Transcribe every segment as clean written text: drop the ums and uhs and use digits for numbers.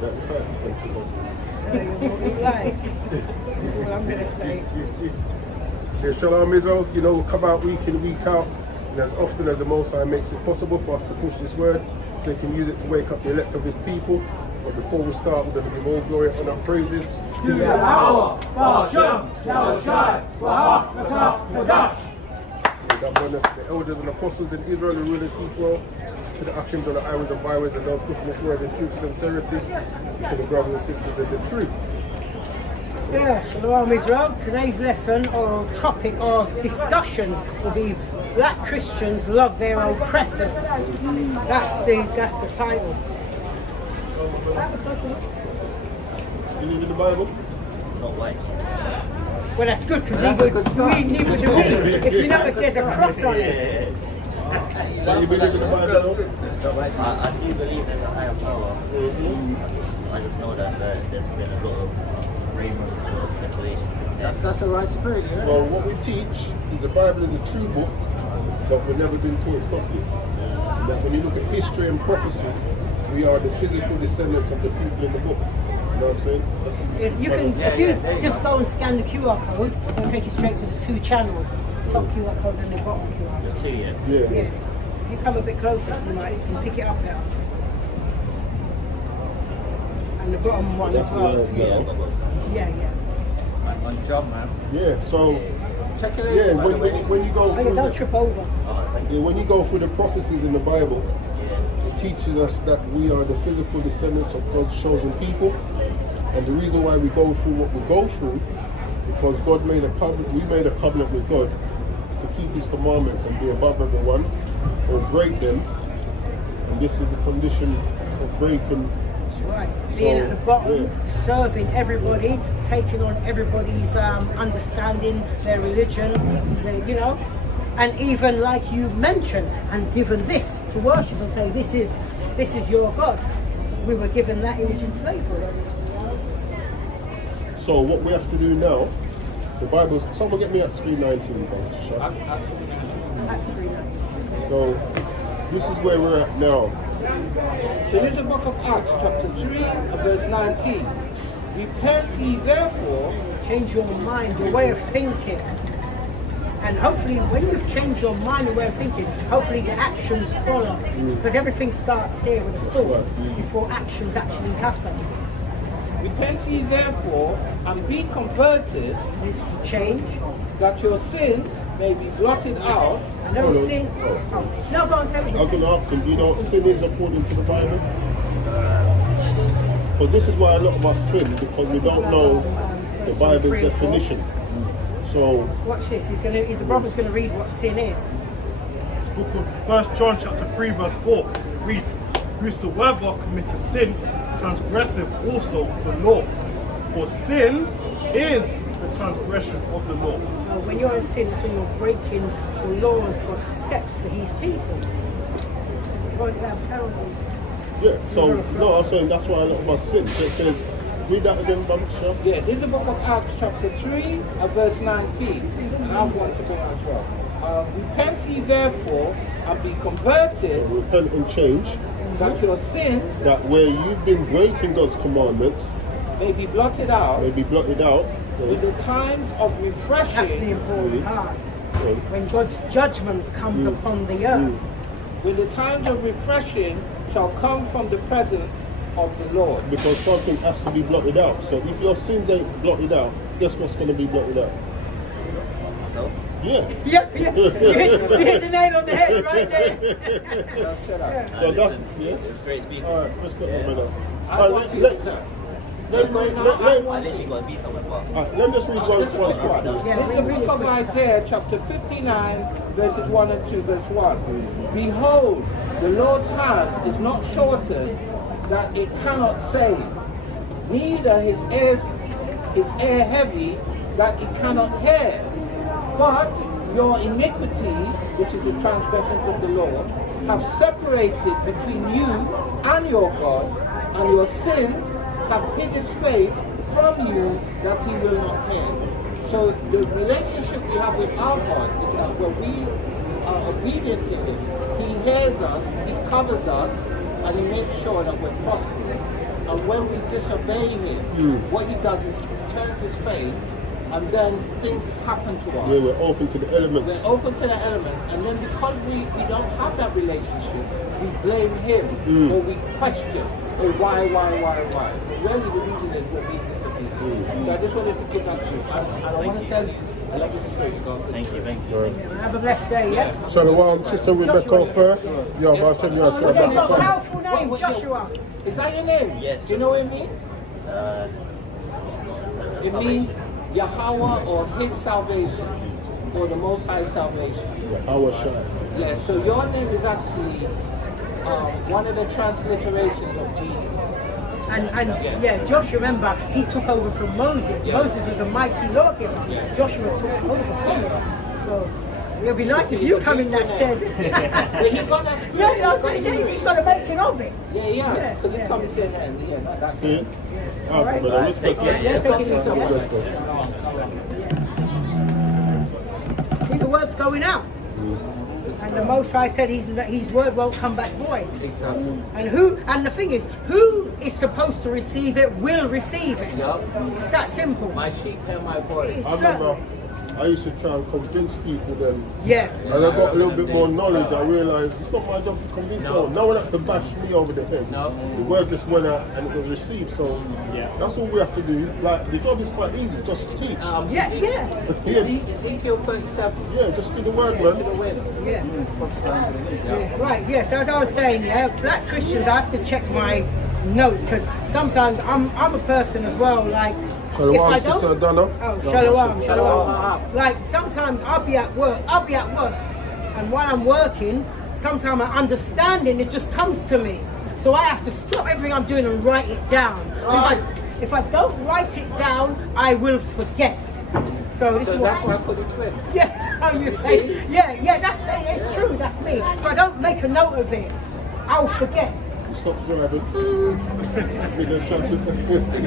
You're like. That's all I'm going to say. Yeah, Shalom Israel, you know, we'll come out week in, week out, and as often as the Most High makes it possible for us to push this word, so He can use it to wake up the elect of His people. But before we start, we're going to give all glory and our praises to Yahweh, Ba'ashem, Yahushai, Wahak, Nadash. The elders and apostles in Israel who really teach well, to the Akims on the highways and byways and those pushing this word in truth, sincerity, to the brothers and sisters in the truth. Yeah, Shalom Israel. Today's lesson or topic of discussion will be Black Christians love their oppressors. That's the title. You believe in the Bible? No way. Well, that's good because neither do we. If you notice, there's a cross on it. You believe in the Bible? I do believe in the higher power. I just know that there's been a lot of rumors and speculation. That's the right spirit, yeah? Well, what we teach is the Bible is a true book, but we've never been taught properly. And that when you look at history and prophecy, we are the physical descendants of the people in the book. You know what I'm saying? If you just go and scan the QR code, it'll take you straight to the two channels. Top QR code and the bottom QR code. There's two, yeah. Yeah. If you come a bit closer, so you can pick it up there. And the bottom one as well. Yeah. On job, man. Yeah, so Check it out. when you go through Don't trip over. when you go through the prophecies in the Bible, it teaches us that we are the physical descendants of God's chosen people. And the reason why we go through what we go through, because God made a covenant, we made a covenant with God to keep His commandments and be above everyone or break them. And this is the condition of breaking. That's right. Being at the bottom, serving everybody, taking on everybody's understanding, their religion, and even like you mentioned, and given this to worship and say, this is your God. We were given that image in slavery. So what we have to do now, the Bible, someone get me Acts 3:19. Acts 3:19. So this is where we're at now. So here's the book of Acts, chapter 3, verse 19. Repent ye therefore. Change your mind, your way of thinking. And hopefully when you've changed your mind and way of thinking, hopefully the actions follow. Because everything starts here with a thought before actions actually happen. Repent ye therefore, and be converted, Is to change. that your sins may be blotted out. I know sin. No, go on, say what I'm you going say. to ask them, do you know what sin is according to the Bible? Because this is why a lot of us sin, because we don't know the Bible's definition. So, Watch this. The brother's going to read what sin is. Book of 1 John chapter 3 verse 4 reads, whosoever committeth sin transgresseth also the law, for sin is the transgression of the law. So when you're in sin, that's when you're breaking the laws God set for His people. Right down parables. yeah, so, no, I'm saying that's why a lot of us sin. So it says, read that again, Brother Shah. Yeah, here's the book of Acts, chapter 3, verse 19. And I want to bring as well. Repent ye therefore, and be converted, Repent and change, that your sins that where you've been breaking God's commandments may be blotted out, may be blotted out. in the times of That's the refreshing, important part. When God's judgment comes upon the earth. when the times of refreshing shall come from the presence of the Lord. Because something has to be blotted out. So if your sins ain't blotted out, guess what's going to be blotted out? So? Yeah. Yeah. You hit the nail on the head right there. Shut up. So that's, It's straight speaking. Alright, let's get on with that. I want you to Let I literally got to be somewhere, but me just read one scripture. Yeah, This is the book of Isaiah, chapter 59, verses 1 and 2, verse 1. Behold, the Lord's hand is not shortened, that it cannot save, neither his ear heavy, that it cannot hear. But your iniquities, which is the transgressions of the Lord, have separated between you and your God, and your sins have hid his face from you, that he will not hear. So the relationship we have with our God is that when we are obedient to him, he hears us, he covers us, and he makes sure that we're prosperous. And when we disobey him, what he does is turns his face, and then things happen to us. Yeah, we're open to the elements. We're open to the elements, and then because we don't have that relationship, we blame him, or we question, or why? But really the reason is what we disobey. So I just wanted to give that to you. And I want to tell you, I love your spirit, God. Thank you. Have a blessed day, yeah? Shalom, Sister Rebecca first. Yeah, but I'll tell you Oh, yeah, you've got a how powerful name, Wait, Joshua. Is that your name? Yes. Do you know what it means? It means Yahweh or his salvation, or the Most High salvation. our shot. Yeah, so your name is actually one of the transliterations of Jesus. And yeah, Joshua, remember, he took over from Moses. Yeah. Moses was a mighty lawgiver. Yeah. Joshua took over from him. So it'll be nice if you come in that stead. But he got that spirit. Yeah, I'm saying he's got to make it of it. Yeah, yeah, because he comes in and that Yeah. All right. Let's Take care. Yeah, take it easy. go. See, the word's going out. And the Most High said his word won't come back void. Exactly. And the thing is, who is supposed to receive it will receive it. Yup. It's that simple. My sheep hear my voice. It's I remember I used to try and convince people then. yeah. As I got a little bit more knowledge, I realised it's not my job to convince No. no one had to bash me over the head. No. The word just went out and it was received. So that's all we have to do. Like the job is quite easy, just teach. Yeah. Ezekiel 37. Yeah, just do the word, To man. the wind. Yeah. Right, yes, as I was saying, yeah, black Christians, I have to check my notes because sometimes I'm a person as well, like, Shalom, Sister Donna. Oh, shalom. Like, sometimes I'll be at work, and while I'm working, sometimes my understanding, it just comes to me. So I have to stop everything I'm doing and write it down. If I don't write it down, I will forget. So this is what that's why I call it twin. yeah, how you say. Yeah, it's true, that's me. If I don't make a note of it, I'll forget. Stop driving.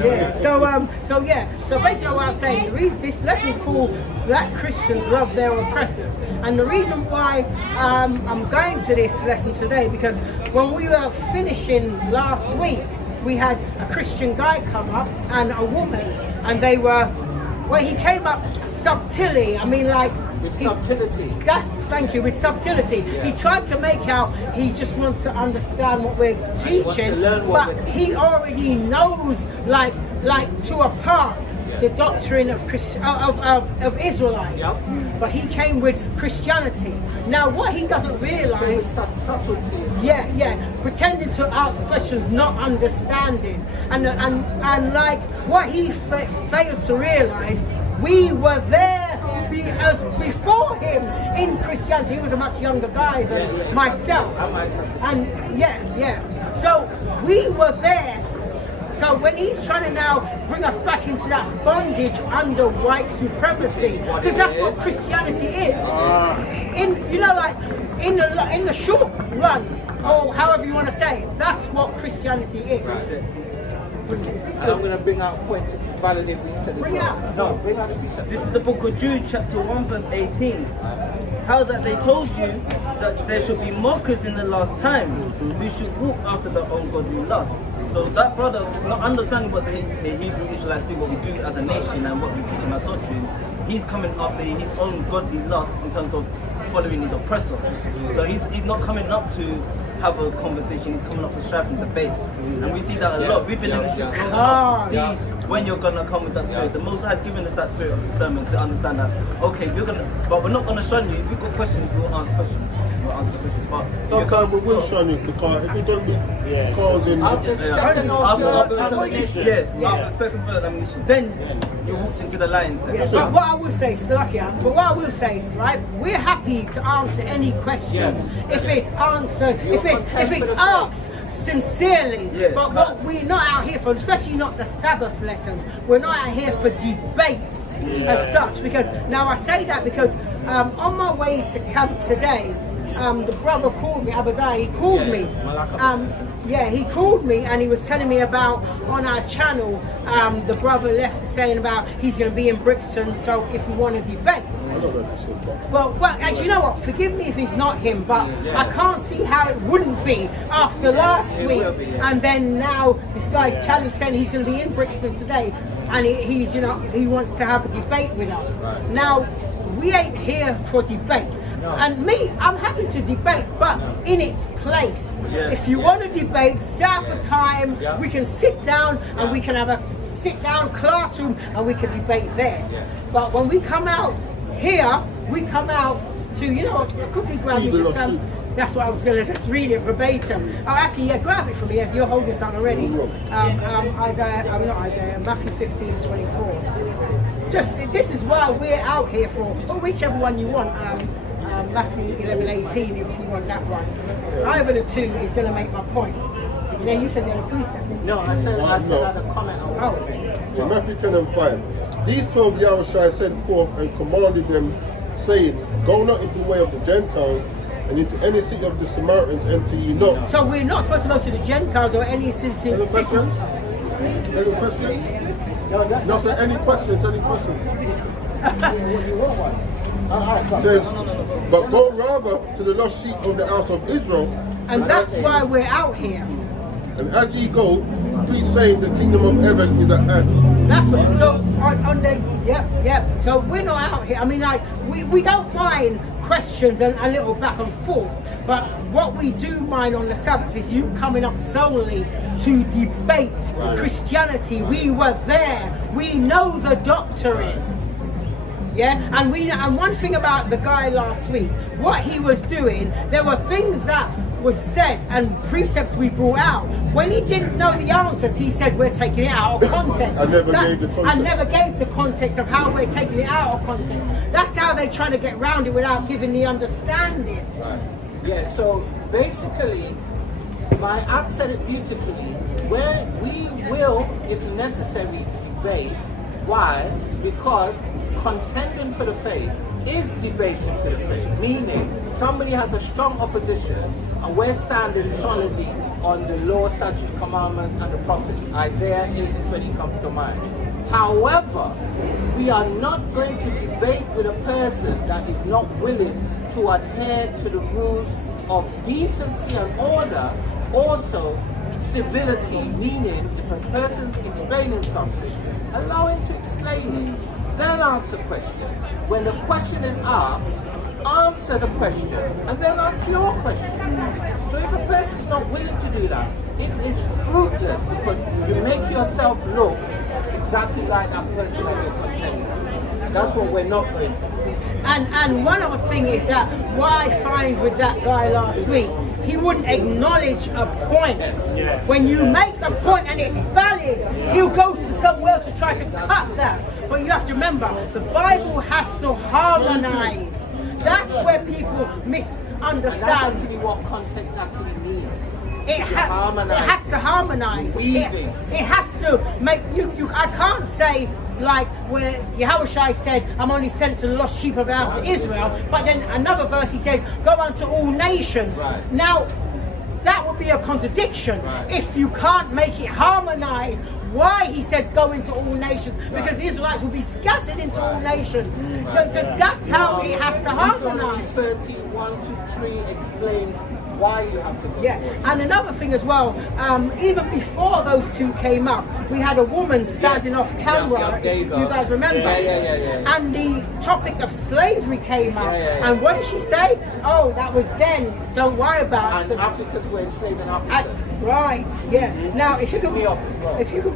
Yeah. So basically what I'm saying, this lesson is called Black Christians Love Their Oppressors. And the reason why I'm going to this lesson today, because when we were finishing last week, we had a Christian guy come up and a woman, and they were, well, he came up subtly. I mean, like, With subtlety. Thank you, with subtlety. He tried to make out he just wants to understand what we're teaching, wants to learn what but we're he already knows, like to a part, the doctrine of Israelites. Yep. But he came with Christianity. Now, what he doesn't With realize, such subtlety. pretending to ask questions, not understanding, and like what he fails to realize, we were there before him in Christianity. He was a much younger guy than myself, and so we were there. So when he's trying to now bring us back into that bondage under white supremacy, because that's what Christianity is. In the short run, or however you want to say it, that's what Christianity is. And I'm going to bring out a point to validate what you said as Bring it well. out. No, bring out the precept. This is the book of Jude, chapter 1, verse 18. How that they told you that there should be mockers in the last time, who should walk after their own godly lust. So that brother, not understanding what the Hebrew Israelites do, what we do as a nation and what we teach in our doctrine, he's coming after his own godly lust in terms of following his oppressor. So he's not coming up to have a conversation, he's coming up for strife and debate. And we see that a lot. We've been in this long enough to see when you're gonna come with that spirit. The Most High has given us that spirit of discernment to understand that, okay, but we're not gonna shun you. If you've got questions, we'll ask questions. We'll answer questions. But Sometimes we will shun you because if you don't be causing After second or after third ammunition, ammunition. after second, third ammunition, then you walked into the lions. Then. Yeah, but what I will say, right, we're happy to answer any questions if it's answered, if it's asked sincerely. Yeah, but what we're not out here for, especially not the Sabbath lessons, we're not out here for debates as such. Because now I say that because on my way to camp today, the brother called me, Abadai, he called me. Yeah, he called me and he was telling me about on our channel, the brother left saying about he's going to be in Brixton, so if we want to debate. Well, as you know what, forgive me if it's not him, but I can't see how it wouldn't be after last week. And then now this guy's challenge saying he's going to be in Brixton today, and he's, you know, he wants to have a debate with us. Now, we ain't here for debate. And me, I'm happy to debate, but in its place. If you want to debate, set up a time, we can sit down and we can have a sit-down classroom and we can debate there. But when we come out here, we come out to, you know, quickly grab me some. That's what I was going to just read it verbatim. Oh, actually, yeah, grab it for me as you're holding something already. Matthew 15:24. Just, this is why we're out here for, or whichever one you want. Matthew 11:18, if you want that one. Either the two is going to make my point. Then you said you had a precept. No, I said I had a comment on So Matthew 10:5. These 12 Yahushua sent forth and commanded them, saying, Go not into the way of the Gentiles, and into any city of the Samaritans enter ye not. So we're not supposed to go to the Gentiles or any city. Any questions? Any questions? No, sir, any questions? Any questions? Says, but go rather to the lost sheep of the house of Israel. And that's why we're out here. And as ye go, preach saying the kingdom of heaven is at hand. That's what, so on the, so we're not out here. I mean, like, we don't mind questions and a little back and forth, but what we do mind on the Sabbath is you coming up solely to debate Christianity. We were there. We know the doctrine. Yeah, and one thing about the guy last week, what he was doing, there were things that was said and precepts we brought out. When he didn't know the answers, he said we're taking it out of context. I never gave the context. I never gave the context of how we're taking it out of context. That's how they're trying to get around it without giving the understanding. Yeah, so basically, my act said it beautifully. Where we will, if necessary, debate. Why? Because contending for the faith is debating for the faith, meaning somebody has a strong opposition and we're standing solidly on the law, statutes, commandments and the prophets. Isaiah 8:20 comes to mind. However, we are not going to debate with a person that is not willing to adhere to the rules of decency and order. Also, civility, meaning if a person's explaining something, allow him to explain it. Then ask a question. When the question is asked, answer the question, and then answer your question. So if a person is not willing to do that, it is fruitless because you make yourself look exactly like that person that you're contending. That's what we're not going to do. And one other thing is that what I find with that guy last week, he wouldn't acknowledge a point. When you make a point and it's valid, he'll go to somewhere else to try to cut that. But you have to remember, the Bible has to harmonize. That's where people misunderstand. And that's actually what context actually means. It has to harmonize. It has to make you. I can't say like where Yahushua said, "I'm only sent to the lost sheep of the house of Israel," but then another verse he says, "Go unto all nations." Now, that would be a contradiction if you can't make it harmonize. Why he said go into all nations? Because the Israelites will be scattered into all nations. So that's how it has to harmonize. 31-3 explains why you have to go. And another thing as well, even before those two came up, we had a woman standing off camera, if you guys remember. And the topic of slavery came up. And what did she say? Oh, that was then, don't worry about it. And Africans were enslaved in Africa. Right, Now, if you could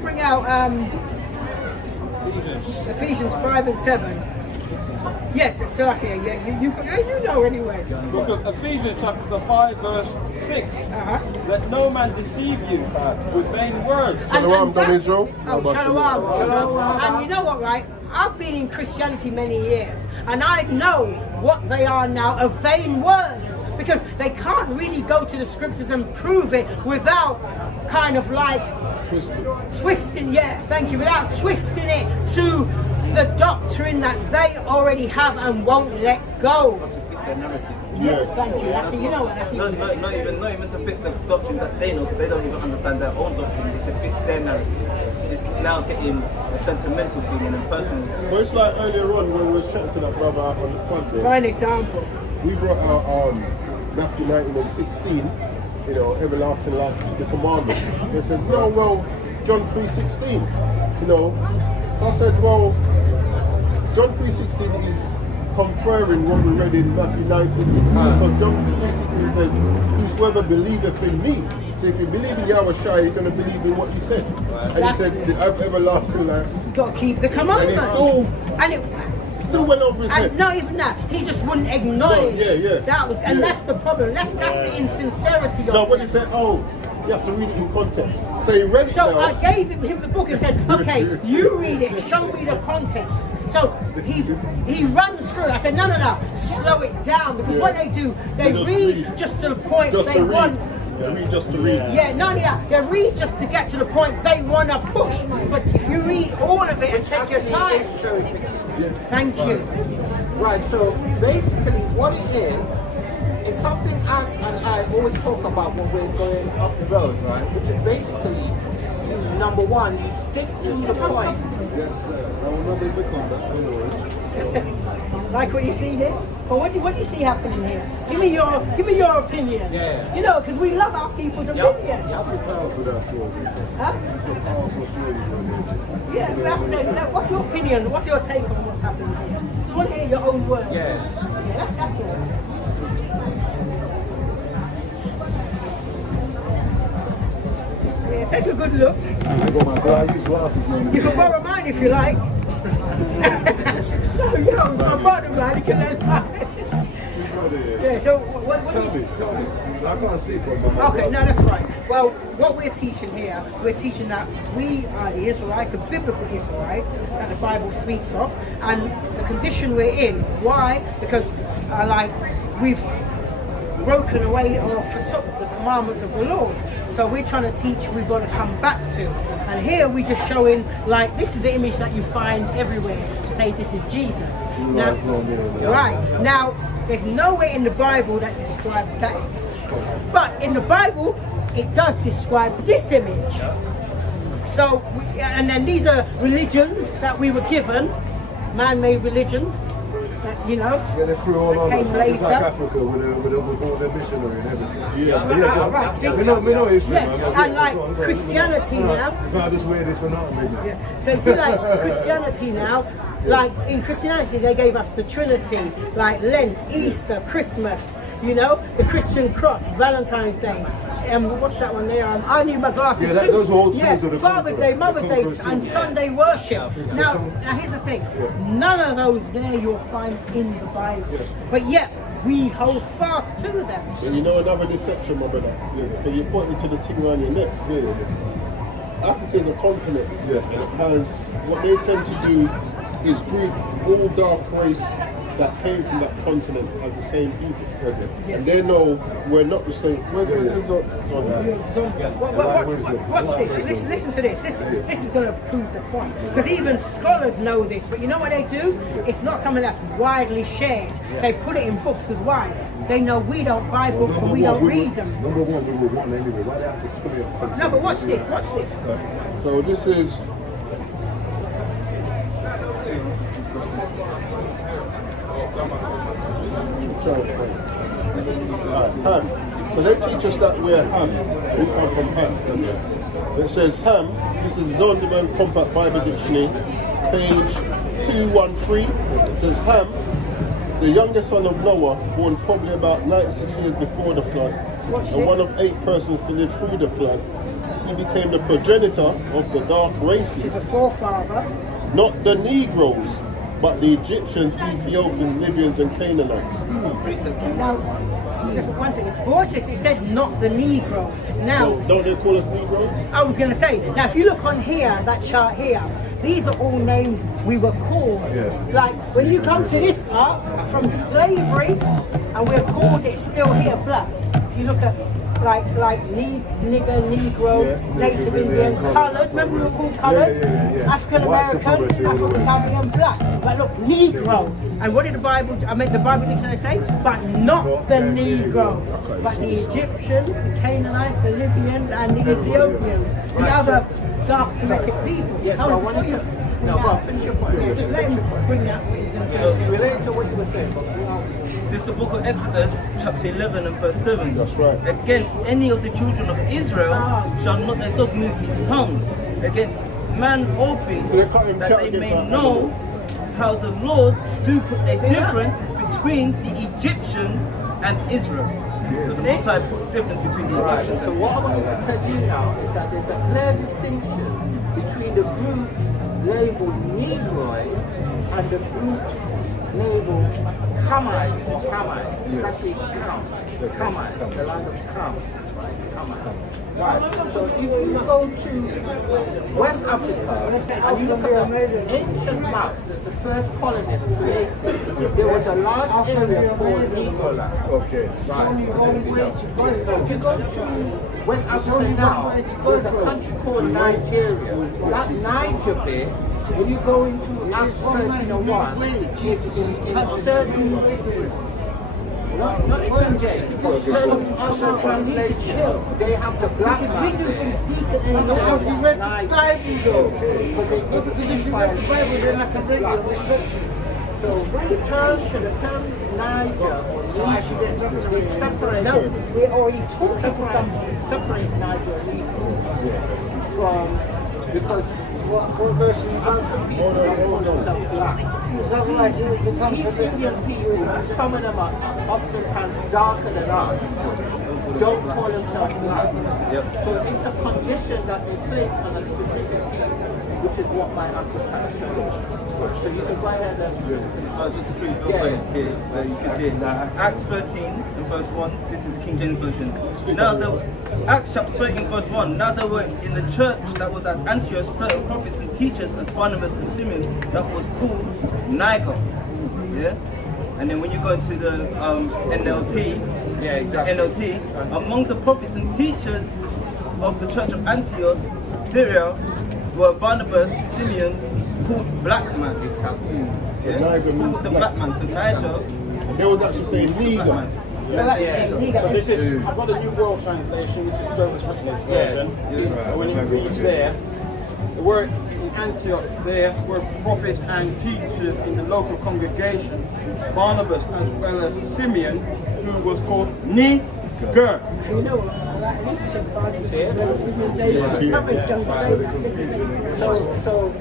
bring out Ephesians 5 and 7. Yes, it's okay. You know anyway. Book of Ephesians chapter 5 verse 6. Let no man deceive you with vain words. Shalom, Israel. Shalom. And you know what, right? I've been in Christianity many years, and I know what they are now, of vain words. Because they can't really go to the scriptures and prove it without kind of like twisting, without twisting it to the doctrine that they already have and won't let go. Yeah, thank you. That's it. You know what? That's it. Not even to fit the doctrine that they know, because they don't even understand their own doctrine. It's to fit their narrative. It's now getting a sentimental feeling and personal. Well, it's like earlier on when we were chatting to that brother out on the front there. Fine example. We brought out Matthew 19 and 16, you know, everlasting life, keep the commandments. They said, no, well, John 3:16, you know. I said, well, John 3:16 is conferring what we read in Matthew 19:16, because John 3:16 says, whosoever believeth in me. So if you believe in Yahweh Shai, you're going to believe in what he said. And he said, to have everlasting life. You've got to keep the commandments. And it still went over his head. Not even that. He just wouldn't acknowledge. Yeah. That was, and that's the problem. That's the insincerity of No, it. when he said, oh, you have to read it in context. So he read it So now. I gave him the book and said, okay, you read it, show me the context. So he runs through. I said, no, slow it down, because what they do, they read just to the point they want. They read just to read. Yeah, not only that, they read just to get to the point they want to push. But if you read all of it and take your time. Thank you. Right, so basically what it is something I always talk about when we're going up the road, right? Which is basically, number one, you stick to the point. Yes, sir. I will not be become that. Like what you see here? But what do you see happening here? Give me your opinion. Yeah. You know, because we love our people's opinion. That's so powerful, that story. Huh? That's so powerful story. Yeah, what's your opinion? What's your take on what's happening here? Just want to hear your own words. Yeah, that's all. Yeah, take a good look. I got my glasses now. You can borrow mine if you like. No, you don't. I borrow mine. You can lend mine. Yeah, so what Tell me. I can't see from my Okay, no, that's fine. Well, what we're teaching here, we're teaching that we are the Israelites, the biblical Israelites that the Bible speaks of, and the condition we're in. Why? Because, we've broken away or forsook the commandments of the Lord. So we're trying to teach we've got to come back to. And here we're just showing, this is the image that you find everywhere to say this is Jesus. Now, right. Now, there's nowhere in the Bible that describes that image. But in the Bible, it does describe this image. So, and then these are religions that we were given, man-made religions. Yeah, they threw all on us. Later. It's like Africa with all their missionary and everything. Right. See, we know history, man. And like Christianity now. It's not just weird, it's phenomenal. Yeah. So see, like Christianity now, like in Christianity they gave us the Trinity, like Lent, Easter, Christmas, the Christian cross, Valentine's Day. What's that one there? I need my glasses too. Those were all symbols of the Father's Day, Mother's Day, and Sunday worship. Now here's the thing. None of those there you'll find in the Bible. But yet, we hold fast to them. And another deception, my brother? And you point to the thing around your neck. Africa is a continent. And it has, what they tend to do is group all dark race that came from that continent as the same people. And they know we're not the same. Watch this. Listen to this. This is going to prove the point. Because even scholars know this, but you know what they do? It's not something that's widely shared. They put it in books, because why? They know we don't buy books and we don't read them. Number one, we will want anyway. Why they have to split it up? No, but watch this. So this is. Ham. So they teach us that we're Ham. We come from Ham. It says Ham. This is Zondervan Compact Bible Dictionary, page 213. It says Ham, the youngest son of Noah, born probably about 96 years before the flood, and one of 8 persons to live through the flood. He became the progenitor of the dark races. He's a forefather. Not the Negroes, but the Egyptians, Ethiopians, Libyans, and Canaanites. Now, just one thing. Watch this. It said not the Negroes. Now, don't they call us Negroes? I was going to say. Now, if you look on here, that chart here, these are all names we were called. Like when you come to this part from slavery, and we're called. It's still here, black. If you look at nigger, negro, native Indian, coloured. Remember we were called coloured? African American, African Caribbean, black. But look, Negro. And what did the Bible dictionary say? But not the Negro, but the Egyptians, the Canaanites, the Libyans, and the Ethiopians, the other dark Semitic people. Yes, so I wanted to. No, go on, finish your point. Yeah, just let him bring that. It's related to what you were saying, but This is the book of Exodus, chapter 11 and verse 7. That's right. Against any of the children of Israel shall not a dog move his tongue against man or beast, So they can't even that shout they against may our know animals. how the Lord do put a difference between the Egyptians and Israel. So the Most High put a difference between the Right, Egyptians so and what I wanted to tell you now is that there's a clear distinction between the groups labeled Negroid and the groups labeled Kamite or Hamite. It's actually Kamite, the land of Kam. Kamite. Right, so if you go to West Africa and you look at the ancient maps that the first colonists created, there was a large area called Negroland. Okay. If you go to West Africa now, there's a country called Nigeria. That Niger bit, when you go into Acts 13:1, it's certain, not even James, but certain other translation, they have the black man there. So the term Niger, they separate. No, we already talked to Separate Niger from, because what version you go to, people don't call themselves black. East Indian people, some of them are oftentimes darker than us, don't call themselves black. So it's a condition that they place on a specific people, which is what my architect shows. So you can go ahead and just to prove your point here, so you can see it. Acts 13 and verse 1, this is the King James Version. Now Acts chapter 13 verse 1, now there were in the church that was at Antioch certain prophets and teachers as Barnabas and Simeon that was called Niger. Yeah? And then when you go to the NLT, NLT, among the prophets and teachers of the church of Antioch, Syria, were Barnabas, Simeon, called black man. Yeah? Called the black man. So Niger. They was actually saying Neger. So this is, I've got a New World Translation, which is Jonas Whitney's version. And when you read there, the word in Antioch there were prophets and teachers in the local congregation, Barnabas as well as Simeon, who was called Niger. You know, like this is a Bible So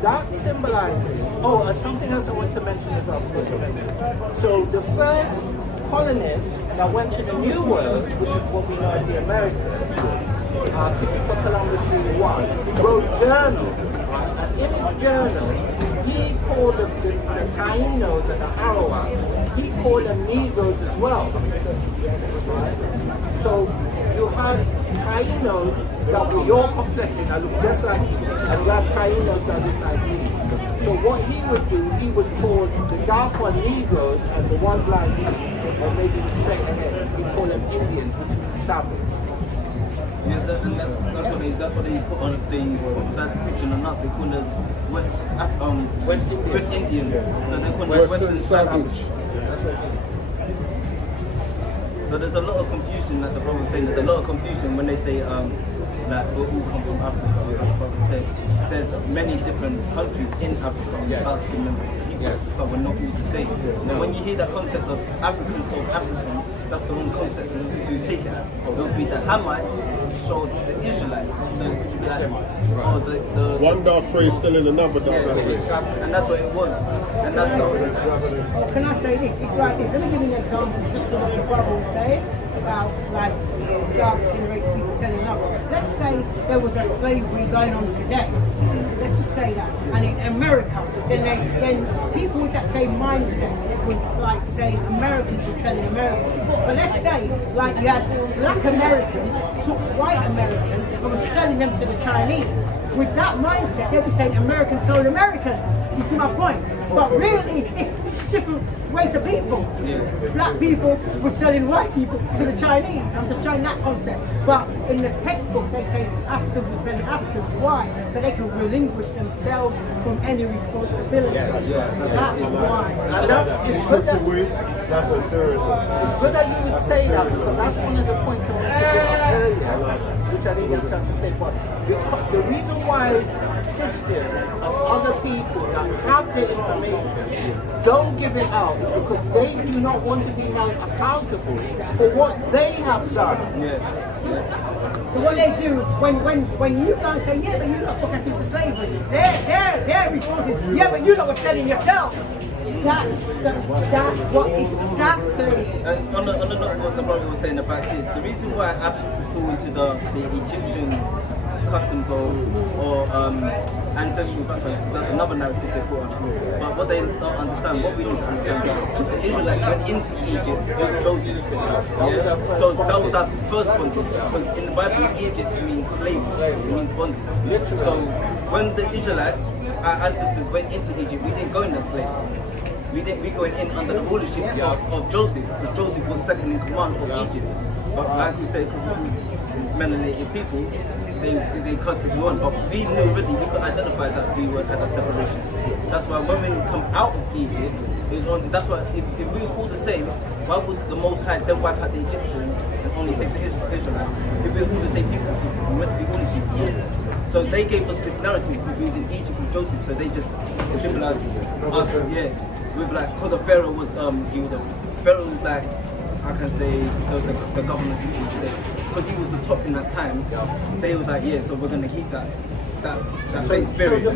that symbolizes, something else I want to mention as well. So the first colonists that went to the New World, which is what we know as the Americans, Christopher Columbus being one, wrote journals. And in his journal, he called the Tainos and the Arawaks, he called them Negroes as well. Right? So you had Tainos that were your complexion, that looked just like you, and you had Tainos that looked like you. So what he would do, he would call the dark one Negroes and the ones like you, or maybe the straight ahead, he'd call them Indians, which means savage. Yeah, that's what they put on that depiction on us. They call us West Indians. So they call us Western savage. That's what it is. So there's a lot of confusion, like the brother was saying, there's a lot of confusion when they say that we all come from Africa. Like the brother said, there's many different countries in Africa. Us, remember, but we're not all the same. So when you hear that concept of African, South African, that's the wrong concept to take it. It'll be the Hamites showed the Israelites. So you'd be like, the one dark race selling another dark race. And that's what it was. And that's Can I say this? It's like this. Let me give you an example just for what your brother was saying about like dark skin race people selling up. Let's say there was a slavery going on today. Let's just say that. And in America, then people with that same mindset was like saying Americans were selling Americans. But let's say like you had black Americans took white Americans and were selling them to the Chinese. With that mindset, they'll be saying Americans sold Americans. You see my point? But really, it's different race of people. Black people were selling white people to the Chinese. I'm just showing that concept. But in the textbooks, they say Africans were selling Africans. Why? So they can relinquish themselves from any responsibility. That's why. It's good that, That's what serious. it's good that you would say that, because that's one of the points I wanted to bring up earlier, which I didn't get a chance to say. But the reason why Christians and other people that have the information don't give it out is because they do not want to be held accountable for what they have done. So what they do when you guys say, yeah, but you're not talking us into slavery, their response is, yeah, but you know what's selling yourself. That's what exactly. On the note what the brother was saying about this, the reason why Africa fall into the Egyptian customs or ancestral background, that's another narrative they put on. But what they don't understand, what we need to understand, is that the Israelites went into Egypt with Joseph. Yeah? So that was our first bondage. Because in the Bible, Egypt means slavery, it means bondage. So when the Israelites, our ancestors, went into Egypt, we didn't go in as slaves. We going in under the rulership of Joseph, because Joseph was second in command of Egypt. But like we say, because we melanated people, they cussed us on, but we knew already, we could identify that we were at a separation. That's why when we come out of Egypt, that's why if we was all the same, why would the Most High then wipe out the Egyptians and only save the Israelites? If we were all the same people, we meant to be all people. So they gave us this narrative because we was in Egypt with Joseph, so they just symbolized us, with like, because of Pharaoh was Pharaoh was like, I can say the government system today, because he was the top in that time. They was like, yeah, so we're gonna keep that same spirit. So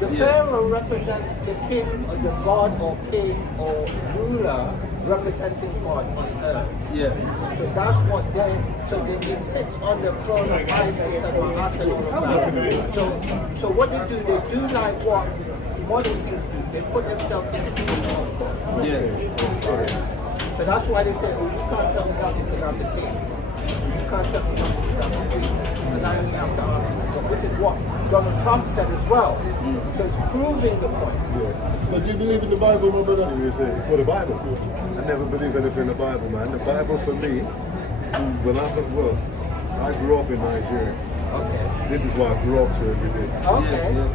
the Pharaoh represents the king or the god or king or ruler representing God on earth. So that's what it sits on the throne of Isis and Mahat and all of that. So what they do like what modern kings do. They put themselves in the seat of God. So that's why they say, oh, you can't tell me nothing because I'm the king. You can't tell me nothing because I'm the king. And I only have the answer. Which is what Donald Trump said as well. So it's proving the point. But do you believe in the Bible, my brother? Well, the Bible. I never believe anything in the Bible, man. The Bible for me, I grew up in Nigeria. This is why I grew up to every day.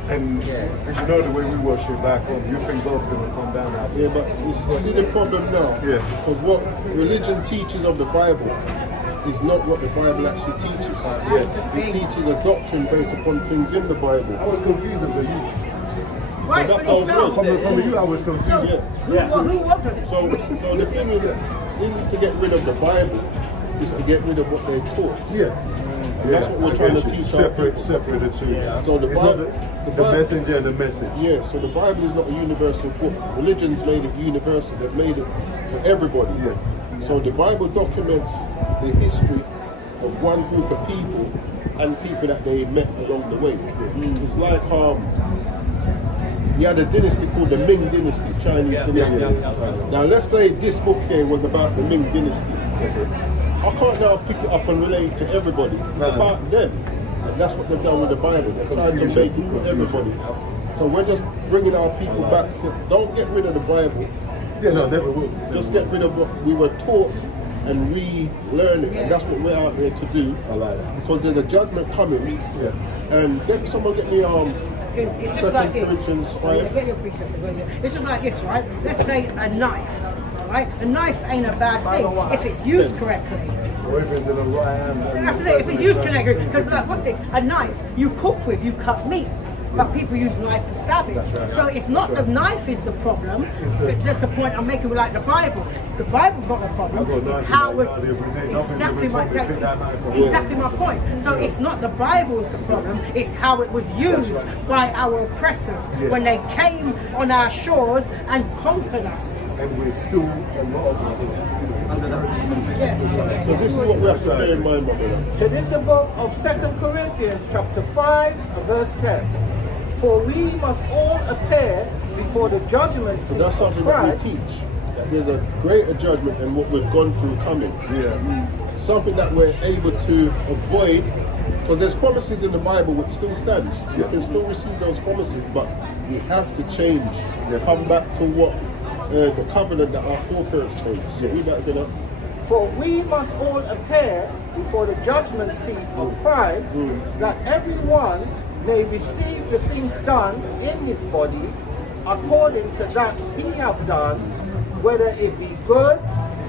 And you know the way we worship back home, you think God's going to come down out there. But you see the problem now? Because what religion teaches of the Bible is not what the Bible actually teaches. It teaches a doctrine based upon things in the Bible. I was confused as a youth. Right, From you, I was confused. Who wasn't? So the thing isn't to get rid of the Bible, it's to get rid of what they taught. And that's what we're trying to teach. Separate the two. So the Bible, the messenger and the message. So the Bible is not a universal book. Religion's made it universal. They've made it for everybody. So the Bible documents the history of one group of people and people that they met along the way. It's like you had a dynasty called the Ming Dynasty, Chinese dynasty. Now let's say this book here was about the Ming Dynasty. I can't now pick it up and relate to everybody. It's about them. And that's what they've done with the Bible. They're trying to make it for everybody. So we're just bringing our people back to, don't get rid of the Bible. Never will. Just get rid of what we were taught and relearn it. And that's what we're out here to do. I like that. Because there's a judgment coming. And someone get me it's just like this. It's just like this, right? Let's say a knife. Right? A knife ain't a bad thing if it's used correctly. Or if it's in the right hand. That's it, if it's used correctly. Because like, what's this? A knife you cook with, you cut meat. But people use knife for stabbing. So it's not the knife is the problem. That's the point I'm making with like the Bible. The Bible's not the problem. It's how it's exactly my point. So it's not the Bible's the problem. It's how it was used by our oppressors when they came on our shores and conquered us. And we're still a lot of under that. So this is what we have to bear in mind, my brother. So this is the book of 2 Corinthians chapter 5 and verse 10. For we must all appear before the judgment seat that's something of Christ. that we teach. There's a greater judgment than what we've gone through coming. Something that we're able to avoid, because there's promises in the Bible which still stands. You can still receive those promises, but we have to change. Come back to what the covenant that our foreparents made. So read that again up. For we must all appear before the judgment seat of Christ, that everyone may receive the things done in his body according to that he have done, whether it be good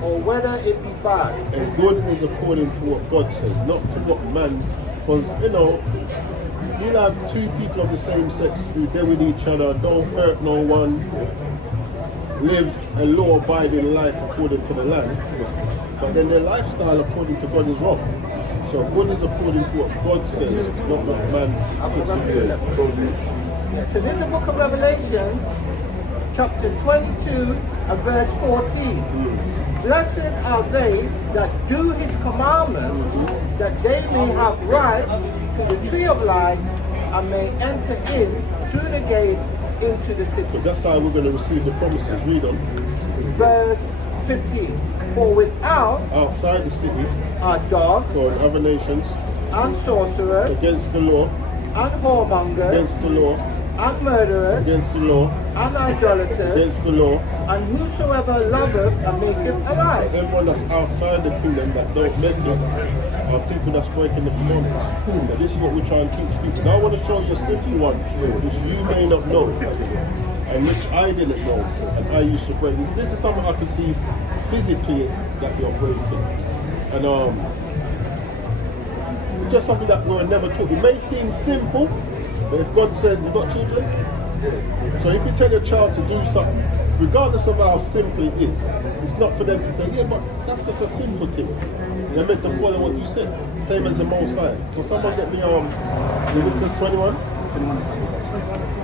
or whether it be bad. And good is according to what God says, not to what man. Because, you know, you'll have two people of the same sex who deal with each other, don't hurt no one, live a law-abiding life according to the land, but then their lifestyle according to God is wrong. So good is according to what God says, not what man says. So this is the book of Revelation, chapter 22 and verse 14. Blessed are they that do his commandments, that they may have right to the tree of life and may enter in through the gates into the city. So that's how we're going to receive the promises. Read on. Verse 15. For without outside the city are dogs or other nations and sorcerers against the law, and whoremongers against the law, and murderers against the law, and idolaters, against the law, and whosoever loveth and maketh a lie. Everyone that's outside the kingdom that don't make it are people that's breaking the commandments. So this is what we try and teach people. Now I want to show you a simple one, which you may not know, and which I didn't know, and I used to break. This is something I can see physically that you're breaking. And it's just something that we were never taught. It may seem simple, but if God says you've got children, so if you tell your child to do something, regardless of how simple it is, it's not for them to say, yeah, but that's just a simple thing. They're meant to follow what you said, same as the Most High. So someone get me Leviticus 21.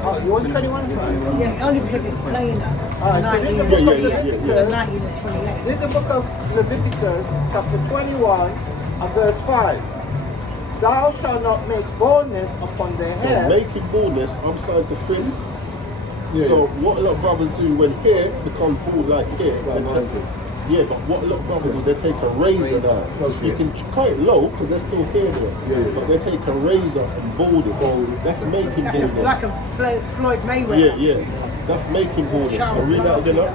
Oh, you want 21? Yeah, only because it's plain. Alright, so this is the book of Leviticus. 19 and 28. This is the book of Leviticus, chapter 21, and verse 5. Thou shalt not make baldness upon their hair. Making baldness, I'm starting to think. So what a lot of brothers do when hair becomes bald like hair. Yeah, but what a lot of brothers do, they take a razor now. You can cut it low because there's still hair there. But they take a razor and bald it. That's making baldness. Like a Floyd Mayweather. Yeah. That's making baldness. So read that again up.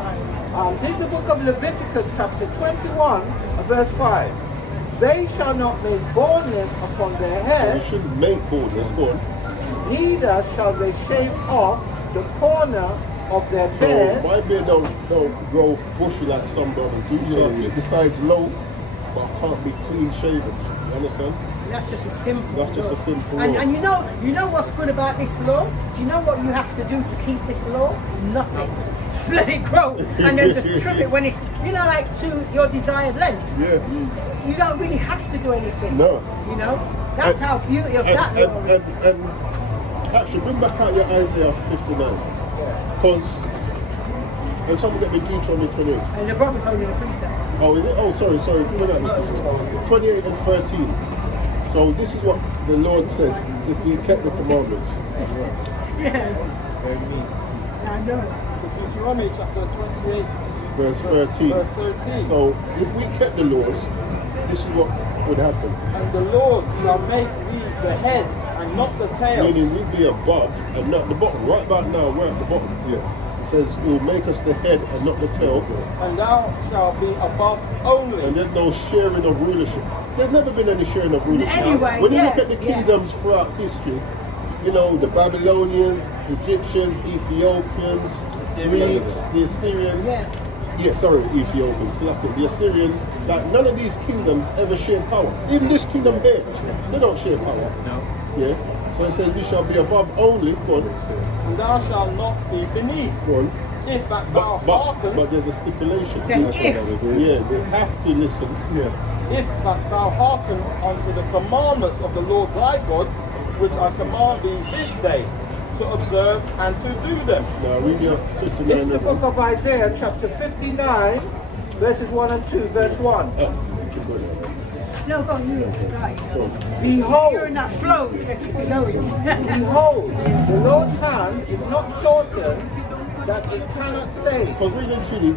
This is the book of Leviticus, chapter 21, and verse 5. They shall not make baldness upon their So head, you shouldn't make baldness. Go on. neither shall they shave off the corner of their beard. So my beard don't grow bushy like some brothers do. So I keep the sides low, but I can't be clean shaven. You understand? That's just a simple That's just a simple and, law. and you know what's good about this law? Do you know what you have to do to keep this law? Nothing. Just let it grow and then just trim it when it's, like to your desired length. Yeah. You don't really have to do anything. No. That's how beauty of that law is. And actually, bring back out your Isaiah 59. Because, and someone get me Deuteronomy 28. And the brother's holding a precept. Oh, is it? Oh, sorry. Bring out the 28 and 13. So this is what the Lord said, if we kept the commandments. Yeah. I know. Deuteronomy chapter 28, Verse 13. verse 13. So if we kept the laws, this is what would happen. And the Lord shall make thee the head and not the tail. Meaning we'd be above and not the bottom. Right about now, we're at the bottom. Yeah. It says it will make us the head and not the tail. And thou shalt be above only. And there's no sharing of rulership. There's never been any sharing of rulership. Anyway, when you look at the kingdoms throughout history, the Babylonians, Egyptians, Ethiopians, Greeks, the Assyrians. Ethiopians, the Assyrians. Like none of these kingdoms ever shared power. Even this kingdom here, they don't share power. No. Yeah. So it says we shall be above only. Go on. And thou shalt not be beneath. Go on. If that thou hearken. But there's a stipulation. Yeah, they have to listen. Yeah. If that thou hearken unto the commandments of the Lord thy God, which I command thee this day, to observe and to do them. Now read your 59. This is the book of Isaiah, chapter 59, verses 1 and 2, verse 1. No, go on, you right. Behold, You're in that flow, behold, the Lord's hand is not shortened, that it cannot save. Because really and truly,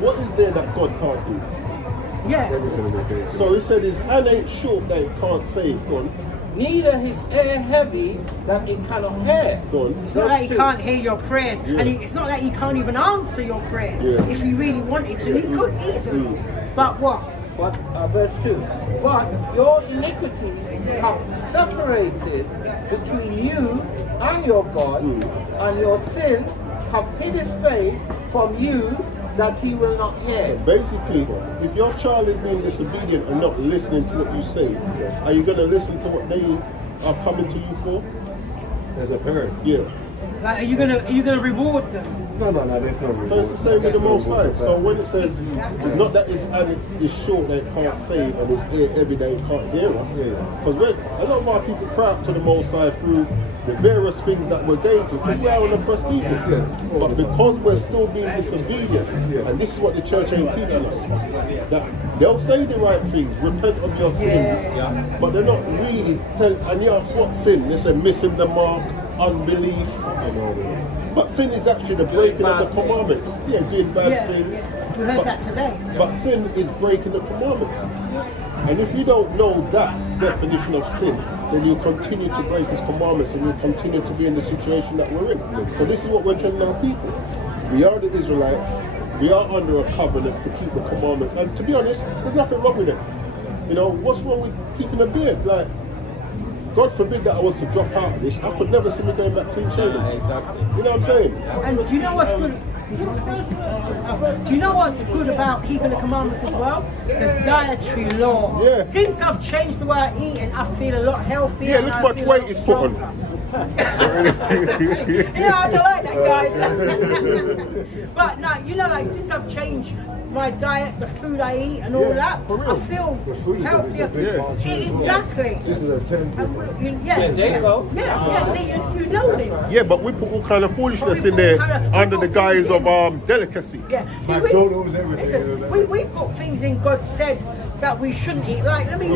what is there that God can't do? Yeah. So he said his hand ain't short that it can't save. Go on. neither his ear heavy that it cannot hear. It's not that he can't hear your prayers, and it's not that he can't even answer your prayers. If he really wanted to, he could easily. But what? But verse 2. But your iniquities have separated between you and your God, and your sins have hid his face from you, that he will not hear. Basically, if your child is being disobedient and not listening to what you say, are you going to listen to what they are coming to you for? As a parent. Yeah. Like, are you gonna reward them? No, there's no reward. So it's the same with the Most High. So when it says, it's not that it's short that it can't save and it's there every day it can't hear us. Because a lot of our people cry out to the Most High through the various things that we're going through. People are on the prestigious. But because we're still being disobedient, and this is what the church ain't teaching us, that they'll say the right things, repent of your sins, but they're not really telling. And you ask what sin? They say missing the mark, unbelief. But sin is actually the breaking of the commandments. Yeah, doing bad things. We heard that today. But sin is breaking the commandments. And if you don't know that definition of sin, then you'll continue to break his commandments and you'll continue to be in the situation that we're in. So this is what we're telling our people. We are the Israelites. We are under a covenant to keep the commandments. And to be honest, there's nothing wrong with it. You know, what's wrong with keeping a beard? Like, God forbid that I was to drop out of this. I could never see me going back clean shaven. Exactly. You know what I'm saying? And do you know what's good? Do you know what's good about keeping the commandments as well? The dietary law. Yeah. Since I've changed the way I eat and I feel a lot healthier. Yeah, look how much weight is put on. Yeah, I don't like that guy. But no, you know, like since I've changed my diet, the food I eat and all that, I feel healthier. Exactly. This is a 10. There you go. Yeah, see, you know this. Yeah, but we put all kind of foolishness in there under the guise of delicacy. Yeah. See, McDonald's, everything. listen, we put things in God said that we shouldn't eat. Like let me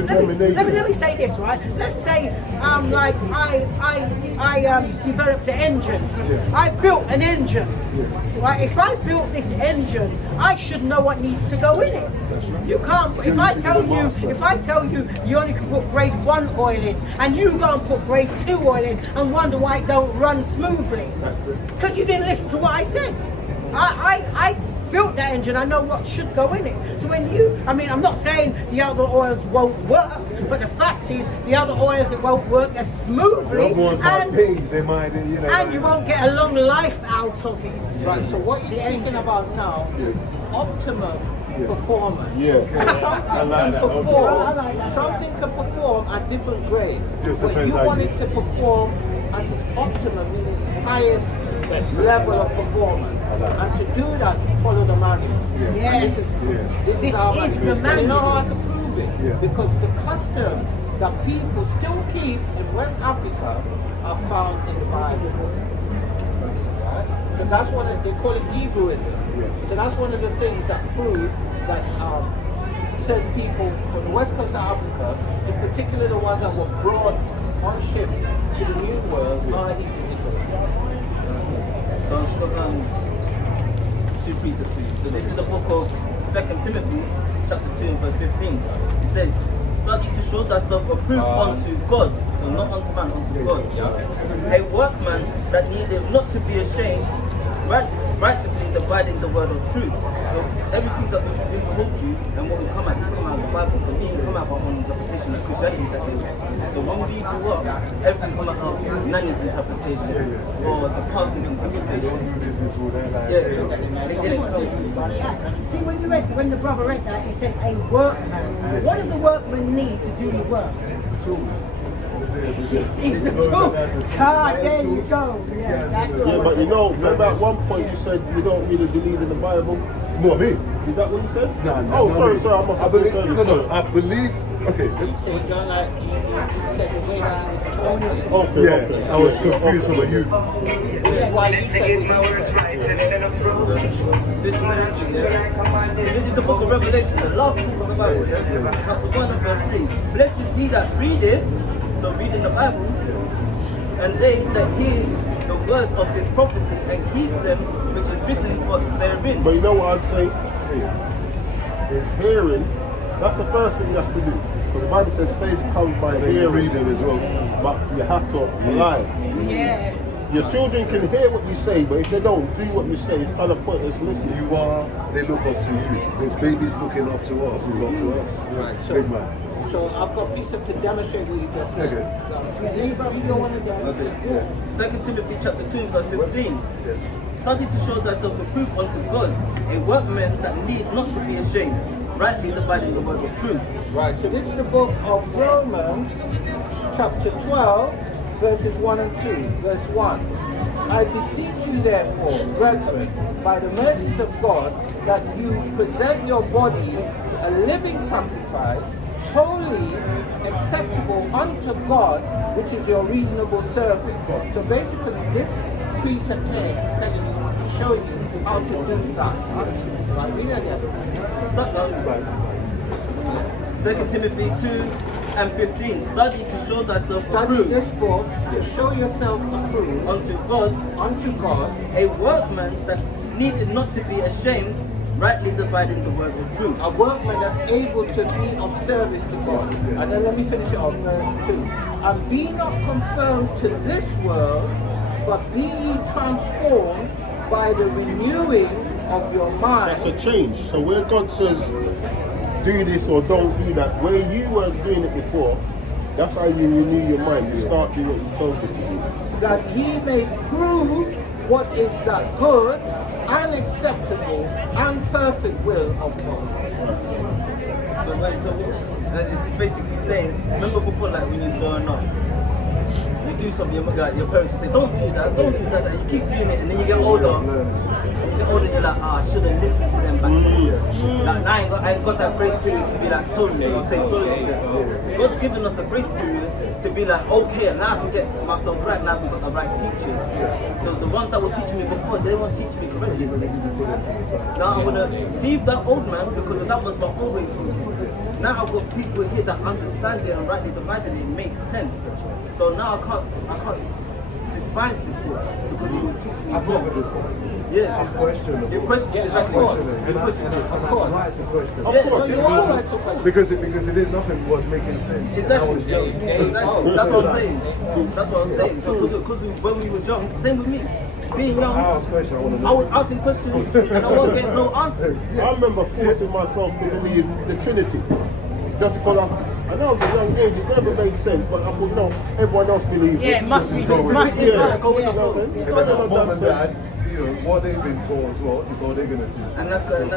say this, right? Let's say like I developed an engine. I built an engine. Right? If I built this engine, I should know what needs to go in it. You can't. If I tell you you only can put grade 1 oil in, and you go and put grade 2 oil in, and wonder why it don't run smoothly, because you didn't listen to what I said. I built that engine. I know what should go in it. So when I'm not saying the other oils won't work, but the fact is the other oils that won't work as smoothly, and you won't get a long life out of it. Right, so what you're speaking about now is optimum performance. Something can perform at different grades, but you want it to perform at its optimum, meaning its highest level of performance. And to do that, follow the manual. Yes. This is the manual. You know how to prove it? Because the customs that people still keep in West Africa are found in the Bible. So that's one of, they call it Hebrewism. So that's one of the things that proves that certain people from the west coast of Africa, in particular the ones that were brought on ships to the New World, are Hebrews. So I've got two precepts for you. So this is the book of 2 Timothy, chapter 2 and verse 15. It says, study to show thyself approved unto God, so not unto man, unto God. A workman that needeth not to be ashamed, righteously dividing the word of truth. So everything that we told you and what we come out of the Bible. For me, come out of our own interpretation, like Christianity that is. So when we grew up, everything come out of Nanny's interpretation or the pastor's interpretation. They didn't come. See, when the brother read that, he said a workman. What does a workman need to do the work? It's a tool. There you go. Yeah, that's what but you know, remember at one point you said you don't really believe in the Bible. No, me. Is that what you said? No. Sorry, I must have believe. said I believe. Okay. You said the way that he was talking. Okay. I was confused with you. This is why you said This is the book of Revelation, the last book of the Bible. Chapter 1 and verse 3. Blessed is he that readeth, so reading the Bible, and they that hear the words of this prophecy and keep them which is written therein. But you know what I'd say? It's hearing. That's the first thing you have to do. Because the Bible says faith comes by hearing, reading as well. but you have to apply. Yeah. Your children can hear what you say, but if they don't do what you say, it's kind of pointless listening. You are, they look up to you. There's babies looking up to us, it's up to us. Right, so- Big man. So I've got a piece up to demonstrate what you just said. Okay. Anybody go on again? Okay. 2 Timothy chapter 2 verse 15. Study to show thyself approved unto God, a workman that need not to be ashamed, rightly dividing the word of truth. Right, so this is the book of Romans, chapter 12, verses 1 and 2. Verse 1. I beseech you therefore, brethren, by the mercies of God, that you present your bodies a living sacrifice, holy, acceptable unto God, which is your reasonable service. So basically, this precept here is telling you, showing you how to do that. Right, read that again. Start down. 2 Timothy 2 and 15. Study to show thyself Study approved this book to show yourself approved unto God, a a workman that needed not to be ashamed, rightly dividing the word of truth. workman that's able to be of service to God. And then let me finish it on verse 2. And be not conformed to this world, but be ye transformed by the renewing of your mind. That's a change. So where God says, do this or don't do that, where you were doing it before, that's how you renew your mind. You start doing what He told you to do. That ye may prove what is that good and acceptable and perfect will of God. So it's basically saying, remember before, like when you was growing up, you do something, your parents will say, don't do that, and you keep doing it, and then you get older, you're like, I should have listened to them back then. Like, now I ain't got that grace period to be like, sorry, or say sorry to them. God's given us a grace period to be like, okay, now I can get myself right, now we've got the right teachers. So the ones that were teaching me before, they won't teach me correctly. Now I'm going to leave that old man, because that was my old way of thinking. Now I've got people here that understand it and rightly divided it, it makes sense. So now I can't despise this book, because it was teaching me wrong. Yeah. I'm questioning. You're questioning, exactly. You're questioning. Of course. Right to question. Of course. You're all right to question. Because it did nothing was making sense. Exactly. Exactly. That's what I'm saying. That's what I'm saying. So, because when we were young, same with me. Being young, I asked questions, I want to I was asking questions and I wasn't getting no answers. I remember forcing myself to believe the Trinity. Just because I know at a young age it never made sense, but I thought, no, everyone else believes Yeah, it must be. Go with Must it. be. Yeah. Go with the You know flow. what I mean? And But then then mom I and done dad, what they've been taught as well is all they're going to teach. And that's called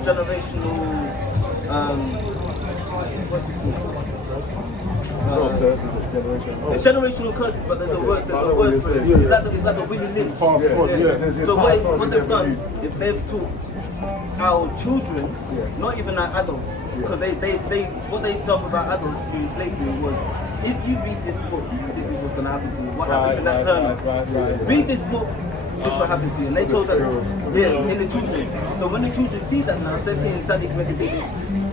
generational what's it called? It's generational curses, but there's a word for it. It's like the Willie Lynch. Pass on, yeah. So what they've done, if they've taught our children, not even our adults, because what they've done with our adults during slavery was, if you read this book, this is what's going to happen to you. What happened in that turn? Read this book, this will happen to you. And they told that, in the children. So when the children see that now, they're saying daddy's meant to be this,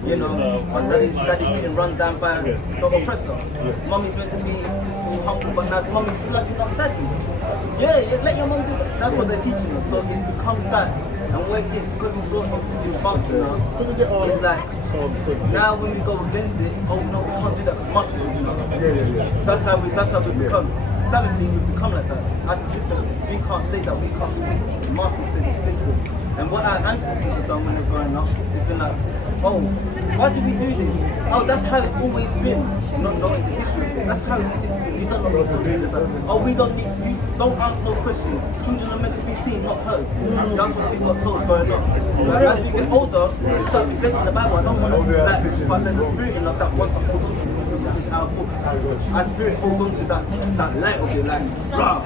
but daddy's getting run down by the oppressor. Mommy's meant to be humble, but now mommy's slapping up daddy. Yeah, let your mom do that. That's what they're teaching us. So it's become that. And where it is, because it's sort of involved now, it's like, now when we go against it, oh no, we can't do that because masters will do that. That's how we become. Systemically, we become like that. As a system, we can't say that, we can't. The master said it's this way. And what our ancestors have done when they're growing up, it's been like, oh, why did we do this? Oh, that's how it's always been. Not knowing the history of it. That's how it's always been. You don't know what to do with that. Oh, we don't need, you don't ask no questions. Children are meant to be seen, not heard. That's what we got told growing up. But as we get older, we start resenting the Bible. I don't want to, but there's a spirit in us that wants to hold on to it. This is our book. Our spirit holds on to that light of it, like, rah.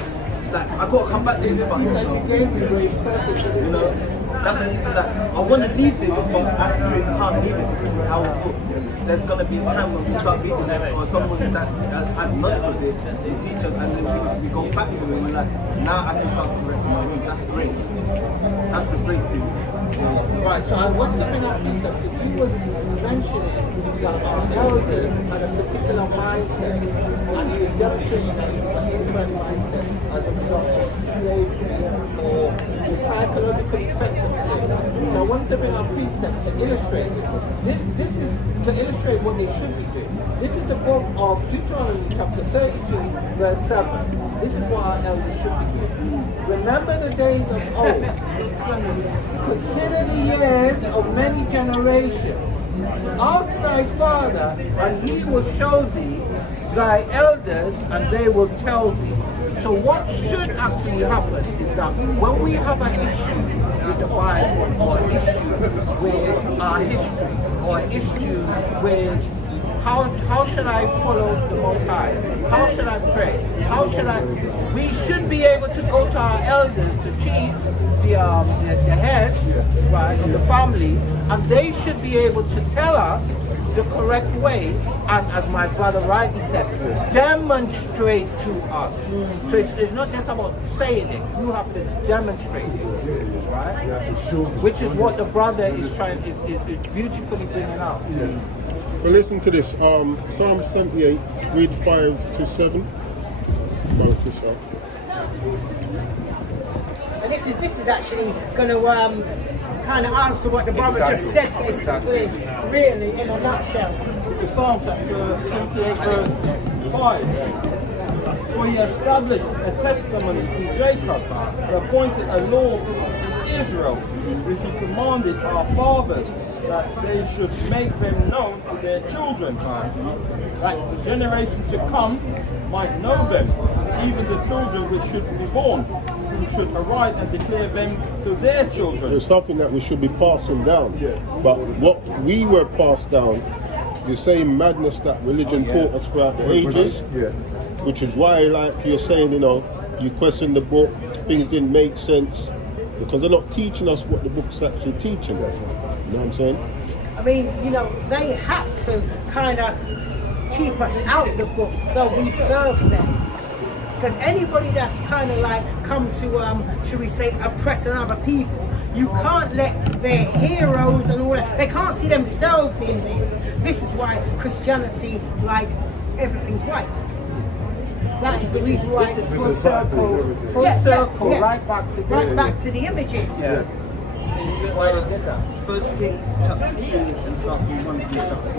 Like, I gotta come back to this, but He said you gave me grace perfect. you know, that's when he says that I want to leave this, but our spirit can't leave it because it's our book. There's going to be a time when we start reading it, or someone that has knowledge of it, they teach us, and then we go back to it, and we're like, now I can start correcting my room. That's grace. That's the grace period. Right, so I want to bring up this up because he was mentioning that our elders had a particular mindset and he was demonstrating that different mindset as a result of slavery or the psychological effect of slavery. So I wanted to bring our precept to illustrate it. This is to illustrate what they should be doing. This is the book of Deuteronomy chapter 32 verse 7. This is what our elders should be doing. Remember the days of old. Consider the years of many generations. Ask thy father, and he will show thee thy elders, and they will tell thee. So what should actually happen is that when we have an issue with the Bible, or an issue with our history, or an issue with how should I follow the Most High? How should I pray? We should be able to go to our elders, the chiefs, the heads, right, of the family, and they should be able to tell us the correct way, and as my brother rightly said, demonstrate to us. So it's not just about saying it, you have to demonstrate it, right? Which is what the brother is beautifully bringing out. Well, listen to this. Psalm 78, read 5 to 7. And this is actually going to kind of answer what the brother just said, basically, really, in a nutshell. The Psalm chapter 28 verse 5. For he established a testimony in Jacob, and appointed a law in Israel, which he commanded our fathers, that they should make them known to their children, that the generation to come might know them, even the children which should be born, who should arise and declare them to their children. There's something that we should be passing down. But what we were passed down, the same madness that religion taught us throughout the ages, which is why, like you're saying, you question the book, things didn't make sense, because they're not teaching us what the book's actually teaching us. You know what I'm saying? I mean, they had to kind of keep us out of the book, so we serve them. Because anybody that's kind of like come to, should we say, oppress other people, you can't let their heroes and all that, they can't see themselves in this. This is why Christianity, like, everything's white. That is the reason why it's full circle, right back to the images. Why did get that? First Kings chapter 2 and start from 1 to chapter 4.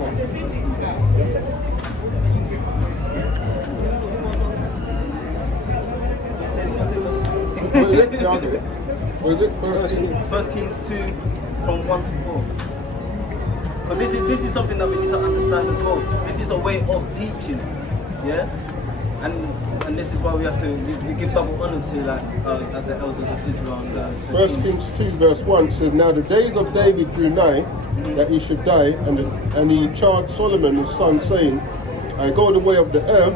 Was it First Kings 2 from 1 to 4. But this is something that we need to understand as well. This is a way of teaching, yeah. And this is why we have to we give double honor to the elders of Israel. First Kings 2 verse 1 says, now the days of David drew nigh, that he should die, and he charged Solomon his son, saying, I go the way of the earth,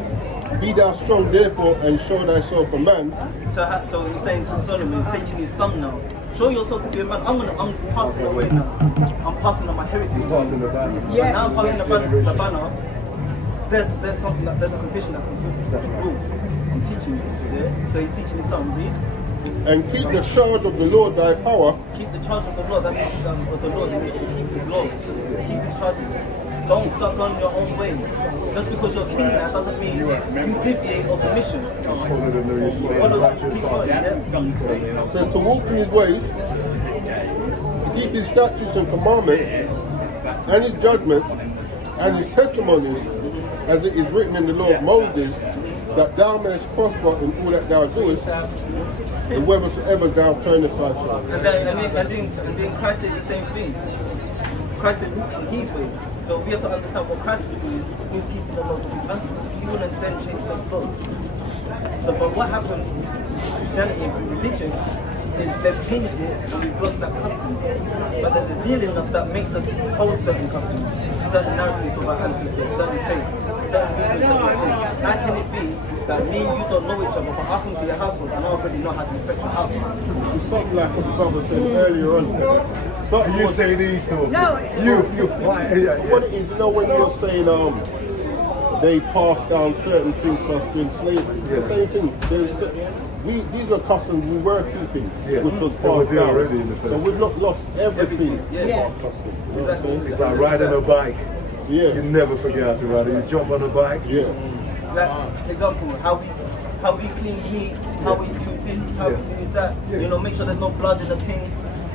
be thou strong therefore, and show thyself a man. So he's saying to Solomon, he's saying to his son now, show yourself to be a man. I'm passing away now. I'm passing on my heritage. Yes. Now I'm passing the banner. There's something there's a condition that comes with it. I'm teaching you, yeah? So he's teaching his son, read. And keep the charge of the Lord thy power. Keep the charge of the Lord, that means of the Lord, you need to keep his law. Keep his charges. Don't start going your own way. Just because you're king now doesn't mean you deviate of the mission. Follow, keep going, yeah? Says to walk in his ways, to keep his statutes and commandments, and his judgments, and his testimonies, as it is written in the law of Moses, that thou mayest prosper in all that thou doest, and whethersoever thou turnest thyself. And then Christ did the same thing. Christ said walk in his way. So we have to understand what Christ was doing. He was keeping the laws of his master. He wouldn't then change those laws. So but what happened in Christianity and religion is they've changed it and we've lost that custom. But there's a zeal in us that makes us hold certain customs, certain narratives of our ancestors, certain traits, certain movements that we take. How can it be that me and you don't know each other, but I come to your household and I already know how to respect your household? It's something like what the brother said earlier on. You say these two. No. What it is, when you're saying they passed down certain things to us during slavery, it's the same thing. These are customs we were keeping, which was passed down. Already in the first so we've not lost everything. Customs. It's like riding a bike. Yeah. You never forget how to ride it. You jump on a bike. Yeah. Like, for example, how we clean meat, how we do this, how we do that. You know, make sure there's no blood in the thing.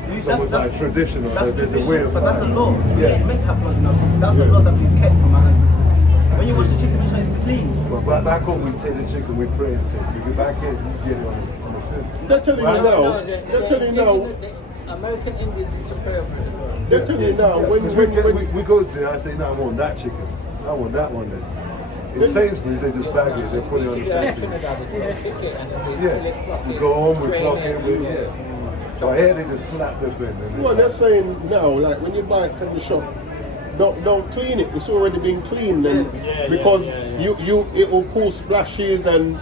It's almost like traditional. That's There's a traditional, way of but that's a law. Yeah. Yeah, meant to have blood in the thing. That's a law that we've kept from our ancestors. When you wash the chicken, make sure it's clean. But back home, we take the chicken, we pray it. If you back here, you get it on the film. They're telling you now. They're telling you now. American Indians used to pray for it. They're telling you now. When We go there, I say, no, I want that chicken. I want that one then. In Sainsbury's, they just bag it, they put it on the factory. Yeah, we go home, we plug it, But here they just slap the bin. well, they're saying now, like when you buy it from the shop, don't clean it. It's already been cleaned, and because it will cause splashes and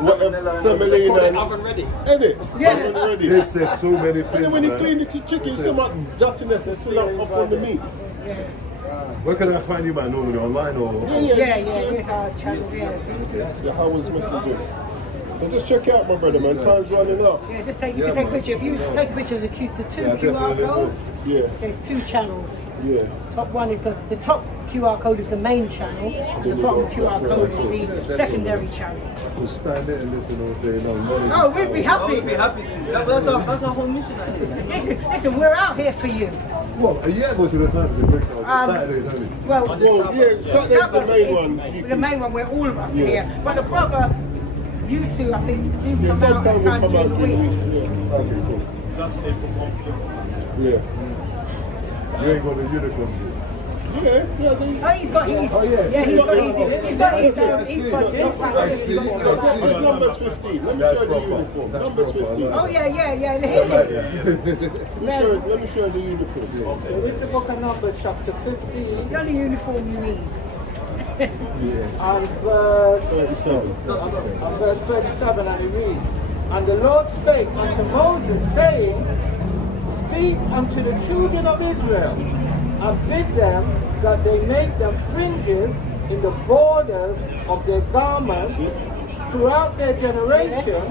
whatever, semolina and oven ready. edit. Yeah. Oven ready. They've said so many things. And then when you man. clean the chicken, so much dirtiness is still up on the meat. Where can I find you, man? Normally online or? Yeah, here's our channel, yeah. The Howard's messages. So just check it out, my brother, man. Time's running out. Yeah, just take, you can take a picture. If you take a picture of the two QR definitely codes, Yeah, there's two channels. yeah. Top one is the top QR code is the main channel, and the bottom QR code is the secondary channel. We'll stand there and listen all day long. Oh, we'd be happy. We'd be happy to. That's our whole mission out here. Listen, we're out here for you. Well, yeah, most of the time it's a break Saturdays only. Well, Yeah, Saturday's the main one. The main one where all of us are Yeah. here. But the brother, you two, I think, do Yeah, come out sometimes we time come during out the during week. the week. Yeah. Okay, cool. Saturday from 1 p.m. Yeah. You ain't got a uniform, dude. Yeah, yeah, they, Oh, he's got his. Oh, yeah, Yeah, he's got his. He's got his. I He's see. got this. I see. But numbers 15. Let me That's show you the proper. uniform. That's Numbers proper. 15. Oh, yeah. Here it is. Let me show you the uniform. So this is the book of Numbers, chapter 15, The only uniform you need. and verse 37. and verse 37, and it reads, And the Lord spake unto Moses, saying, Speak unto the children of Israel, and bid them that they make them fringes in the borders of their garments throughout their generation,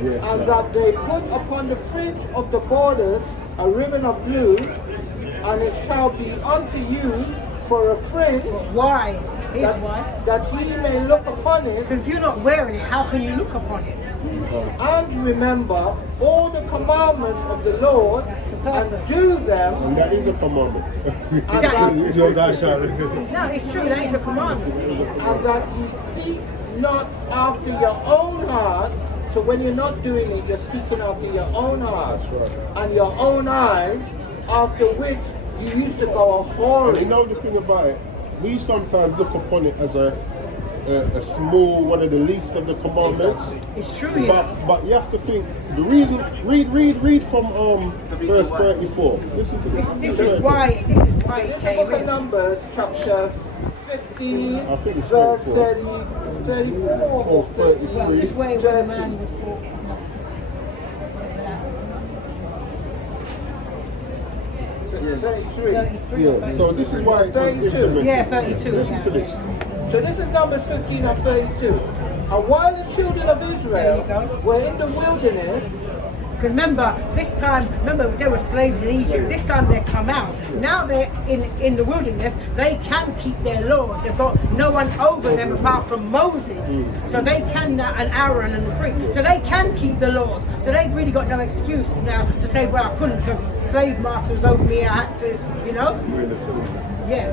and that they put upon the fringe of the borders a ribbon of blue, and it shall be unto you for a fringe, Why? Here's why. that ye may look upon it, Because if you're not wearing it, how can you look upon it? and remember all the commandments of the Lord, and do them, And that is a commandment. and that, Your guy shouted. No, it's true. That is a commandment. and that ye seek not after your own heart. So when you're not doing it, you're seeking after your own heart and your own eyes, after which you used to go And you a-whoring. know the thing about it, we sometimes look upon it as a small, one of the least of the commandments. It's true, you know. But you have to think, the reason, read from verse 34. Listen to this. This is why it This is the came book of in. Numbers, chapter 15, I think it's verse 34. 34 Or or 33. Well, just wait where the man was caught. 33. Yeah. So this is why it's 32. implemented. Yeah, 32. Listen to this. So this is Numbers 15 and 32. And while the children of There you Israel go. were in the wilderness, Because remember, they were slaves in Egypt. This time they come out. Now they're in the wilderness. They can keep their laws. They've got no one over them apart from Moses. So they can now, and Aaron and the priest. So they can keep the laws. So they've really got no excuse now to say, well, I couldn't because slave master was over me. I had to, you know. Yeah.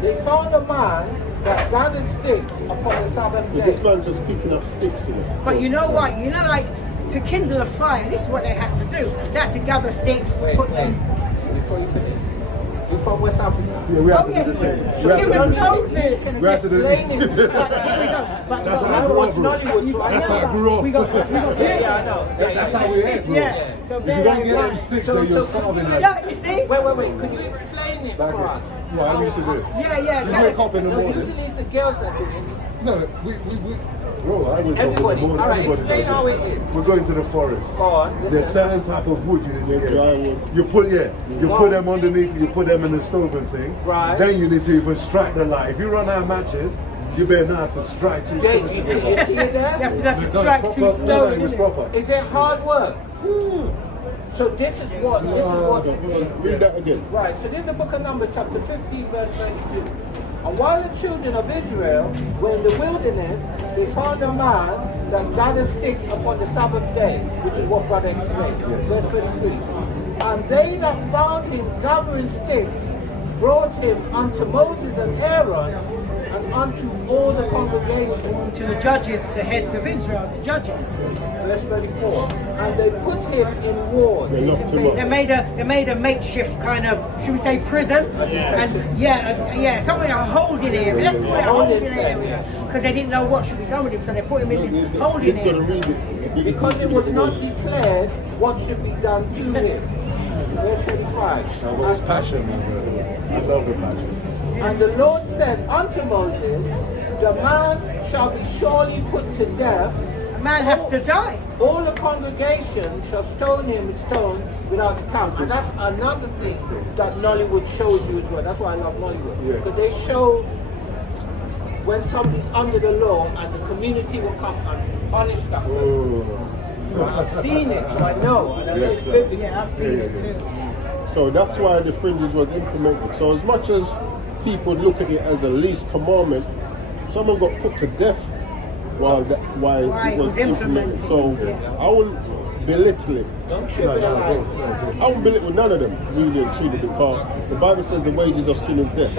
they found a man that gathered sticks upon the Sabbath So this day. man just picking up sticks in it. But you know what? You know, like to kindle a fire. This is what they had to do. They had to gather sticks, put them. Before you finish. You're from West Africa. Yeah, we have Oh, to do the same. yeah. We So have you to do would the know same. this. We have to do this. Explaining it. But That's how I I grew watch up, bro. Nollywood, so I That's know. how I grew up. We got Yeah, I know. That's how we ate, bro. Yeah. So If you don't get them sticks, then you're starving. Yeah, you see? Wait. Could you explain it Back for it. us? Yeah, I used to do it. Yeah. You tell wake us. up in the No, morning. usually it's the girls that do it. No, bro, I wake up in the Everybody. morning. All right, Everybody explain does how it is. We're going to the forest. Go on. There's listen. certain type of wood you need to get. Dry wood. You put them underneath, you put them in the stove and thing. Right. Then you need to even strike the light. If you run out of matches, you better know how to strike two Yeah, stones you see together. it You have to, there? have to strike two No, stones. it's innit? proper. Is it hard work? So this is what. Read that again. Right, so this is the book of Numbers, chapter 15, verse 32. And while the children of Israel were in the wilderness, they found a man that gathered sticks upon the Sabbath day, which is what brother explained. Verse 33. And they that found him gathering sticks brought him unto Moses and Aaron and unto all the congregation. To the judges, the heads of Israel, the judges. Verse 34. And they put him in ward. They made a makeshift kind of, should we say, prison? And something a holding area. Let's call it a holding area, because they didn't know what should be done with him, so they put him in this holding area. Because it was not declared what should be done to him. Verse 35. That's passion, my brother. I love the passion. And the Lord said unto Moses, the man shall be surely put to death. A man has to die. All the congregation shall stone him with stones without account. And that's another thing that Nollywood shows you as well. That's why I love Nollywood. Because they show when somebody's under the law and the community will come and punish that person. I've seen it, so I know. And I know it's biblical. Yeah, I've seen it too. So that's why the fringes was implemented. So as much as people look at it as a least commandment, someone got put to death while it was implemented. So I wouldn't belittle it. Don't trivialize it. I wouldn't belittle none of them, really and truly, because the Bible says the wages of sin is death.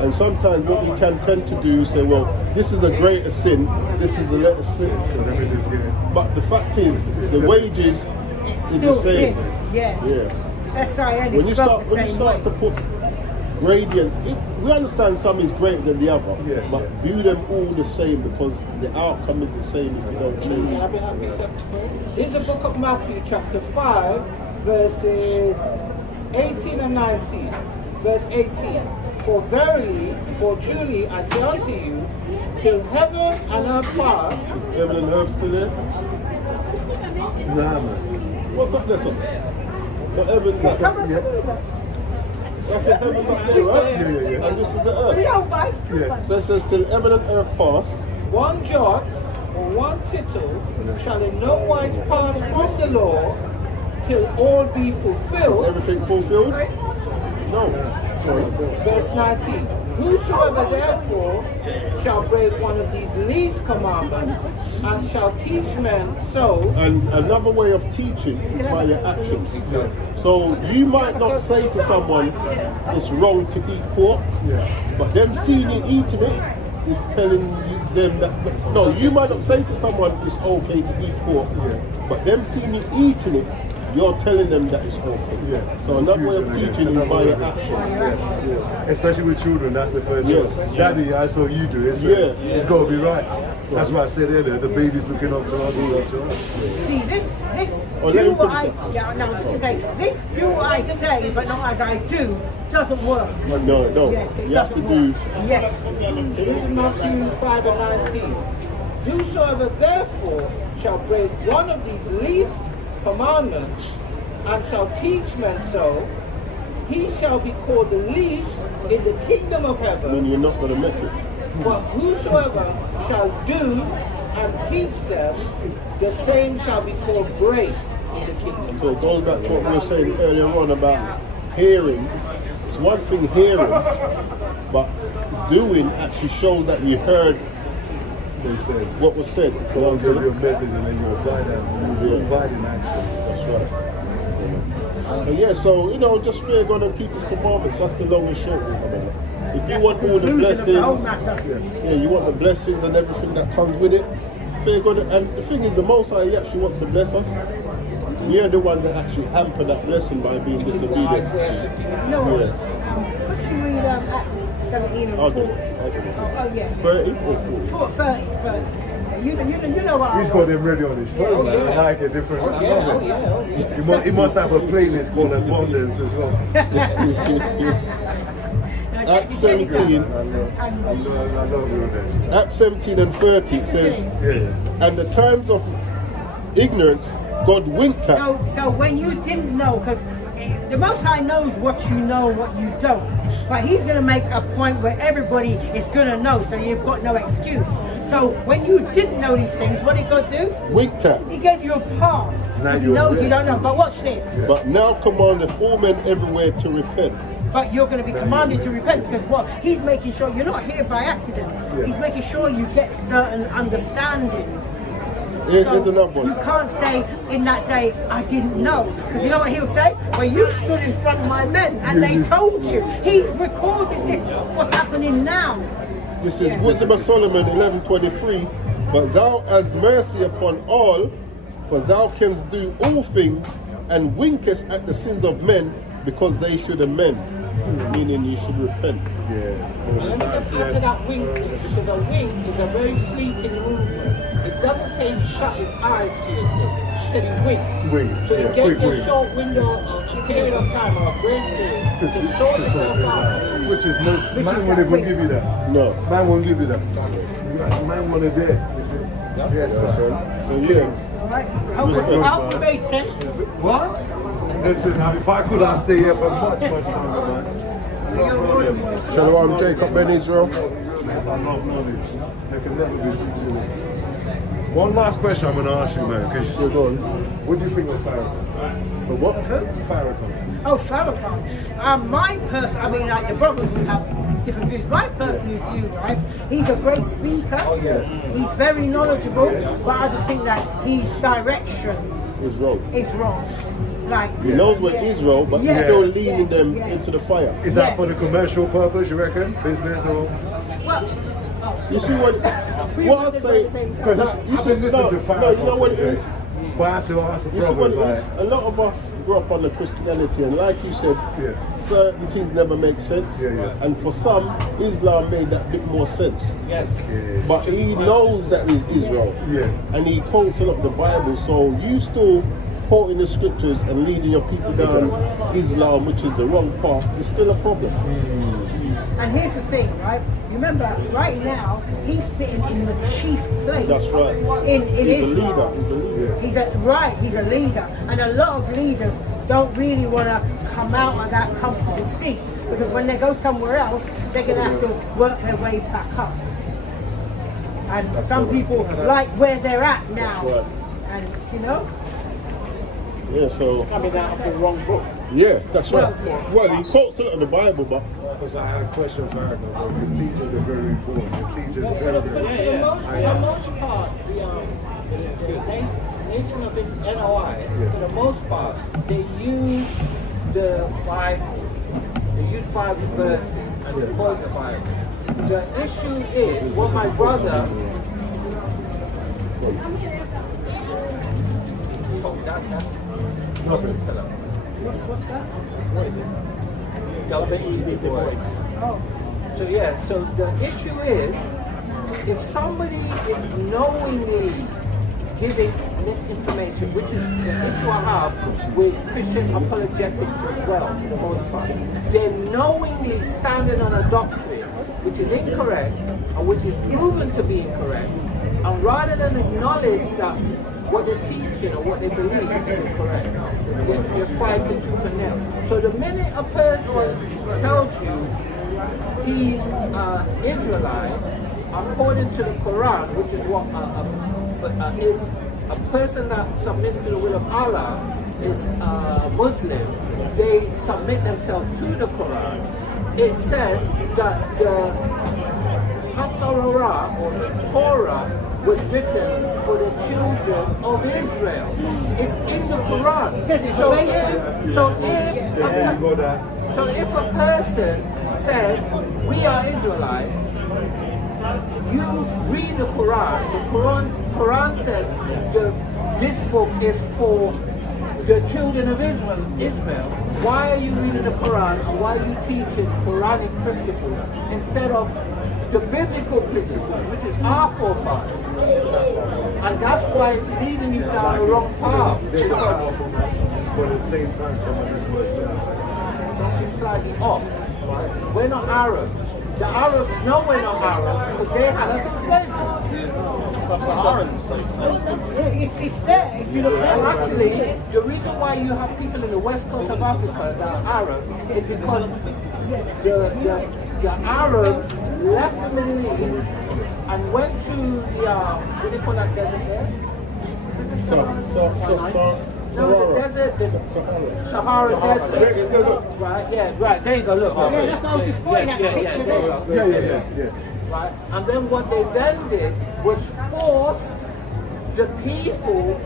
And sometimes what we can tend to do is say, well, this is a greater sin, this is a lesser sin. So let me just get it. But the fact is, the wages is the same. Yeah. When you start to put gradients, we understand some is greater than the other, but view them all the same, because the outcome is the same if you don't change. In the book of Matthew chapter 5 verses 18 and 19. Verse 18. For verily, for truly I say unto you, till heaven and earth pass. Heaven and earth still there? Nah, man. What's up there, son? The heaven's up there. That's the heaven up there, right? Yeah. And this is the earth. Yeah. So it says till heaven and earth pass. One jot or one tittle shall in no wise pass from the law till all be fulfilled. Everything fulfilled? No. Verse 19. Whosoever therefore shall break one of these least commandments and shall teach men so. And another way of teaching is by your actions. So you might not say to someone it's wrong to eat pork, but them seeing you eating it is telling them that, no, you might not say to someone it's okay to eat pork, but them seeing you eating it, you're telling them that it's okay. So another way of teaching is by your actions. Especially with children, that's the first one. Daddy, I saw you do it, so it's got to be right. That's what I said earlier, the baby's looking up to us, See, this do what I, I was going to say, this do what I say, but not as I do, doesn't work. No. You have to do. Yes. This is Matthew 5 and 19. Whosoever therefore shall break one of these least commandments and shall teach men so, he shall be called the least in the kingdom of heaven. I mean, you're not going to make it. But whosoever shall do and teach them, the same shall be called great in the kingdom. So it goes back to what we were saying earlier on about hearing. It's one thing hearing, but doing actually shows that you heard what was said. So I'll give you a message and then you apply that. You apply it in action. That's right. And so just fear God and keep His commandments. That's the long and short of it. If you want all the blessings, you want the blessings and everything that comes with it, fear God. And the thing is, the Most High, He actually wants to bless us. We're the one that actually hamper that blessing by being disobedient. What do you read Acts 17 and 40? Oh yeah. 30 or 40? 30. You know what He's got them ready on his phone, man. I like a different. I love it. He must have a playlist called Abundance as well. Acts 17. I love you on this. Acts 17 and 30 says, and the times of ignorance God winked at. So when you didn't know, because the Most High knows what you know and what you don't, but He's going to make a point where everybody is going to know, so you've got no excuse. So when you didn't know these things, what did God do? Winked at. He gave you a pass, because He knows you don't know. But watch this. But now commandeth all men everywhere to repent, but you're going to be commanded to repent because what? He's making sure you're not here by accident. He's making sure you get certain understandings. Here's So another one. you can't say in that day, I didn't know. Because you know what he'll say? When you stood in front of my men and they told you, he recorded this, what's happening now. This is Wisdom of Solomon 11:23. But thou hast mercy upon all, for thou canst do all things, and winkest at the sins of men, because they should amend. Meaning you should repent. Yes. Let me just add to that wink, because a wink is a very fleeting movement. It doesn't say he shut his eyes to your sin. It said he winked. Wings. So you Yeah, get quick your wink. short window, a period of time, or a grace period, to sort yourself out. Which is most, man won't even give you that. No. Man won't give you that. Man want to dare. Yes, sir. So yeah. Alright? Hope it made sense. What? Listen, if I could, I'd stay here for much longer, man. Shalom, Jacob Ben Israel. I love knowledge. There can never be too soon. One last question I'm going to ask you, man. Because You're going. what do you think of Farrakhan? The what? Farrakhan. Oh, Farrakhan. I mean, like the brothers will have different views. My personal view, right? He's a great speaker. Oh, yeah. He's very knowledgeable, but I just think that his direction It's wrong. is wrong. Like He knows what Israel, but he's Yes, still leading yes, them yes. into the fire. Is that Yes. for the commercial purpose, you reckon? Business or? well, You see what I say? Because You I've see, been listening to no, you know what it is? But I had to ask the You see what brothers, it is? like, A lot of us grew up under Christianity, and like you said, Yeah. certain things never make sense. Yeah, yeah. And for some, Islam made that bit more sense. Yes. But he knows that he's Israel. Yeah. And he quotes a lot of the Bible, so you still quoting the scriptures and leading your people down Islam, which is the wrong path, is still a problem. and here's the thing, right? You remember, right now, he's sitting in the chief place. That's right. In He's a Islam. leader. He's a leader. He's a leader. And a lot of leaders don't really want to come out of that comfortable seat because when they go somewhere else, they're going to have to work their way back up. And some people like where they're at now. right. And, you know? Yeah, so. Coming out of the wrong book. Yeah, that's right. Well, he quotes a lot of the Bible, but. because I had a question for Farrakhan, bro, because teachers are very important. The teachers are For very, the very most part, the Nation of this NOI, for the most part, they use the Bible. They use Bible verses and they quote the Bible. The issue is what my brother. That's nothing. What's that? What is it? Gotta make me big voice. Oh. So yeah, so the issue is, if somebody is knowingly giving misinformation, which is the issue I have with Christian apologetics as well, for the most part, they're knowingly standing on a doctrine which is incorrect and which is proven to be incorrect, and rather than acknowledge that what they're teaching or what they believe is incorrect, they're fighting tooth and nail. So the minute a person tells you he's Israelite, according to the Quran, which is what is a person that submits to the will of Allah is Muslim, they submit themselves to the Quran. It says that the Torah or the Torah was written for the children of Israel. It's in the Quran. It says it's So amazing. so if a person says we are Israelites, you read the Quran. The Quran says this book is for the children of Israel. Why are you reading the Quran and why are you teaching Quranic principles instead of the biblical principles, which is our forefathers? And that's why it's leading you down the wrong path. But at the same time, someone is Something slightly off. Right? We're not Arabs. The Arabs know we're not Arabs because they had us in slavery. It's there if you look And at it. actually, the reason why you have people in the west coast of Africa that are Arab is because the Arabs left the Middle East and went to the, what do you call that desert there? Is it the Sahara? No, the desert, the Sahara Desert. Right, yeah, right. There you go. Look. Yeah, that's what I was just pointing at. Yeah, the yeah, picture there you there. go. Yeah. Right? And then what they then did was forced the people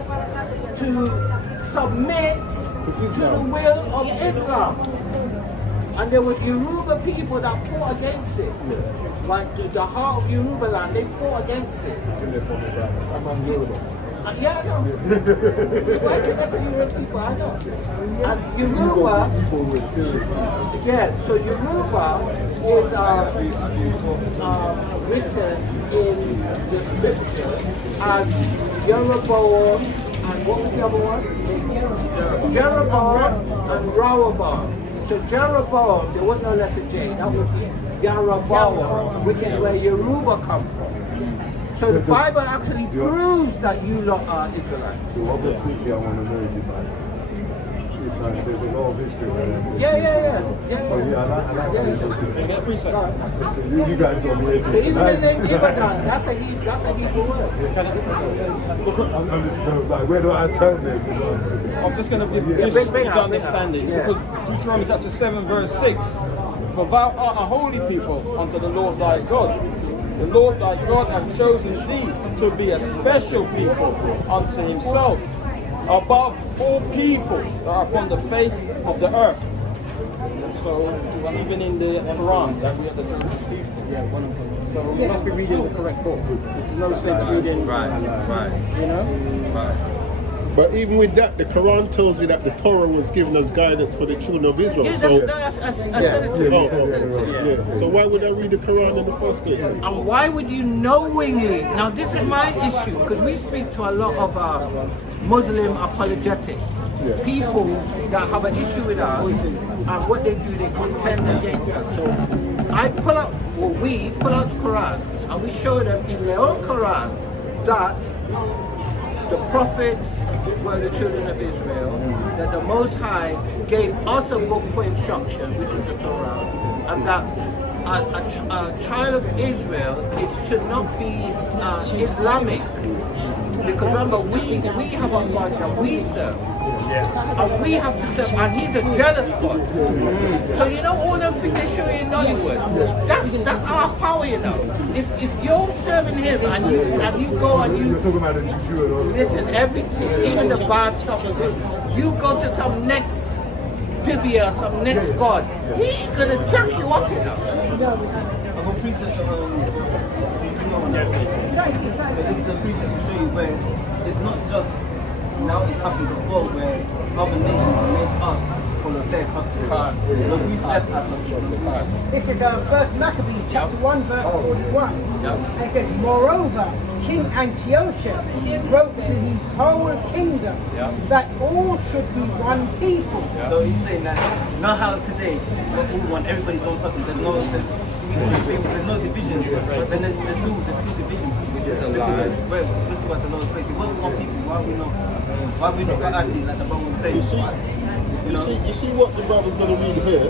to submit to the will of Islam. And there was Yoruba people that fought against it. Like the heart of Yoruba land, they fought against it. I'm Yoruba. Yeah, I know. Well, that's a Yoruba people, I know. And Yoruba, People were serious. yeah, so Yoruba is written in the scripture as Jeroboam and what was the other one? Jeroboam and Rehoboam. So Jeroboam, there was no letter J, that was Jeroboam, which is where Yoruba come from. So the Bible actually proves that you lot are Israelites. The other city I want to know is Ibadan. There's a lot of history there. Yeah. But yeah, I like Yeah. that. Get 3 seconds. Listen, you guys got me here. But even the name Ibadan, that's a Hebrew word. I'm just like, where do I turn this? I'm just going to give this bring out, understanding. bring out. Because Deuteronomy chapter 7 verse 6. For thou art a holy people unto the Lord thy God. The Lord thy God hath chosen thee to be a special people unto himself, above all people that are upon the face of the earth. So it's even in the Quran that we are the chosen people. So we must be reading the correct book. There's no sense reading, you know? But even with that, the Quran tells you that the Torah was given as guidance for the children of Israel. Yeah, So, I said it to you. yeah. So why would I read the Quran in the first place? And why would you knowingly? Now this is my issue because we speak to a lot of Muslim apologetics, people that have an issue with us, and what they do, they contend against us. So we pull out the Quran and we show them in their own Quran that the prophets were the children of Israel, that the Most High gave us a book for instruction, which is the Torah, and that a child of Israel, it should not be Islamic. Because remember, we have a God that we serve. And we have to serve, and he's a jealous God. So you know all them things they show you in Hollywood, that's our power, you know. If you're serving him and you go and you listen, everything, even the bad stuff, you go to some next Bibia, some next God, he's gonna jack you up, you know. I'm a precept this is a precept to show you where it's not just now it's happened before where other nations have made us from their customers. But we've left as a people. This is 1 Maccabees chapter 1 verse 41. And it says, moreover, King Antiochus wrote to his whole kingdom that all should be one people. So he's saying that, you know how today we want everybody's own person, there's no division, but then there's still division, which is a lie. Let's talk about the lowest place. It wasn't one people, why are we not actually like the Bible says? You see what the brother's going to read here?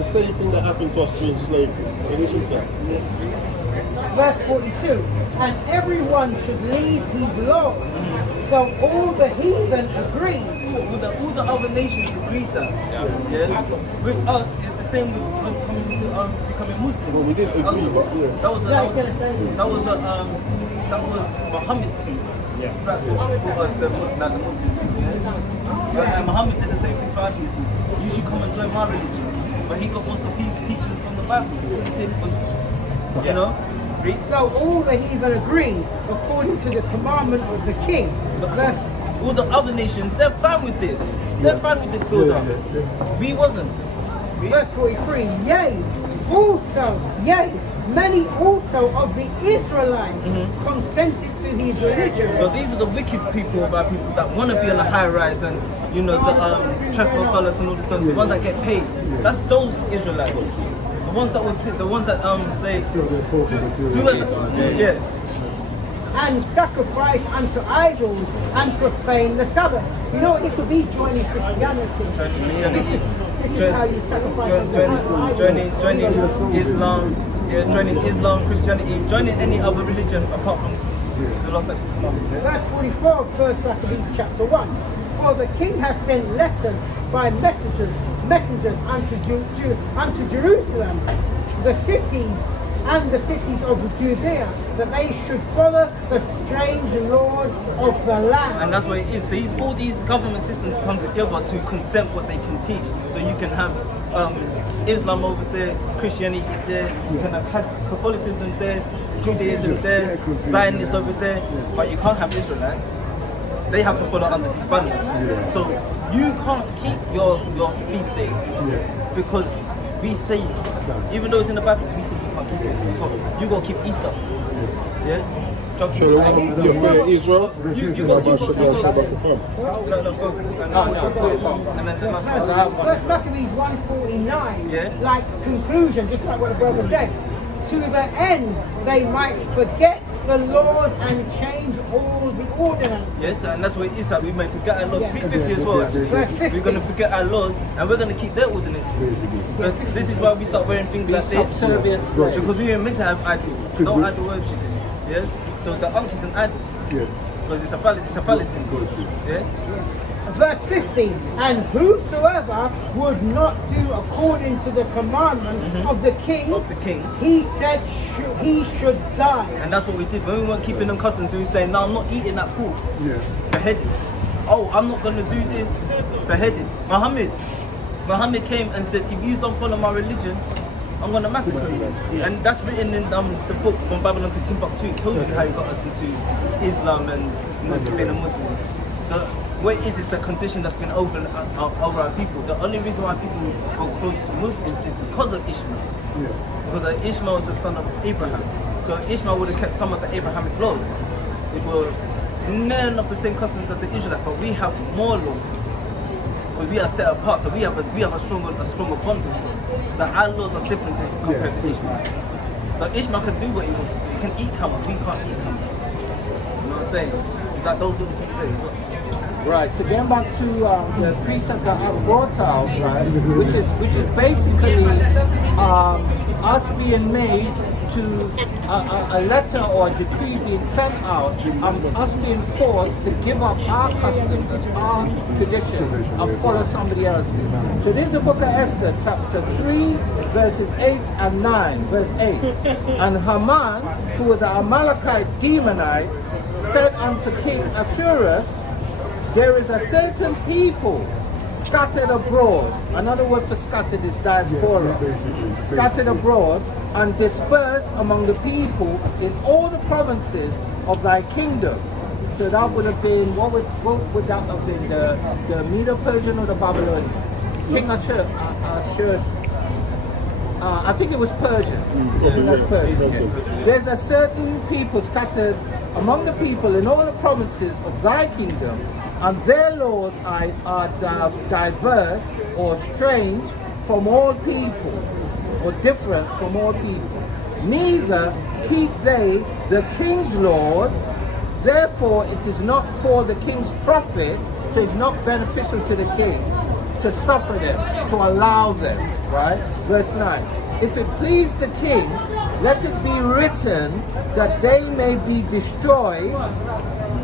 The same thing that happened to us during slavery. And this is that. Verse 42, and everyone should leave his law. So all the heathen agreed. All the other nations agreed that. With us, it's the same with coming to becoming Muslim. Well, we didn't agree, but that was Muhammad's team. That was the Muslim team. And Muhammad did the same thing for our people. You should come and join my religion. But he got most of his teachings from the Bible. You know? So all the heathen agreed according to the commandment of the king. All the other nations, they're fine with this. They're fine with this build-up. We wasn't. Verse 43, yea, many also of the Israelites consented to his religion. So these are the wicked people of our people that want to be on a high rise and, you know, the traffic dollars and all the things, the ones that get paid. That's those Israelites. The ones that say, and sacrifice unto idols and profane the Sabbath. You know, this would be joining Christianity. This is how you sacrifice unto idols. Joining Islam, Christianity, joining any other religion apart from the lost. Verse 44 of 1 Maccabees chapter 1. For the king hath sent letters by messengers unto Jerusalem, the cities of Judea, that they should follow the strange laws of the land. And that's what it is. All these government systems come together to consent what they can teach. So you can have Islam over there, Christianity there, you can have Catholicism there, Judaism there, Zionists over there, but you can't have Israelites. They have to follow under these banners. So you can't keep your feast days because we say, even though it's in the Bible, we say you can't keep it. You got to keep Easter. Yeah? So you're Israel? You got to Shabbat the fun. First Maccabees 1:49, like conclusion, just like what the brother said, to the end they might forget the laws and change all the ordinances. Yes, and that's what it is. We may forget our laws. 350 as well. Verse 50. We're going to forget our laws and we're going to keep their ordinances. So this is why we start wearing things like this. Because we were meant to have idols. No idol worship. Yeah? So the ankh is an idol. Because it's a fallacy. Yeah? Verse 50, and whosoever would not do according to the commandment of the king, he said he should die. And that's what we did. When we weren't keeping them customs, we were saying, no, I'm not eating that pork. Beheaded. Oh, I'm not going to do this. Beheaded. Muhammad came and said, if you don't follow my religion, I'm going to massacre you. And that's written in the book From Babylon to Timbuktu. It tells you how you got us into Islam and being a Muslim. So what it is the condition that's been over our people. The only reason why people go close to Muslims is because of Ishmael. Because Ishmael is the son of Abraham. So Ishmael would have kept some of the Abrahamic laws, which were none of the same customs as the Israelites, but we have more laws. Because we are set apart, so we have a stronger bond with them. So our laws are different compared to Ishmael. So Ishmael can do what he wants to do. He can eat camel, we can't eat camel. You know what I'm saying? It's like those little things there. Right, so getting back to the precept that I brought out, right, which is basically us being made to a letter or a decree being sent out, us being forced to give up our customs, our tradition, and follow somebody else's. So this is the book of Esther, chapter 3, verses 8 and 9, verse 8. And Haman, who was an Amalekite demonite, said unto King Ahasuerus, there is a certain people scattered abroad. Another word for scattered is diaspora. Scattered abroad and dispersed among the people in all the provinces of thy kingdom. So that would have been, what would that have been? The Medo-Persian or the Babylonian? King Ahasuerus. I think it was Persian. I think that's Persian. There's a certain people scattered among the people in all the provinces of thy kingdom, and their laws are diverse or strange from all people, or different from all people. Neither keep they the king's laws, therefore it is not for the king's profit, so it's not beneficial to the king to suffer them, to allow them, right? Verse 9, if it please the king, let it be written that they may be destroyed,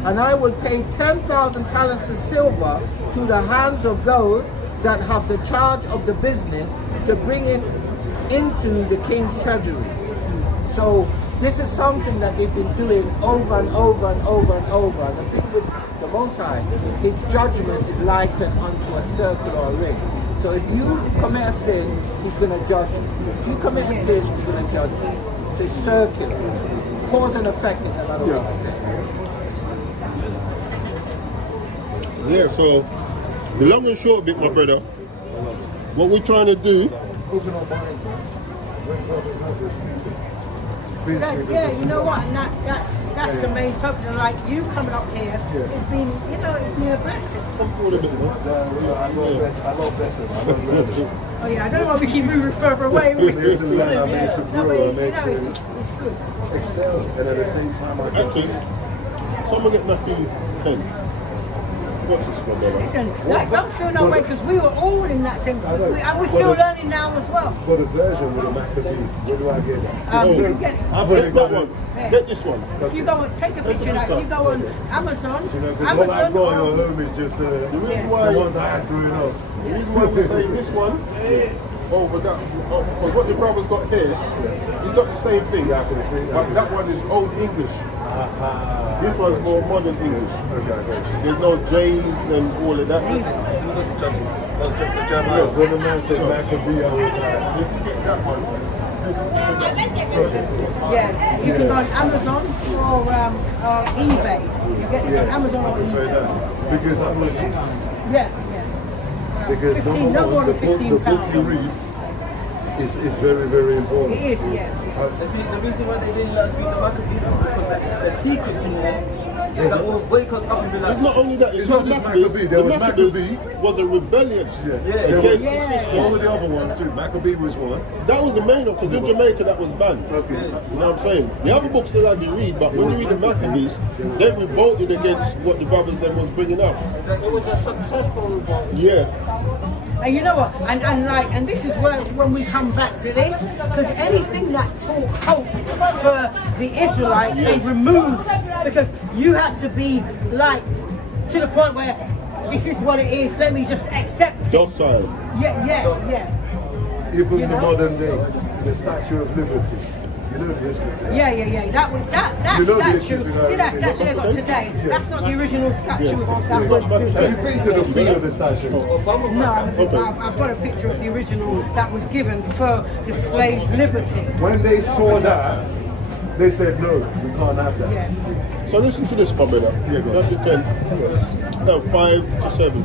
and I will pay 10,000 talents of silver to the hands of those that have the charge of the business to bring it into the king's treasury. So this is something that they've been doing over and over and over and over. And I think with the Most High, his judgment is likened unto a circle or a ring. So if you commit a sin, he's going to judge you. If you commit a sin, he's going to judge you. So it's circular. Cause and effect is another way to say it. Yeah, so the long and short of it, my brother, what we're trying to do. Yeah, you know what? And that's the main purpose. And like you coming up here, it's been a blessing. I love blessing. Oh yeah, I don't know why we keep moving further away. It's a learn, I mean, it's a grow, it makes it's good. excel, and at the same time, I Actually, someone get Matthew 10. What's this one, brother? Listen, like, don't feel no way because we were all in that sense. And we're still learning now as well. But the version with a Maccabee, where do I get it? You get, I've Get only that got one. Yeah. Get this one. if you go and take a picture of that, if you go on Amazon, You know, because what I've got at home is just the reason the ones I had growing up. The reason why we're saying this one over that, because what the brother's got here, he's got the same thing, but that one is Old English. This one's more modern English. There's no J's and all of that. Yes, when the man said Maccabee, I was like, If you get that one, yeah, you can go on Amazon or eBay. You get this on Amazon or eBay. because I was, Yeah. because 15, no more than the book you £15. read is very, very important. It is, yeah. You see, the reason why they didn't let us read the Maccabees is because there's secrets in there that will wake us up and be like, it's not only that, It's not just Maccabee, there The was Maccabee was a rebellion. There was Yeah. all of the other ones too. Maccabee was one. That was the main one, because in Jamaica that was banned. Okay. You know what I'm saying? The other books they like you read, but when you read the Maccabees, they revolted against what the brothers then was bringing up. It was a successful revolt. Yeah. And you know what? And this is where when we come back to this, because anything that taught hope for the Israelites, they removed, because you had to be like to the point where this is what it is. Let me just accept it. Docile. Yeah. Even You the know? modern day, the Statue of Liberty. You know the history to that. Yeah. That You know the statue. issues in See that our- statue they got today? That's not the original statue that was. Have you been to the feet of the statue? No, I've got a picture of the original that was given for the slaves' liberty. When they saw that, they said, no, we can't have that. Yeah. So listen to this, my brother. Yeah, go Chapter 10. No, 5 to 7.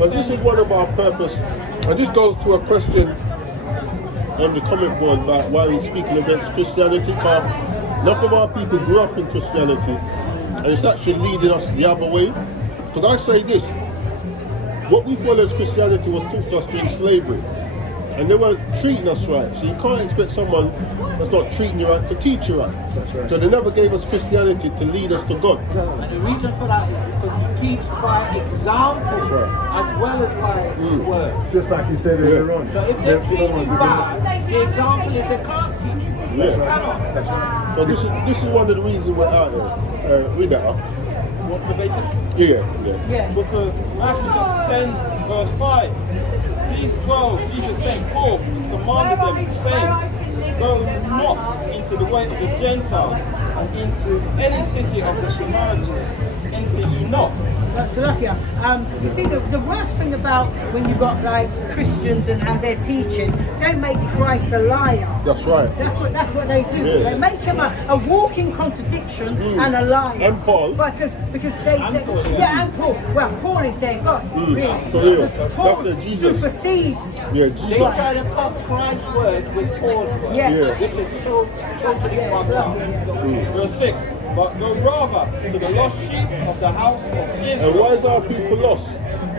But this is one of our purpose. And this goes to a question on the comment board about why he's speaking against Christianity. Because enough of our people grew up in Christianity, and it's actually leading us the other way. Because I say this, what we follow as Christianity was taught us during slavery, and they weren't treating us right. So you can't expect someone that's not treating you right to teach you right. That's right. So they never gave us Christianity to lead us to God. And the reason for that is because he teaches by example as well as by word. Just like you said earlier on. So if they treat you bad, the example is they can't teach you. They cannot. That's right. So this is one of the reasons we're out here. Read that up. What verbatim? Yeah. Book of Matthew chapter 10, verse 5. These 12 Jesus sent forth and commanded them, saying, go not into the way of the Gentiles, and into any city of the Samaritans enter ye not. So you see the worst thing about when you got like Christians and how they're teaching, they make Christ a liar. That's right. That's what they do. Yeah. They make him a walking contradiction and a liar. And Paul. Because and Paul. Well, Paul is their God, really. For real. Because Paul That's the Jesus. supersedes. Yeah, They Jesus. try to cut Christ's words with Paul's words, Yes. which is so totally fucked up. Verse 6. But go rather to the lost sheep of the house of And Israel. why is our people lost?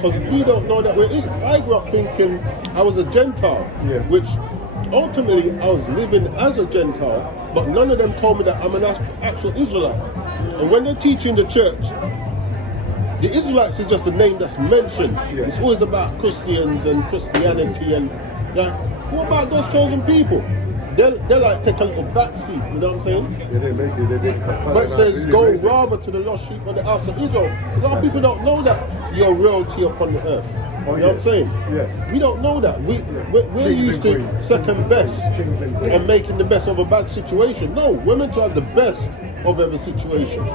Because we don't know that we're in. I grew up thinking I was a Gentile, which ultimately I was living as a Gentile, but none of them told me that I'm an actual Israelite. And when they're teaching the church, the Israelites is just a name that's mentioned. It's always about Christians and Christianity and that. What about those chosen people? They're like take a little backseat, you know what I'm saying? They didn't make it, they didn't cut But it says really go raise it. rather to the lost sheep of the house of Israel. Because our people don't know that you're royalty upon the earth. Oh, You know what I'm saying? Yeah. We don't know that. We're Kings used and to queens. second best Kings and queens. and making the best of a bad situation. No, we're meant to have the best of every situation.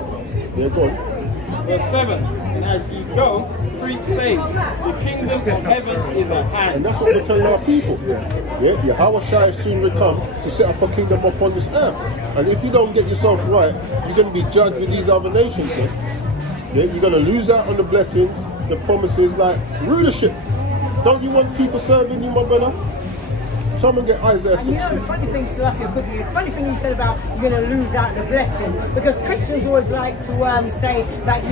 Yeah, go on. Verse 7. And as ye go, preach saying, the kingdom of heaven is at And hand. that's what we're telling our people. Yeah, Yahweh Shai soon will come to set up a kingdom upon this earth. And if you don't get yourself right, you're going to be judged with these other nations. Yeah, you're going to lose out on the blessings, the promises, like rulership. Don't you want people serving you, my brother? Someone get Isaiah 6. And you know the funny thing, Salaki, could be the funny thing you said about you're going to lose out the blessing, because Christians always like to say that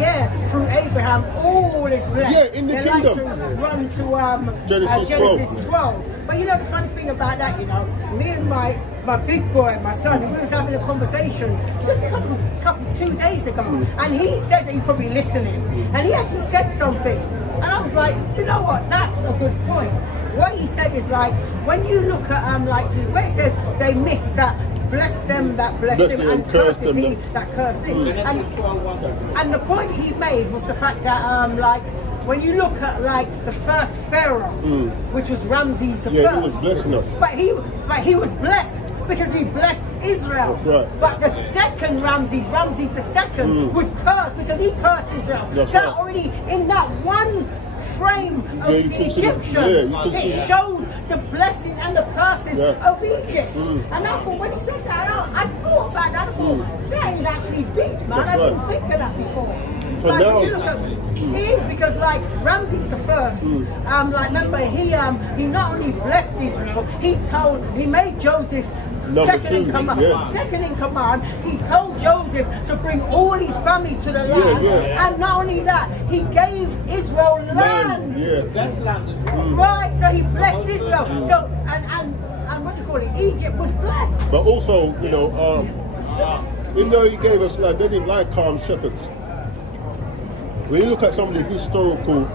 through Abraham all is blessed. Yeah, in the they kingdom. like to run to Genesis 12. Genesis 12. But you know the funny thing about that, me and Mike my big boy, my son, we was having a conversation just a couple 2 days ago, and he said that he probably listening, and he actually said something, and I was like, you know what, that's a good point. What he said is like, when you look at like where it says they miss that, bless them that bless him and curse he that curse him. And the point he made was the fact that like when you look at like the first Pharaoh, which was Ramses the first, he was blessing us. But he was blessed because he blessed Israel. Right. But the second Ramses the second, was cursed because he cursed Israel. That's so right. already in that one frame of the Egyptians, it showed the blessing and the curses of Egypt. And I thought, when he said that, I thought about that. I thought, that is actually deep, man. I didn't think of that before. Like, now, you look at, it is because like Ramses the first, like remember he not only blessed Israel, he made Joseph second in command. He told Joseph to bring all his family to the land, and not only that, he gave Israel land. That's land. Right, so he blessed Israel. So and what do you call it? Egypt was blessed. But also, you know, even though he gave us land, they didn't like calm shepherds. When you look at some of the historical,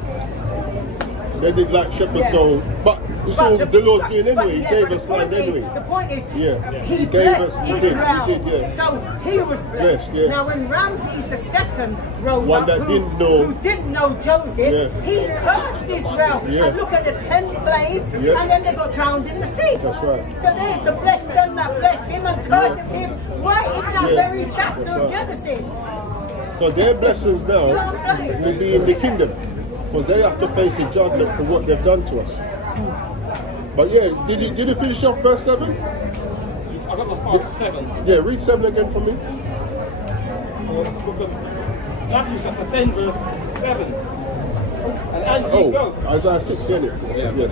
they didn't like shepherds, so but it's all the Lord doing anyway. He gave us land anyway. The point is, he he blessed us, Israel. he did, So he was blessed. Now when Ramses the second rose One up, that who didn't know Joseph, he cursed Israel. And look at the 10 plagues, and then they got drowned in the sea. That's right. So there's the bless them that bless him and curses him right in that very chapter of Genesis. So their blessings now You know what I'm saying? will be in the kingdom, because they have to face the judgment for what they've done to us. But yeah, did you finish off verse 7? I got the part 7. Yeah, read 7 again for me. Matthew chapter 10 verse 7. And as you go, Isaiah 6, isn't it?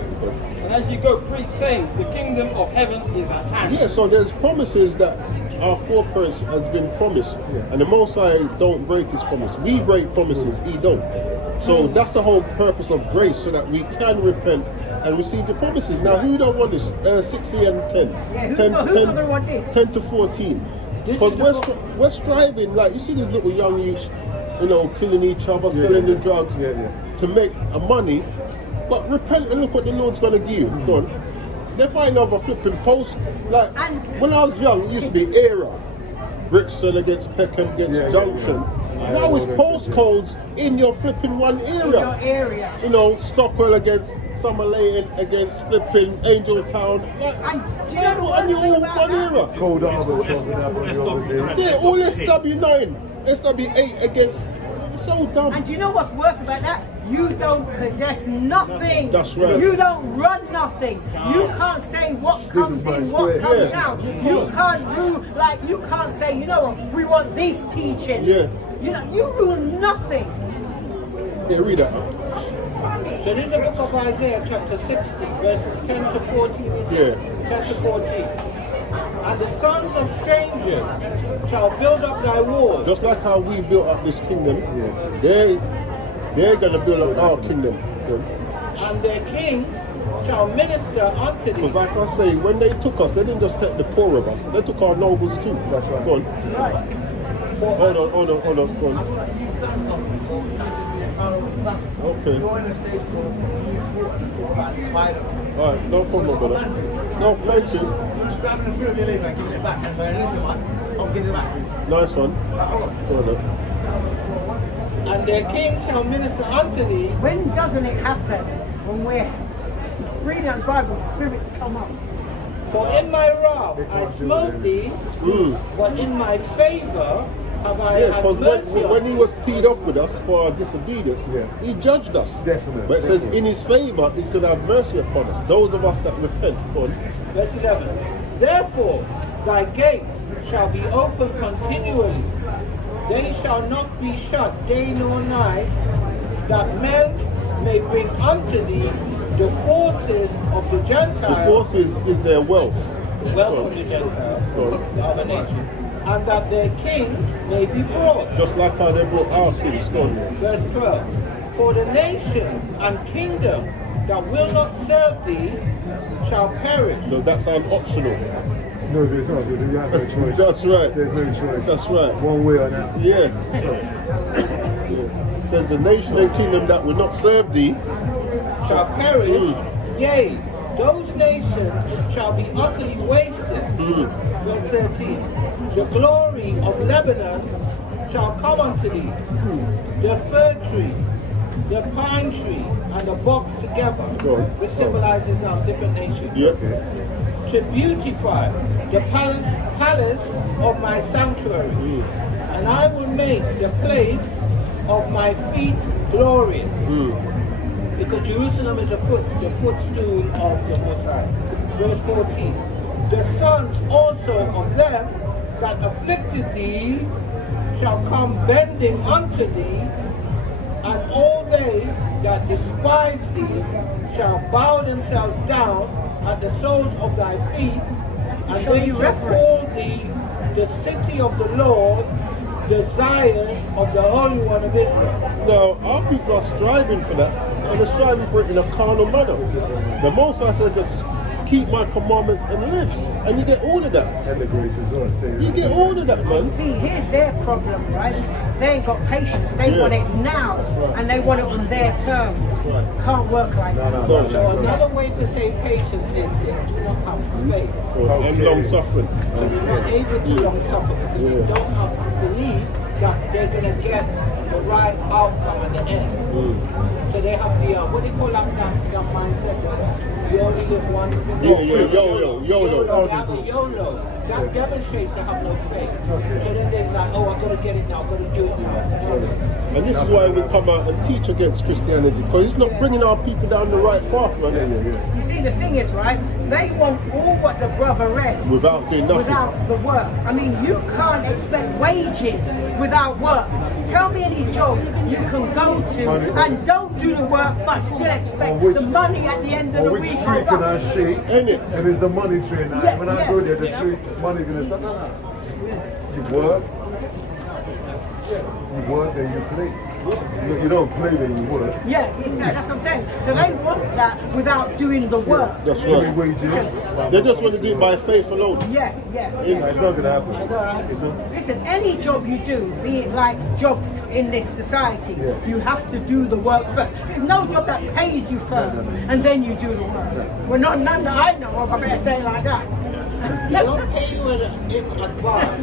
and as you go, preach, saying, the kingdom of heaven is at hand. Yeah, so there's promises that our foreparents has been promised, and the Most High don't break his promise. We break promises, he don't. So that's the whole purpose of grace, so that we can repent and receive the promises. Now, who don't want this? 60 and 10. Who's not gonna want this? 10 to 14. Because we're striving, like you see these little young youths, you know, killing each other, selling the drugs to make money. But repent and look what the Lord's going to give you. Go on. They find over flipping posts. Like, when I was young, it used to be era. Brixton against Peckham against Junction. Now it's postcodes in your flipping one area. In your area. You know, Stockwell against Summerlane against flipping Angel Town. Like, do you know what and you're all one era. Cold Harbour, something happened. Yeah, all SW9, SW8 against. It's so dumb. And do you know what's worse about that? You don't possess nothing. That's right. You don't run nothing. You can't say what comes in, what comes out. You can't do, like, you can't say, you know what, we want these teachings. You know, you rule nothing. Yeah, read that. So this is the book of Isaiah chapter 60 verses 10 to 14. 10 to 14. And the sons of strangers shall build up thy walls. Just like how we built up this kingdom, they're going to build up our kingdom. And their kings shall minister unto thee. Because like I say, when they took us, they didn't just take the poor of us, they took our nobles too. That's right. Go on. Right. Hold on, go on. Okay. Alright, no problem, brother. No, thank you. Nice one. Go on then. And their kings shall minister unto thee. When doesn't it happen? When we're reading the Bible, spirits come up. For in my wrath I smote thee, but in my favor have I had mercy when he was peed off with us for our disobedience, he judged us. Definitely. But it says in his favor, he's going to have mercy upon us. Those of us that repent. Go on. Verse 11. Therefore thy gates shall be open continually. They shall not be shut day nor night, that men may bring unto thee the forces of the Gentiles. The forces is their wealth. The wealth of the Gentiles, the other nation. And that their kings may be brought. Just like how they brought our kings. Go on. Verse 12. For the nation and kingdom that will not serve thee shall perish. So that's an optional. No, there's not. You have no choice. That's right. There's no choice. That's right. One way or another. Yeah. Says the nation and kingdom that will not serve thee. Shall perish, yea, those nations shall be utterly wasted. Verse 13. The glory of Lebanon shall come unto thee, the fir tree, the pine tree, and the box together, which symbolizes different nations. Yeah. To beautify the palace of my sanctuary, and I will make the place of my feet glorious. Because Jerusalem is the footstool of the Most High. Verse 14. The sons also of them that afflicted thee shall come bending unto thee, and all they that despise thee shall bow themselves down at the soles of thy feet, and they shall call thee the city of the Lord, the Zion of the Holy One of Israel. Now, our people are striving for that, and they're striving for it in a carnal manner. The Most High said, just keep my commandments and live. And you get all of that. And the grace as well. You get all of that, man. See, here's their problem, right? They ain't got patience. They want it now, and they want it on their terms. Can't work like that. So another way to say patience is they do not have faith. And long suffering. So they're not able to long suffer because they don't have belief that they're going to get the right outcome at the end. So they have the, what they call that mindset that you only live once. YOLO. YOLO. That demonstrates they have no faith. So then they're like, oh, I've got to get it now, I've got to do it now. And this is why we come out and teach against Christianity, because it's not bringing our people down the right path, man. You see, the thing is, right, they want all what the brother read Without doing nothing. without the work. I mean, you can't expect wages without work. Tell me any job you can go to and don't do the work but still expect the money at the end of the week. Which tree can I shake? Ain't it? And it's the money tree now. Yeah, when I go there, the tree, money gonna start. No. You work, then you play. You don't play, then you work. Yeah, that's what I'm saying. So they want that without doing the work. That's right. Wages. They just want to do it by faith alone. Yeah. It's not gonna happen. Listen, any job you do, be it like job in this society, you have to do the work first. There's no job that pays you first and then you do the work. Well, none that I know of, I better say it like that. They don't pay you in advance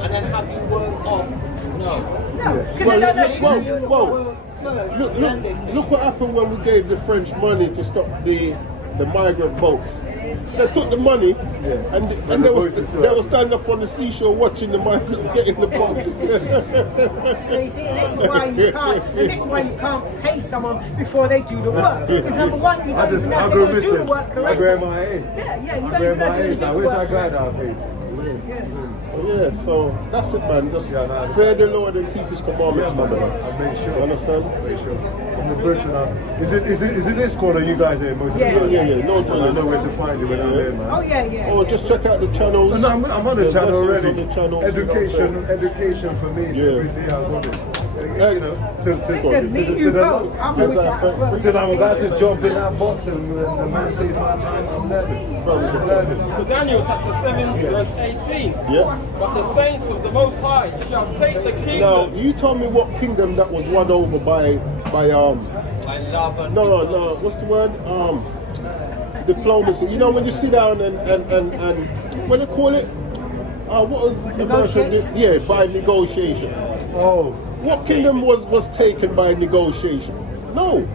and then have you work off. No, because they don't know. Look what happened when we gave the French money to stop the migrant boats. They took the money and they were standing up on the seashore watching the migrants get in the boats. So you see, this is why you can't pay someone before they do the work. Because number one, you don't even know if they're going to do the work correctly. I grab my age. Yeah, you I don't grab even know my if age. they're I going wish to I do the grabbed work. our pay. Yeah, so that's it, man. Just fear the Lord and keep His commandments, man. I make sure. You understand? Make sure. From the bridge now. Is it this corner you guys are in most of the time? Yeah. No, I know where to find you when I'm there, man. Oh, yeah. Oh, just check out the channels. No, I'm on the channel already. On the channel. Education for me. Every day I go there. You know, Listen, me, you both. I'm with that as well. Till I'm about to jump in that box and the man says my time, I'm learning. So Daniel chapter 7 verse 18. Yeah. But the saints of the Most High shall take the kingdom. Now, you told me what kingdom that was won over by I love and no, what's the word? Diplomacy. You know, when you sit down and what do you call it? What was the version? Yeah, by negotiation. Oh. What kingdom was taken by negotiation? No.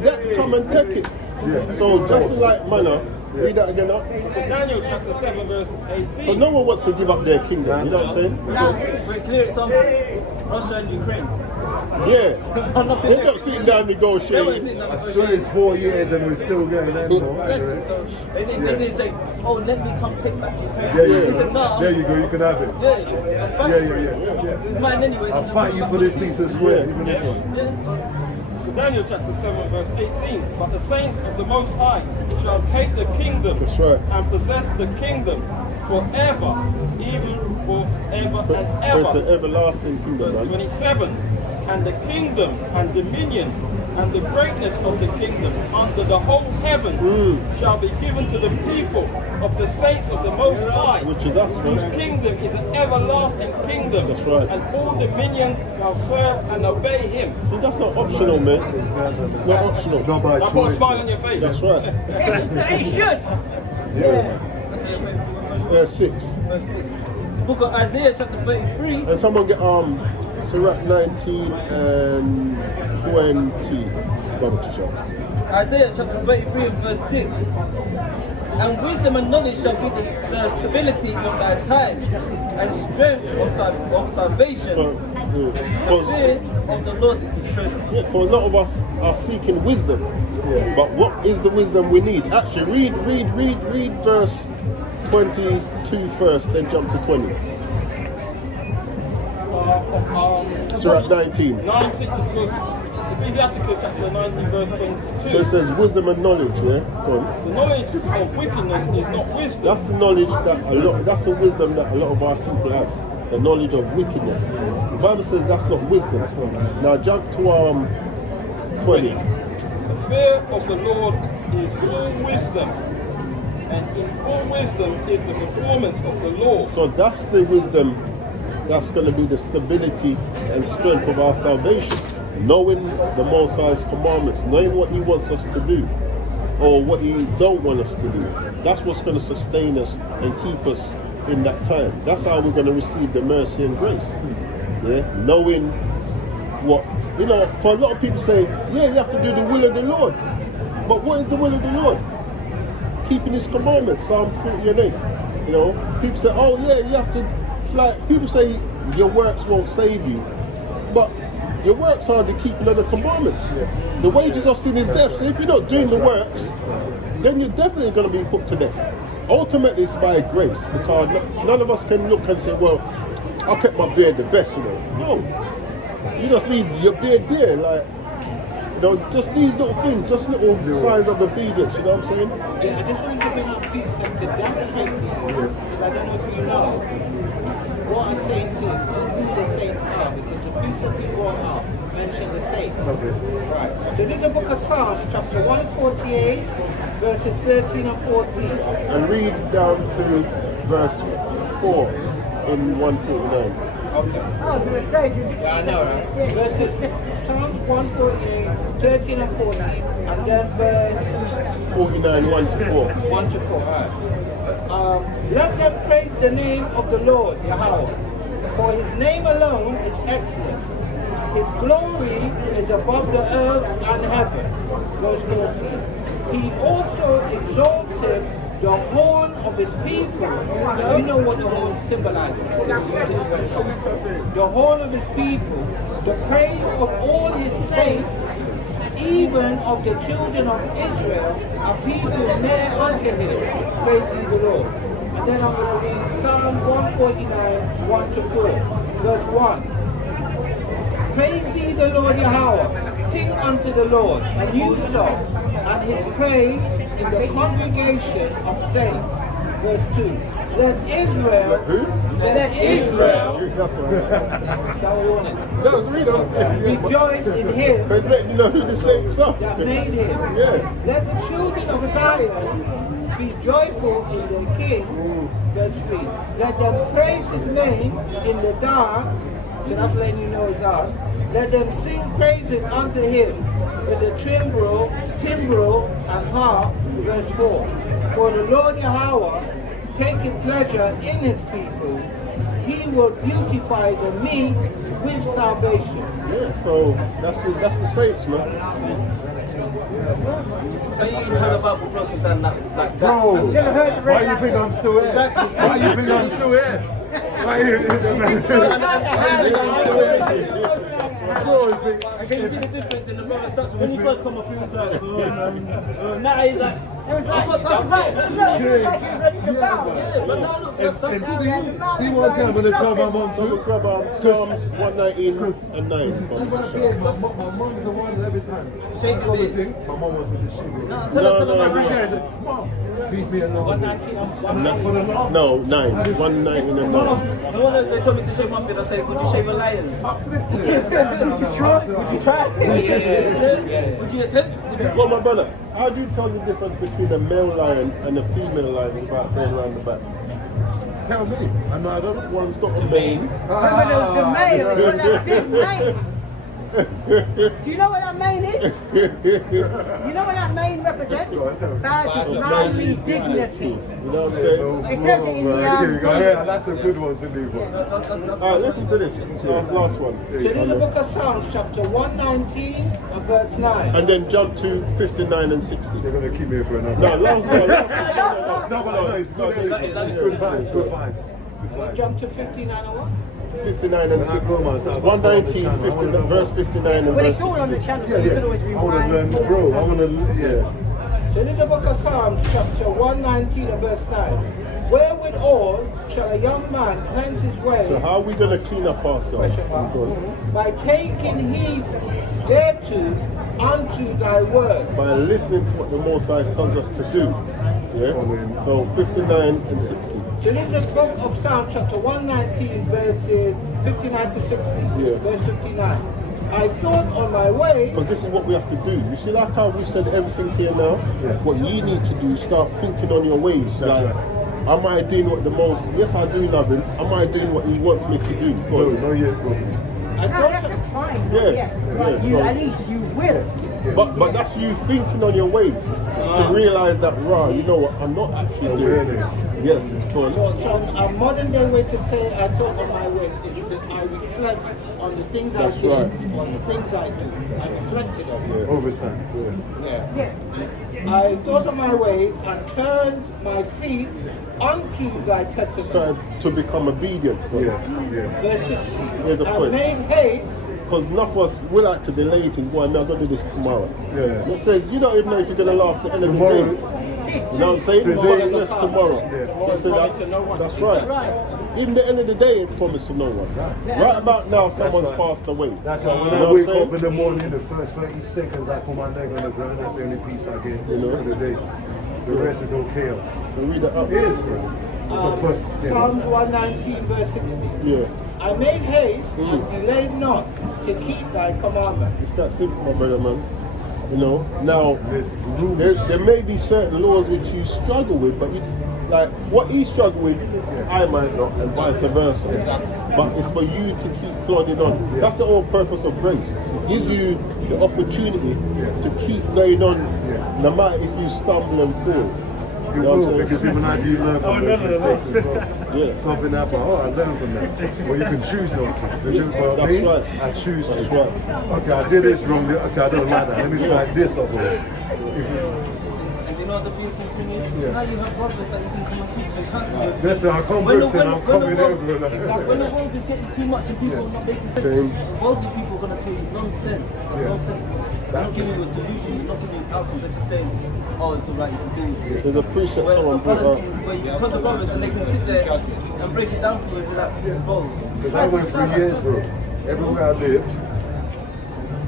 They had to come and take it. Yeah. So just like manner, read that again up. Daniel chapter 7 verse 18. But no one wants to give up their kingdom, you know what I'm saying? Wait, clear example. Russia and Ukraine. Yeah. They kept sitting down negotiating. I swear it's 4 years and we're still going on. So they didn't say, oh, let me come take back Ukraine. Yeah. He said, no. There you go, you can have it. Yeah. It's mine anyway. I'll fight you for this piece of square, even this one. Daniel chapter 7 verse 18. But the saints of the Most High shall take the kingdom That's right. and possess the kingdom forever, even forever and It's ever. an everlasting kingdom, Verse man. 27. And the kingdom and dominion and the greatness of the kingdom under the whole heaven shall be given to the people of the saints of the Most High, Which is us, whose right? kingdom is an everlasting kingdom, That's right. and all dominion shall serve and obey him. That's not optional, man. It's not optional. Not by Now put a choice. smile on your face. That's right. It should. Yeah, 6. Verse 6. The book of Isaiah chapter 33. And someone get Sirach 19 and 20. Brother Kishan. Isaiah chapter 33 and verse 6. And wisdom and knowledge shall be the stability of thy time, and strength of salvation. The fear of the Lord is his treasure. Yeah, because a lot of us are seeking wisdom. Yeah. But what is the wisdom we need? Actually, read verse 22 first, then jump to 20. Sirach 19. Ecclesiasticus chapter 19 verse 22. It says wisdom and knowledge, yeah? Go on. The knowledge of wickedness is not wisdom. That's the knowledge that's the wisdom that a lot of our people have. The knowledge of wickedness. The Bible says that's not wisdom. Now jump to 20. The fear of the Lord is all wisdom, and in all wisdom is the performance of the law. So that's the wisdom that's going to be the stability and strength of our salvation. Knowing the Most High's commandments, knowing what He wants us to do, or what He don't want us to do. That's what's going to sustain us and keep us in that time. That's how we're going to receive the mercy and grace. Yeah, knowing what, for a lot of people say, yeah, you have to do the will of the Lord. But what is the will of the Lord? Keeping His commandments, Psalms 48. People say, oh yeah, you have to, people say your works won't save you. But your works are the keeping of the commandments. The wages of sin is death. So if you're not doing the works, then you're definitely going to be put to death. Ultimately, it's by grace, because none of us can look and say, well, I kept my beard the best, No. You just need your beard there, just these little things, just little signs of obedience, you know what I'm saying? Yeah, I just wanted to bring up precept to demonstrate to you, because I don't know if you know what a saint is, or who the saints are, because the precept you brought up mentioned the saints. Okay. Right. So this is the book of Psalms, chapter 148, verses 13 and 14. And read down to verse 4 in 149. Okay. I was going to say, Yeah, I know, right? Verses Psalms 148, 13 and 14, and then verse 49, 1 to 4. 1 to 4. Right. Let them praise the name of the Lord, Yahweh, for His name alone is excellent. His glory is above the earth and heaven. Verse 14. He also exalted the horn of His people. Now, you know what the horn symbolizes. The horn of His people, the praise of all His saints, even of the children of Israel, a people near unto Him. Praise ye the Lord. And then I'm going to read Psalm 149, 1 to 4, verse 1. Praise ye the Lord Yahweh, sing unto the Lord a new song, and His praise in the congregation of saints. Verse 2. Let Israel, let Israel, rejoice in Him But let you know who the saints are. that made Him. Yeah. Let the children of Zion be joyful in their King. Verse 3. Let them praise His name in the dance. So that's letting you know it's us. Let them sing praises unto Him with the timbrel, and harp. Verse 4. For the Lord Yahweh taketh pleasure in His people. He will beautify the meek with salvation. Yeah, so that's the saints, man. So you heard about broken down like that. Bro, never heard the why you think I'm still here? Why you think I'm still here? Why you Can you see the difference in the brother's structure? When he first come up, he was like, now he's like, It was like, that's right. Look, it was like he's ready to bounce. Yeah, but now look, that's And something. see one time I'm going to tell my mom So we to grab Psalms 119 and 9. See when I behave, my mom is the one every time. Shake I it, go to babe. sing, my mom wants me to shake it. No, tell her, Every day I say, Mom, leave me alone. 119 I'm not for the laugh. No, 9. 119 and 9. The one that they told me to shave my beard, I said, would you shave a lion? Listen. Would you try? Would you try? Yeah. Would you attempt? Well, my brother, how do you tell the difference between a male lion and a female lion without going around the back? Tell me. I know I don't. One's got a mane. Remember the mane, it's got that big mane. Do you know what that mane is? You know what that mane represents? Badge of manly dignity. You know what I'm saying? It says it in the Here you go. Yeah, that's a good one to leave one. Alright, listen to this. Last one. So in the book of Psalms, chapter 119 and verse 9. And then jump to 59 and 60. They're going to keep me here for another. No, last one. No, but no, it's good. It's good vibes. Good vibes. We'll jump to 59 and what? 59 and 60. 119, 59, verse 59 and Well, verse it's all on the 60. channel, so you can always I want to rewind. learn, bro. I want to, yeah. So in the book of Psalms, chapter 119 and verse 9. Wherewithal shall a young man cleanse his way? So how are we going to clean up ourselves? By taking heed thereto unto thy word. By listening to what the Most High tells us to do. Yeah? So 59 and 60. So this is the book of Psalms, chapter 119, verses 59 to 60. Yeah. Verse 59. I thought on my way. Because this is what we have to do. You see, like how we've said everything here now? What you need to do is start thinking on your ways. That's like, am I doing what the most... Yes, I do love him. Am I doing what he wants me to do? No, yeah, bro. I No, thought that's fine. Yeah, Like, yeah, you, so- at least you will. But that's you thinking on your ways. To realise that, you know what, I'm not actually doing Awareness. Yes, because So a modern day way to say I thought on my ways is that I reflect on the things That's I did, right. on the things I do. I reflected on it. Overtime. Yeah. Yeah. I thought on my ways and turned my feet unto thy testimony. started to become obedient. Yeah. Verse 60. Here's the I point. made haste. Because enough of us, we like to delay it and go, I'm going to do this tomorrow. Yeah. It says, you don't even know if you're going to last the end of the day. You know what I'm saying? Today. But that's tomorrow. Yeah. So that's right. Even the end of the day ain't promised to no one. Right about now, someone's passed away. That's why when You I know wake what I'm up in the morning, the first 30 seconds I put my leg on the ground, that's the only peace I get for the day. The rest is all chaos. saying? Read it up. It is, bro. It's a first. Psalms 119, verse 60. Yeah. I made haste and delayed not to keep thy commandments. It's that simple, my brother, man. You know, now, There's rules. there may be certain laws which you struggle with, but you, like what he struggled with, I might not, and vice versa. But it's for you to keep plodding on. That's the whole purpose of grace. It gives you the opportunity to keep going on, no matter if you stumble and fall. You know what I'm will, saying? because even I do learn from those mistakes as well. Yeah. Something happened, I learned from that. Well, you can choose not to. The truth about That's me, right. I choose to. That's right. Okay, I did this wrong. Okay, I don't like that. Let me try this other way. And you know what the beautiful thing is? Yeah. Now you have brothers that you can come and teach and transfer. Listen, I come When first and I'm coming over. exactly, when the world is getting too much and people are not making sense, worldly people are going to tell you nonsense. Nonsense. They're not giving you a solution. They're not giving you outcomes. They're just saying, oh, it's alright, you can do it. There's a precept Where someone the brothers brought up. can, where you come to brothers and they can sit there and break it down for you and be like, bro. Because I went 3 years, bro. Everywhere I lived,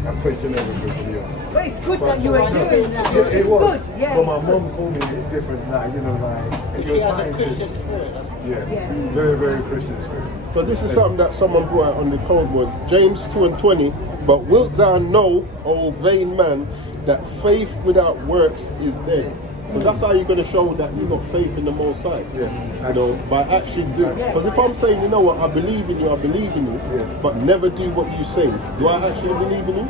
I questioned everything from you. But it's good that you were doing that. Yeah, It's it was. good. Yeah. But my mom told me different, like, you know, like, She you're a has a scientist. Christian spirit. Yeah, very, very Christian spirit. So this is something that someone brought out on the code word, James 2:20. But wilt thou know, O vain man, that faith without works is dead. So that's how you're going to show that you've got faith in the Most High. Yeah. You know, by actually doing. Because if I'm saying, you know what, I believe in you, but never do what you say, do I actually believe in you?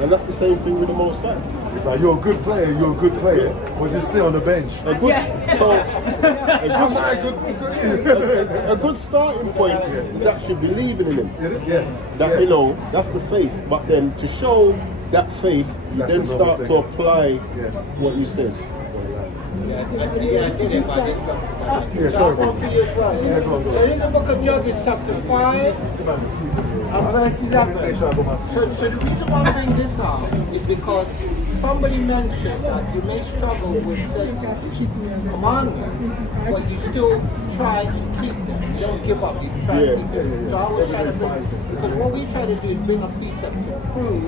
And that's the same thing with the Most High. It's like, you're a good player, but just sit on the bench. A good, so, Am I a good a good starting point is actually believing in him. Yeah. That you know, that's the faith. But then to show that faith, you That's then another start thing. to apply what he says. I did it, but it's Yeah, sorry, bro. to you as well. Yeah, go on, go on. So in the book of Judges, chapter 5 and verse 11. Make sure I got my So the reason why I bring this up is because somebody mentioned that you may struggle with certain commandments, but you still try and keep them. You don't give up, you try and keep them. So I was trying to bring, because what we try to do is bring a precept to prove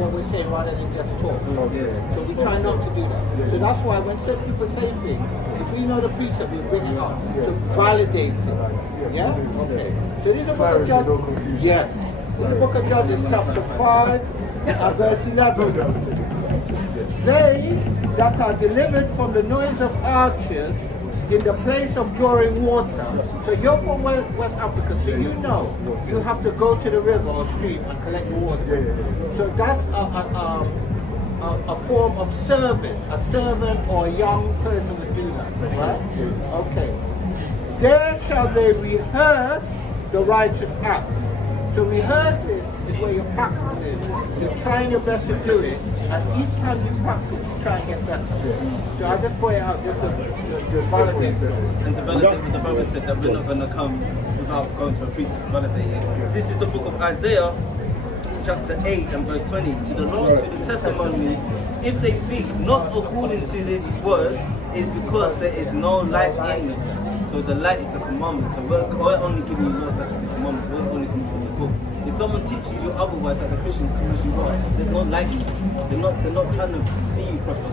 what we're saying rather than just talk. So we try not to do that. So that's why when certain people say things, if we know the precept, we bring it up to validate it. Yeah? Okay. So this is the book of Judges. Yes. This is the book of Judges, chapter 5, verse 11. They that are delivered from the noise of archers in the place of drawing water. So you're from West Africa, so you know you have to go to the river or stream and collect the water. So that's a form of service. A servant or a young person would do that, right? Okay. There shall they rehearse the righteous acts. So rehearsing is where you're practicing. You're trying your best to do it, and each time you practice, you try and get better. So I just point it out just to validate it. And to validate what the brother said, that we're not going to come without going to a priest to validate it. This is the book of Isaiah, chapter 8 and verse 20. To the Lord, to the testimony, if they speak not according to this word, is because there is no light in them. So the light is the commandments. So we're only giving you laws, statutes, and commandments. We're only giving from the book. If someone teaches you otherwise, like the Christians commission you, there's no light in you. They're not trying to see you prosper.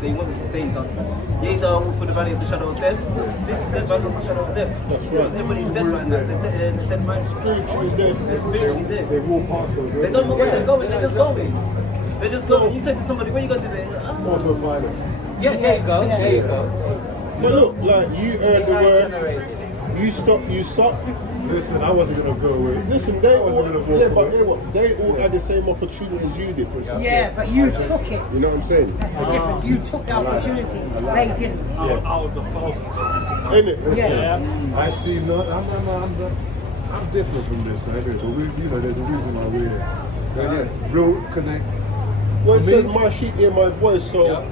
They want you to stay in darkness. Yea, thou walk through the valley of the shadow of death. This is the valley of the shadow of death. Because everybody's dead right now. They're dead minds. Spiritually dead. They're spiritually dead. They walk past those. They don't know where they're going. They're just going. They're just going. You said to somebody, where you going today? Also violent. Yeah, there you go. There you go. But look, like you heard the word. You stop. Listen, I wasn't gonna go away. Listen, they wasn't all, gonna walk yeah, but away. they all had the same opportunity as you did. Yeah, but you took it. You know what I'm saying? That's the difference. You took the opportunity. They didn't. Out of the thousands. Ain't it? Yeah. I see. I'm different from this, right? But there's a reason why we're here. Real connect. Well, it says my sheep hear my voice, so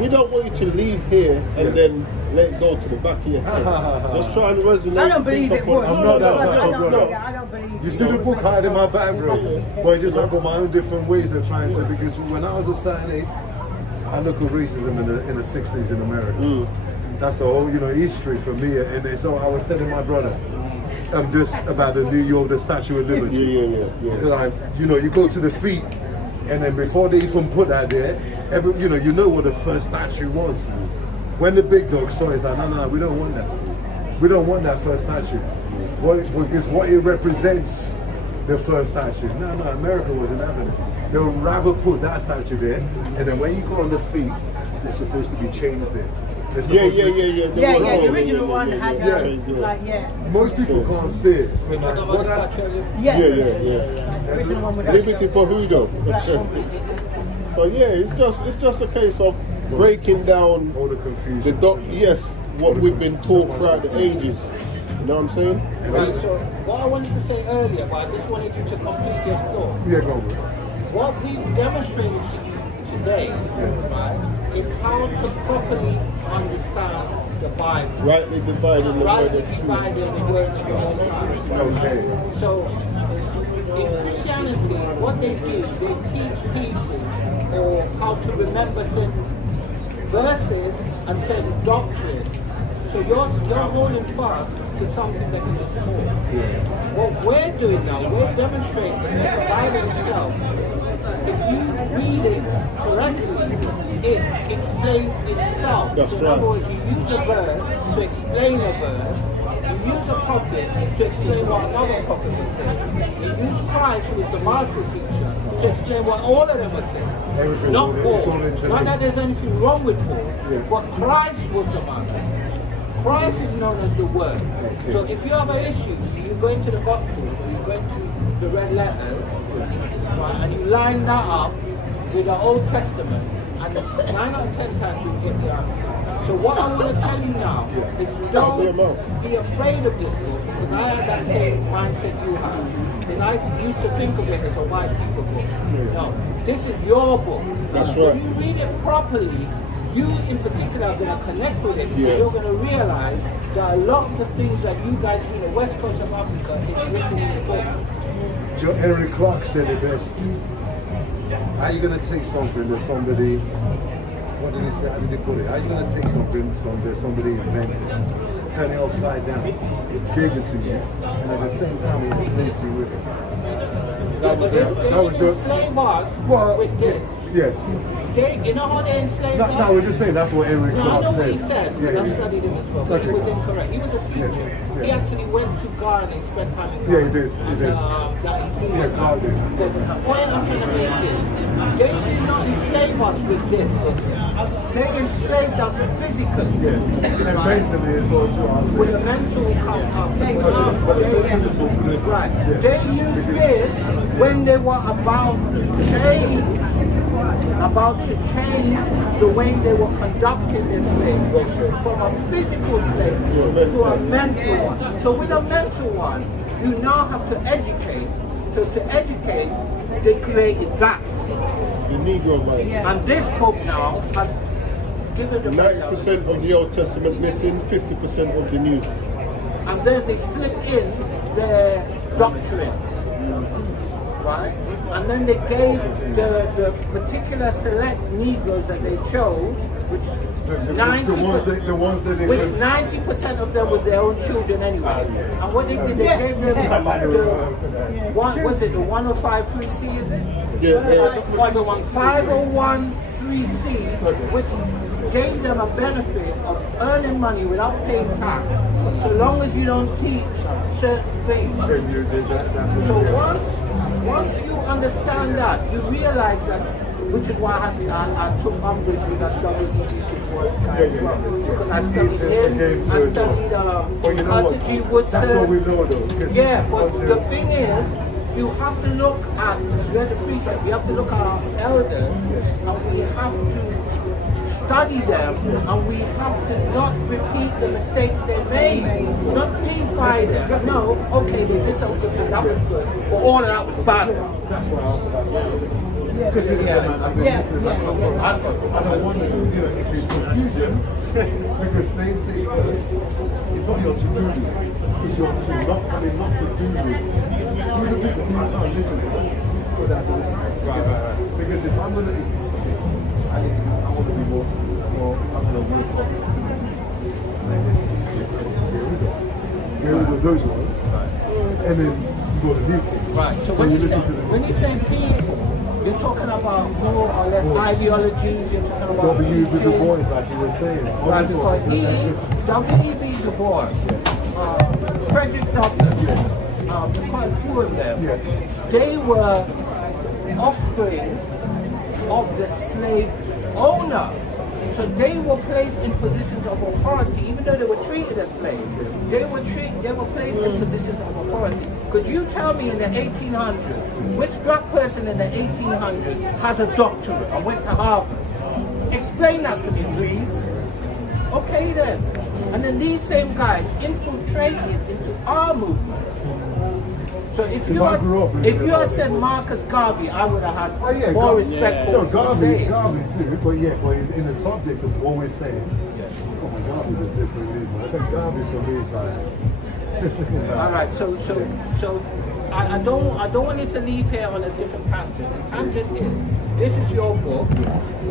we don't want you to leave here and then let it go to the back of your head. Let's try and resonate. I don't believe it would. I'm not that I type of don't brother. believe You see the book hide in my back, bro. But just I've got my own different ways of trying to, because when I was a certain age, I look at racism in the 60s in America. That's the whole, history for me. And so I was telling my brother, just about the New York, the Statue of Liberty. Yeah. Like, you go to the feet, and then before they even put that there, you know what the first statue was. When the big dog saw it, it's like, no, we don't want that. We don't want that first statue. Because what it represents, the first statue. No, America wasn't having it. They would rather put that statue there, and then when you go on the feet, they're supposed to be chains there. Yeah. The original one had Most people can't see it. Yeah. The original one was Liberty for who though? So yeah, it's just a case of breaking down all the confusion. what we've been taught throughout the ages. You know what I'm saying? Right, so what I wanted to say earlier, but I just wanted you to complete your thought. Yeah, go on. What we've demonstrated to you today, right, is how to properly understand the Bible. Rightly dividing the word of truth. Dividing the word of the Most High. Okay. So in Christianity, what they do is they teach people or how to remember certain verses and certain doctrines. So you're holding fast to something that you just taught. What we're doing now, we're demonstrating that the Bible itself, if you read it correctly, it explains itself. That's so in other words, you use a verse to explain a verse, you use a prophet to explain what another prophet was saying. You use Christ, who is the master teacher, to explain what all of them are saying. Everything, Not Paul. it's all interesting. Not that there's anything wrong with Paul, but Christ was the master teacher. Christ is known as the Word. Okay. So if you have an issue, you go into the Gospels or you go into the red letters, right, and you line that up with the Old Testament, and 9 out of 10 times you get the answer. So what I want to tell you now is don't be afraid of this book, because I had that same mindset you have. Because I used to think of it as a white people book. No, this is your book. That's right. When you read it properly, you in particular are going to connect with it, because you're going to realize that a lot of the things that you guys do in the west coast of Africa is written in the book. Henry Clark said it best. How are you going to take something that somebody, what did he say, how did he put it? How are you going to take something that somebody invented, turn it upside down, gave it to you, and at the same time he enslaved you with it? That was your... Enslave us Well, with this. Yeah. You know how they enslaved us? No, I was just saying that's what Eric No, I Clark know said. what he said, but I've studied him as well. But he was incorrect. He was a teacher. He actually went to Ghana and spent time in Ghana. Yeah, he did. He did. Yeah, Clark did. The point I'm trying to make is, they did not enslave us with this. They enslaved us physically. Yeah. And mentally as well too. With a mental right. They used this when they were about to change the way they were conducting their slave from a physical slave to a mental one. So with a mental one, you now have to educate. So to educate, they created that. The Negro man. And this book now has given the 90% of the Old Testament missing, 50% of the New. And then they slip in their doctrine. Right? And then they gave the particular select Negroes that they chose, which 90% of them were their own children anyway. And what they did, they gave them the 105.3C, is it? Yeah. 501.3C, which gave them a benefit of earning money without paying tax, so long as you don't teach certain things. So once you understand that, you realize that, which is why I took umbrage with that WEG towards guy as well. Because I studied him, I studied Arthur G. Woodson. That's what we know though. Yeah, but the thing is, you have to look at, we're the precept, we have to look at our elders, and we have to study them, and we have to not repeat the mistakes they made, not purify them. No, okay, they did something good, that was good, but all of that was bad. That's what I because this is I don't wonder, if it's confusion, because they say it's not your to-do list, it's your to not to do list. Listen to us. Right. Because if I'm gonna, I want to be more I'm gonna work on get rid of those ones, and then you go to new things. Right. So when you say people, you're talking about more or less ideologies, you're talking about W. Du Bois, like you were saying. Right, because W.E.B. Du Bois, Frederick Douglass, quite a few of them, they were offspring of the slave owner. So they were placed in positions of authority, even though they were treated as slaves. They were placed in positions of authority. Because you tell me in the 1800s, which black person in the 1800s has a doctorate and went to Harvard? Explain that to me, please. Okay then. And then these same guys infiltrated into our movement. So if you had said Marcus Garvey, I would have had more respect for what you're saying. Garvey too, but in the subject of always saying, oh my Garvey's a different leader. I think Garvey for me is like. All right, so I don't want you to leave here on a different tangent. The tangent is, this is your book,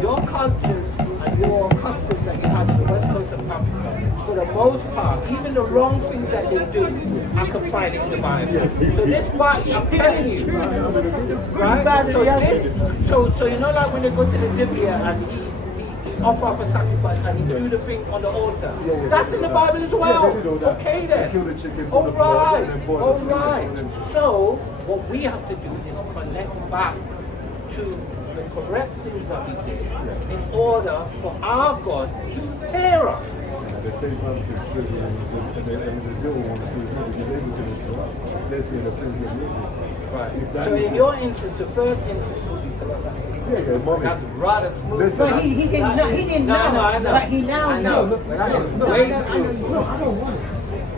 your cultures and your customs that you have in the west coast of Africa. For the most part, even the wrong things that they do, I can find it in the Bible. So this part, I'm telling you, right? So you know, like when they go to the Gibeah and he offer up a sacrifice and he do the thing on the altar. That's in the Bible as well. Okay then. All right. So what we have to do is connect back to the correct things that we did in order for our God to hear us. At the same time, the devil wants to let's say the right. So in your instance, the first instance would be mommy. That's rather smooth. Listen, but he didn't know. I know. But he now knows. But that is way smooth. No, I don't want it.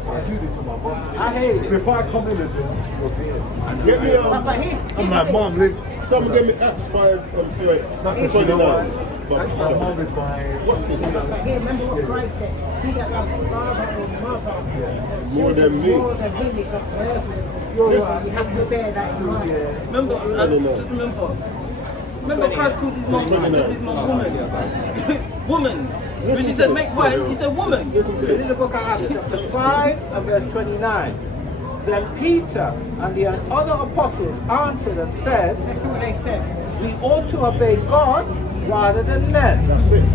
I do this for my mom. I hate it. Before I come in and do Get me But he's I'm like, Mom, someone give me Acts 5 and 3. My mom is my... What's his name? But here, remember what Christ said. He that loves his father or mother More than me. more than him is not worth it. You have to bear that in mind. Remember, just remember, Remember Christ called his mom, he said his mom woman. Woman. When she said make wine, he said woman. Listen to it. In the book of Acts, chapter 5 and verse 29. Then Peter and the other apostles answered and said, Let's see what they said. we ought to obey God rather than men. That's it.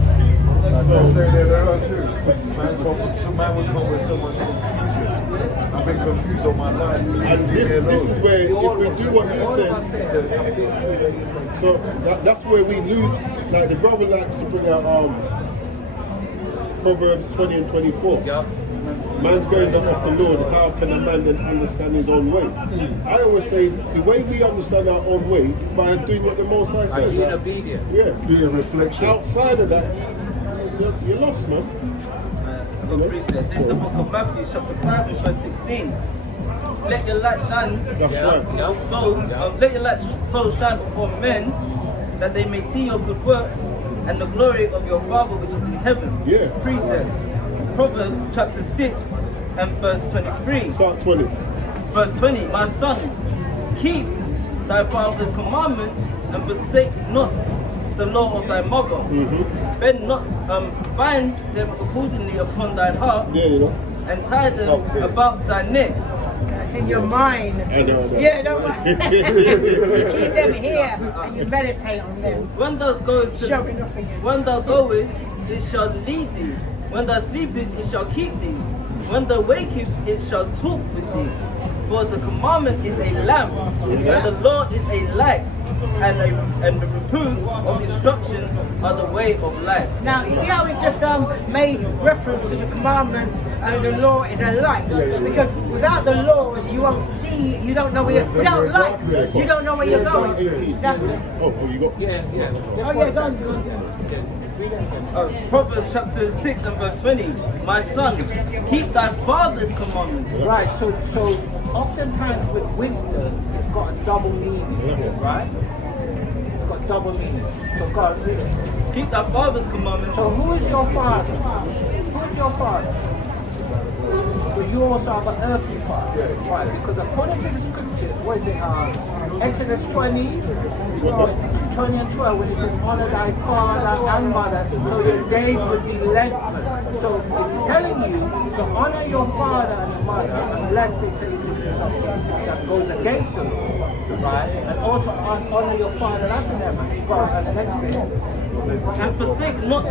Don't say that around too. Man would come with so much confusion. I've been confused all my life. And this is where, if we do what he says, so that's where we lose. Like the brother likes to bring out Proverbs 20 and 24. Man's going off the Lord, how can a man then understand his own way? I always say, the way we understand our own way, by doing what the Most High says. Being obedient. Yeah. Be a reflection. Outside of that, you're lost, man. This is the book of Matthew, chapter 5 and verse 16. Let your light shine. That's right. Let your light so shine before men, that they may see your good works and the glory of your Father which is in heaven. Yeah. Precept. Proverbs chapter 6 and verse 23. Start 20. Verse 20. My son, keep thy father's commandments and forsake not the law of thy mother. Bend not, bind them accordingly upon thine heart, Yeah, you know. and tie them about thy neck. It's in your mind. I know. Yeah, don't worry. You keep them here and you meditate on them. When thou goest, Showing off again. when thou goest, it shall lead thee. When thou sleepest, it shall keep thee. When thou wakest, it shall talk with thee. For the commandment is a lamp, and the law is a light, and the reproof of instructions are the way of life. Now, you see how we just made reference to the commandments and the law is a light? Because without the laws, you won't see, you don't know where you're, without light, you don't know where you're going. Exactly. Oh, you got? Oh, yeah, go on. Proverbs chapter 6 and verse 20. My son, keep thy father's commandments. Right, so oftentimes with wisdom, it's got a double meaning, right? It's got double meaning. So God, read it. Keep thy father's commandments. So who is your father? Who is your father? But you also have an earthly father. Why? Because according to the scriptures, what is it? Exodus 20, 20 and 12, when it says, honor thy father and mother, so your days will be lengthened. So it's telling you to honor your father and your mother, unless they tell you to do something that goes against the law, right? And also honor your father, that's in there, man. Go on, the next bit. And forsake not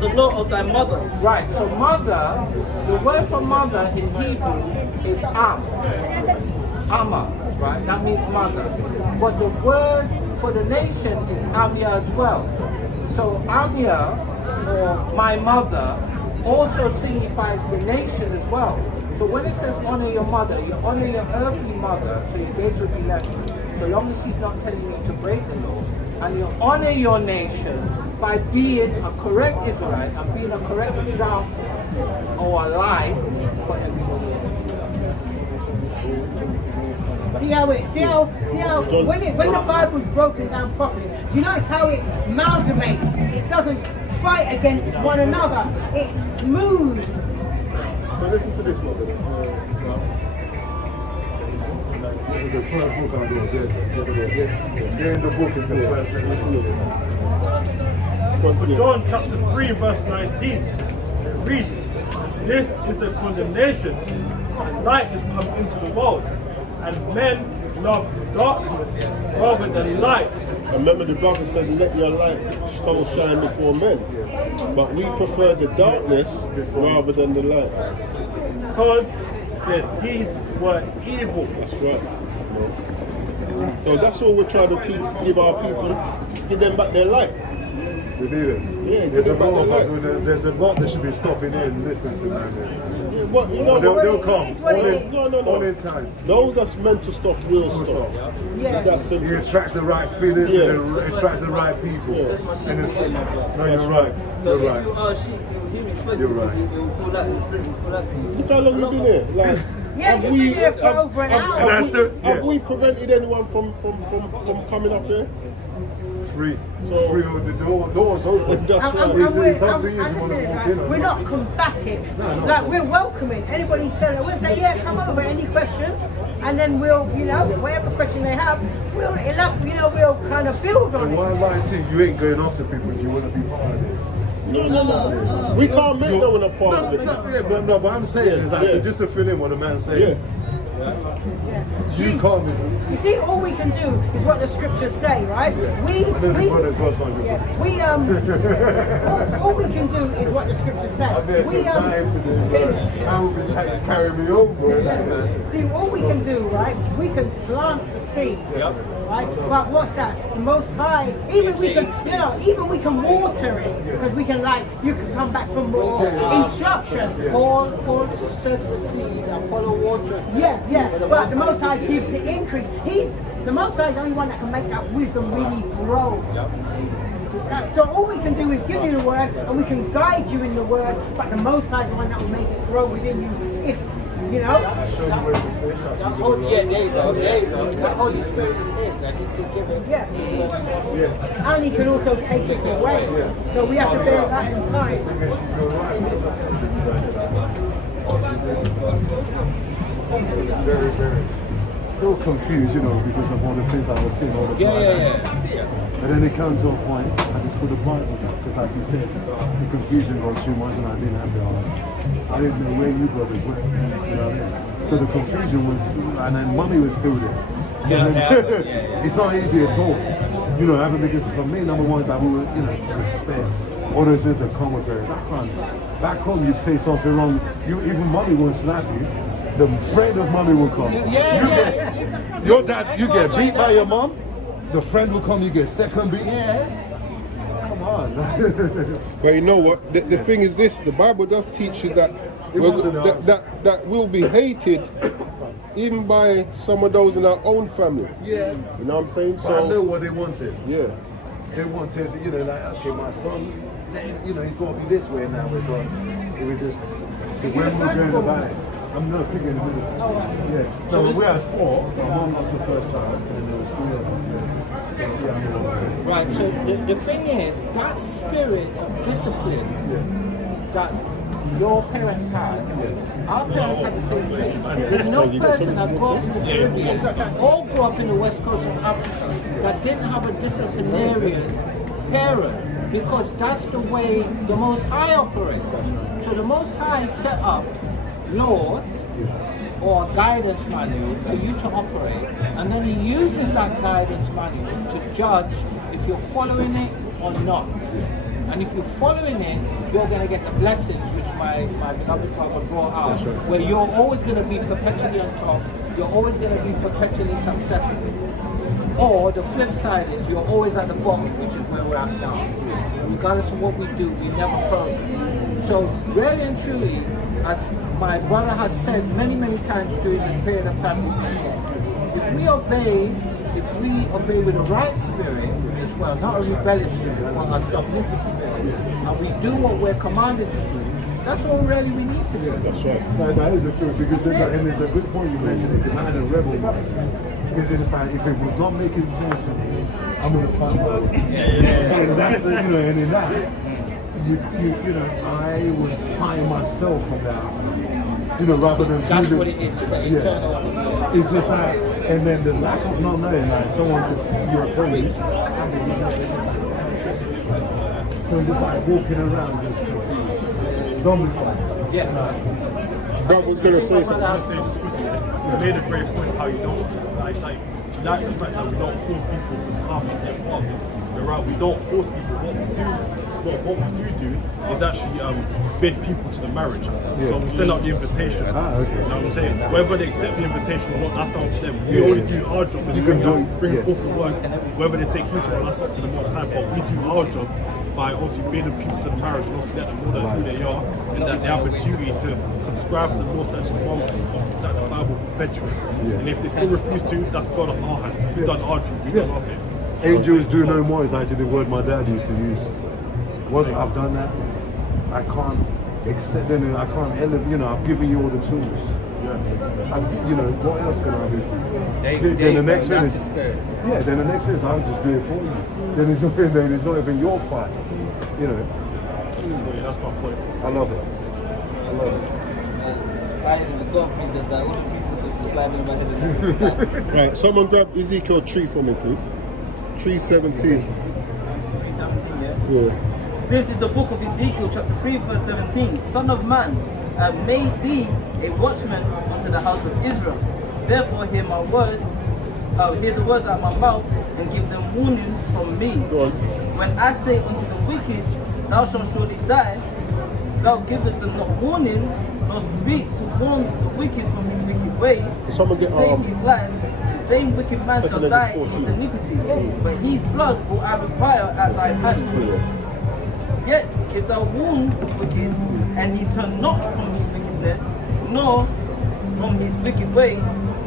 the law of thy mother. Right, so mother, the word for mother in Hebrew is Amma, right? That means mother. But the word for the nation is Amia as well. So Amia, or my mother, also signifies the nation as well. So when it says honor your mother, you honor your earthly mother, so your days will be left. So long as she's not telling you to break the law, and you honor your nation by being a correct Israelite and being a correct example or a light for everybody else. See how when the Bible's broken down properly, you notice how it amalgamates. It doesn't fight against one another. It's smooth. So listen to this one. This is the first book I'm doing. There in the book is the first. John chapter 3 verse 19. It reads, this is the condemnation. Light is come into the world, and men love darkness rather than light. Remember the brother said, let your light so shine before men. But we prefer the darkness rather than the light. Because their deeds were evil. That's right. So that's all we're trying to teach, give our people, give them back their light. We need it. Yeah, there's a give them lot of back us. their light. There's a lot that should be stopping in and listening to man. What, you know, They'll come. No. All in time. Those that's meant to stop will stop. Yeah. That's He simple. attracts the right feelings Yeah. and it attracts the right people. Yeah. And no, you're right. So You're if right. you are sheep, you will hear his voice, You're because right. he will pull out the spirit, will pull out to you. Look how long you been here. Like, Yeah, you've been here for over an hour. have we prevented anyone from coming up here? Free. So- Free on the doors open. That's And right. It's up to you if you want to walk in or we're not. not combative. Like we're welcoming. Anybody said it, we'll say, yeah, come over. Any questions? And then we'll, whatever question they have, we'll kind of build on And why it. lie to you? You ain't going off to people. You want to be part of this. No. We can't make no one a part of it. But I'm saying is like, just to fill in what the man's saying. You can't be. You see, all we can do is what the scriptures say, right? All we can do is what the scriptures say. Carry me over. See, all we can do, right? We can plant the seed, right? But what's that? The Most High. Even we can water it because we can you can come back for more instruction. Paul sets the seed and follow water. Yeah. But the Most High gives the increase. The Most High is the only one that can make that wisdom really grow. So all we can do is give you the word, and we can guide you in the word. But the Most High is the one that will make it grow within you. If you know. There you go. The Holy Spirit is His, and He can give it. Yeah. And He can also take it away. So we have to bear that in mind. Very, very. Still confused, because of all the things I was seeing all the time. But then it comes to a point, I just put the Bible down, because like you said, the confusion got too much and I didn't have the answers. I didn't know where you brothers went, you know what I mean? So the confusion was, and then mommy was still there. It's not easy at all. Because for me, number one is that we were, respect. All those things that come with it. Back home, you'd say something wrong, even mommy won't slap you. The friend of mommy will come. Your dad, you get beat by your mom. The friend will come, you get second beat. Come on. But you know what? The thing is this: the Bible does teach you that that will be hated, even by some of those in our own family. Yeah. You know what I'm saying? So I know what they wanted. Yeah. They wanted, okay, my son, he's got to be this way now. We're going. We just when we're going about it. I'm not picking in the middle. Oh, right. Yeah. So we had 4. My mom was the first child, and there was 3 of us. Right, so the thing is, that spirit of discipline that your parents had, our parents had the same thing. There's no person that grew up in the Caribbean or grew up in the west coast of Africa that didn't have a disciplinarian parent, because that's the way the Most High operates. So the Most High set up laws or guidance manual for you to operate, and then He uses that guidance manual to judge if you're following it or not. And if you're following it, you're going to get the blessings which my beloved brother brought out, where you're always going to be perpetually on top, you're always going to be perpetually successful. Or the flip side is you're always at the bottom, which is where we're at now. Regardless of what we do, we never progress. So really and truly, as my brother has said many times during the period of time, if we obey with the right spirit as well, not a rebellious spirit, but a submissive spirit, and we do what we're commanded to do, that's all really we need to do. That's right. No, that is the truth, because there's a good point you mentioned, because I had a rebel. It's just like, if it was not making sense to me, I'm going to find out. And that's and in that, I was finding myself from the outside. Rather than that's what it is. It's an internal. It's just like, and then the lack of not knowing, like someone to feed your tummy. So just like walking around just confused. Zombified. Yeah. God was going to say something. You made a great point how you don't like that the fact that we don't force people to come and get partners. We don't force people. What we do is actually bid people to the marriage. So we send out the invitation. Okay. You know what I'm saying? Whether they accept the invitation or not, that's down to them. We only do our job and bring forth the word. Whether they take you to it, that's up to the Most High. But we do our job by obviously bidding people to the marriage, and also let them know that who they are and that they have a duty to subscribe to the laws that the Bible perpetuates. And if they still refuse to, that's blood off our hands. We've done our job. We've done our bit. Angels do no more is actually the word my dad used to use. Once I've done that, I can't accept, I can't, I've given you all the tools. What else can I do for you? Then the next thing is, then the next thing is I'll just do it for you. Then it's not even your fight. That's my point. I love it. We've got pieces that all the pieces of flying in my head. Right, someone grab Ezekiel 3 for me, please. 3:17. 3:17, yeah? Yeah. This is the book of Ezekiel, chapter 3, verse 17. Son of man, I made thee a watchman unto the house of Israel. Therefore hear my words, hear the words out of my mouth, and give them warning from me. Go on. When I say unto the wicked, thou shalt surely die, thou givest them not warning, nor speak to warn the wicked from his wicked way, Someone to get save his life. The same wicked man shall Second die in Ezra his 14. iniquity, but his blood will I require at thy hand. Yet if thou warn the wicked, and he turn not from his wickedness, nor from his wicked way,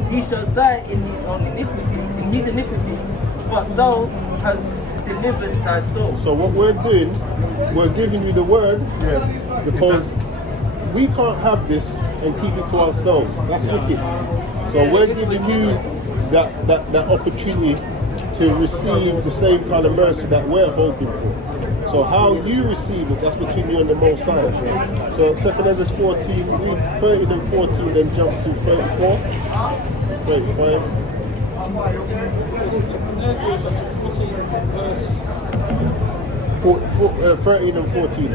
he shall die in his own iniquity, but thou hast delivered thy soul. So what we're doing, we're giving you the word, because we can't have this and keep it to ourselves. That's wicked. So we're giving you that opportunity to receive the same kind of mercy that we're hoping for. So how you receive it, that's between you and the Most High. So 2 Ezra 14, read 13 and 14, then jump to 34, 35. 13 and 14.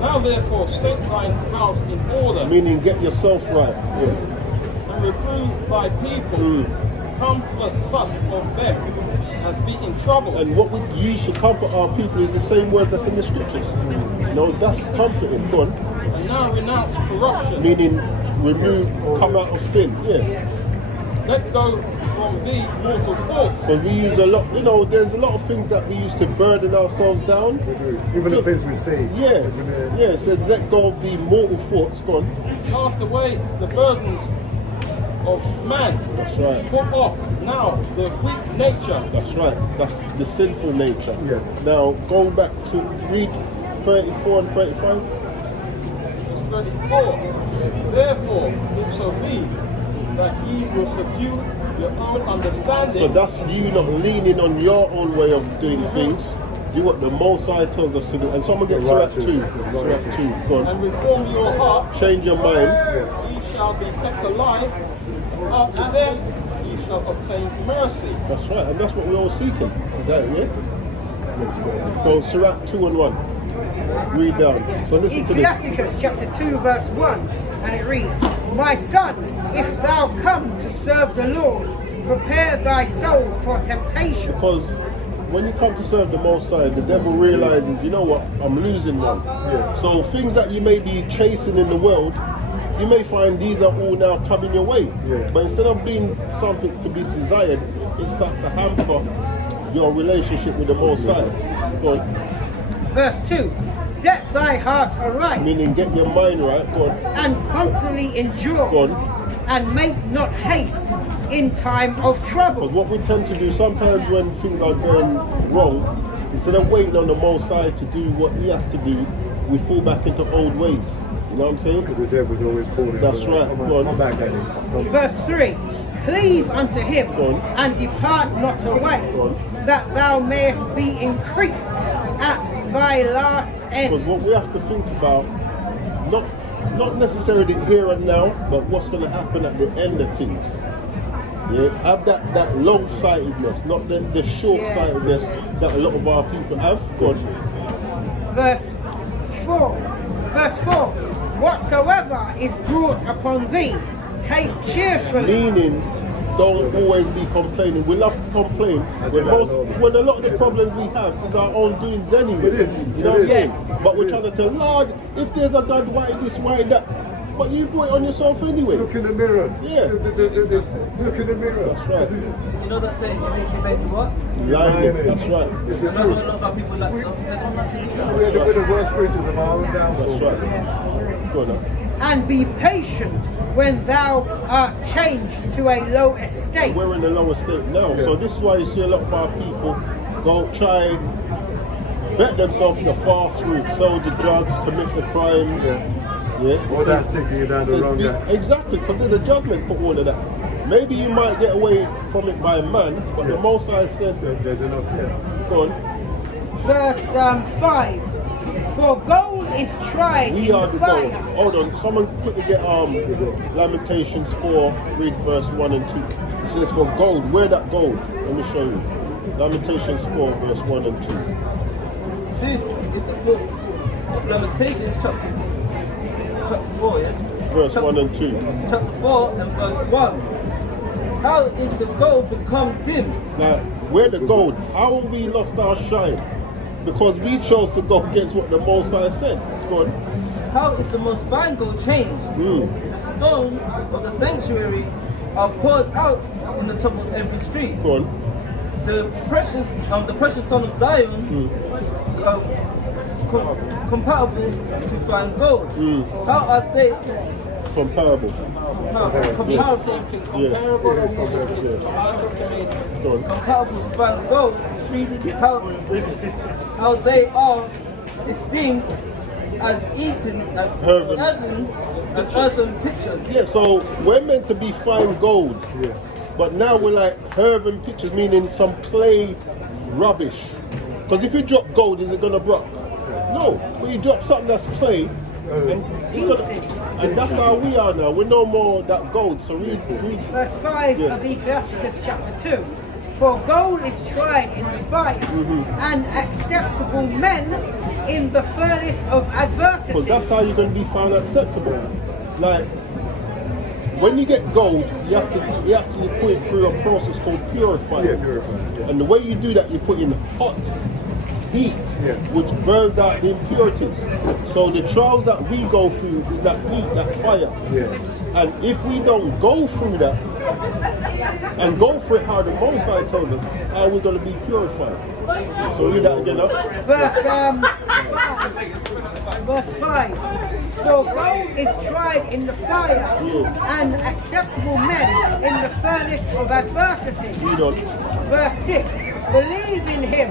Now therefore set thine house in order, Meaning get yourself right. and reprove thy people, comfort such of them as be in trouble. And what we use to comfort our people is the same word that's in the scriptures. No, that's comforting. Go on. And now renounce corruption. Meaning remove, come out of sin. Yeah. Let go from thee mortal faults. So we use a lot, there's a lot of things that we use to burden ourselves down. Even the things we say. Yeah. Yeah, so let go of the mortal thoughts. Go on. Cast away the burdens of man. That's right. Put off now the weak nature. That's right. That's the sinful nature. Yeah. Now, going back to read 34 and 35. Verse 34. Therefore, it shall be that ye will subdue your own understanding. So that's you not leaning on your own way of doing things. Do what the Most High tells us to do. And someone gets Surah 2. Surah 2. Go on. And reform your heart. Change your mind. Ye shall be kept alive. And after them ye shall obtain mercy. That's right. And that's what we're all seeking. Is that it, yeah? So Surah 2 and 1. Read down. So listen to this. Ecclesiasticus chapter 2 verse 1, and it reads, My son, if thou come to serve the Lord, prepare thy soul for temptation. Because when you come to serve the Most High, the devil realizes, you know what, I'm losing one. Yeah. So things that you may be chasing in the world, you may find these are all now coming your way. Yeah. But instead of being something to be desired, it starts to hamper your relationship with the Most High. Go on. Verse 2, Set thy heart aright, Meaning get your mind right. Go on. and constantly endure, Go on. and make not haste in time of trouble. Because what we tend to do sometimes when things are going wrong, instead of waiting on the Most High to do what He has to do, we fall back into old ways. You know what I'm saying? Because the devil's always calling. That's right. Go on. I'm back at him. Verse 3, Cleave unto him, Go on. and depart not away, Go on. that thou mayest be increased at thy last end. Because what we have to think about, not necessarily here and now, but what's going to happen at the end of things. Yeah, have that long-sightedness, not the short-sightedness that a lot of our people have. Go on. Verse 4, Whatsoever is brought upon thee, take cheerfully. Meaning, don't always be complaining. We love to complain when a lot of the problems we have is our own doings anyway. It is. You know what I'm saying? But we're It trying is. to tell Lord, if there's a God, why this, why that? But you brought it on yourself anyway. Look in the mirror. Yeah. Look in the mirror. That's right. You know that saying, you make your bed what? Lying. That's right. It's the And that's what a truth. lot of our people like. They don't like to do that. We're the worst creatures of our own downfall. That's right. Go on now. And be patient when thou art changed to a low estate. We're in the lower state now. Yeah. So this is why you see a lot of our people go try, bet themselves in the fast route, sell the drugs, commit the crimes. Yeah. All that's taking you down the wrong way. Exactly, because there's a judgment for all of that. Maybe you might get away from it by a man, but the Most High says that. There's enough here. Go on. Verse 5, For gold is tried We in are the the gold. fire. Hold on, someone quickly get Lamentations 4, read verse 1 and 2. It says for gold, where that gold? Let me show you. Lamentations 4, verse 1 and 2. This is the book of Lamentations, chapter 4, yeah? Verse 1 and 2. Chapter 4 and verse 1. How is the gold become dim? Now, where the gold? How have we lost our shine? Because we chose to go against what the Most High said. Go on. How is the most fine gold changed? The stone of the sanctuary are poured out in the top of every street. Go on. The precious son of Zion, compatible to fine gold. How are they Comparable. comparable? Yeah. Go on. Comparable to fine gold. How they are esteemed as eaten as earthen and earthen pictures. Yeah, so we're meant to be fine gold. Yeah. But now we're like earthen pictures, meaning some clay rubbish. Because if you drop gold, is it going to break? No. But you drop something that's clay, and that's how we are now. We're no more that gold. So read. Verse 5 of Ecclesiastes chapter 2. For gold is tried in the fire, and acceptable men in the furnace of adversity. Because that's how you're going to be found acceptable. Like, when you get gold, you actually put it through a process called purifying. Yeah, purifying. Yeah. And the way you do that, you put in hot heat, which burns out the impurities. So the trials that we go through is that heat, that fire. Yes. And if we don't go through that, and go for it how the Most High told us, how are we going to be purified? So read that again, Verse 5. For gold is tried in the fire, and acceptable men in the furnace of adversity. Read on. Verse 6. Believe in him,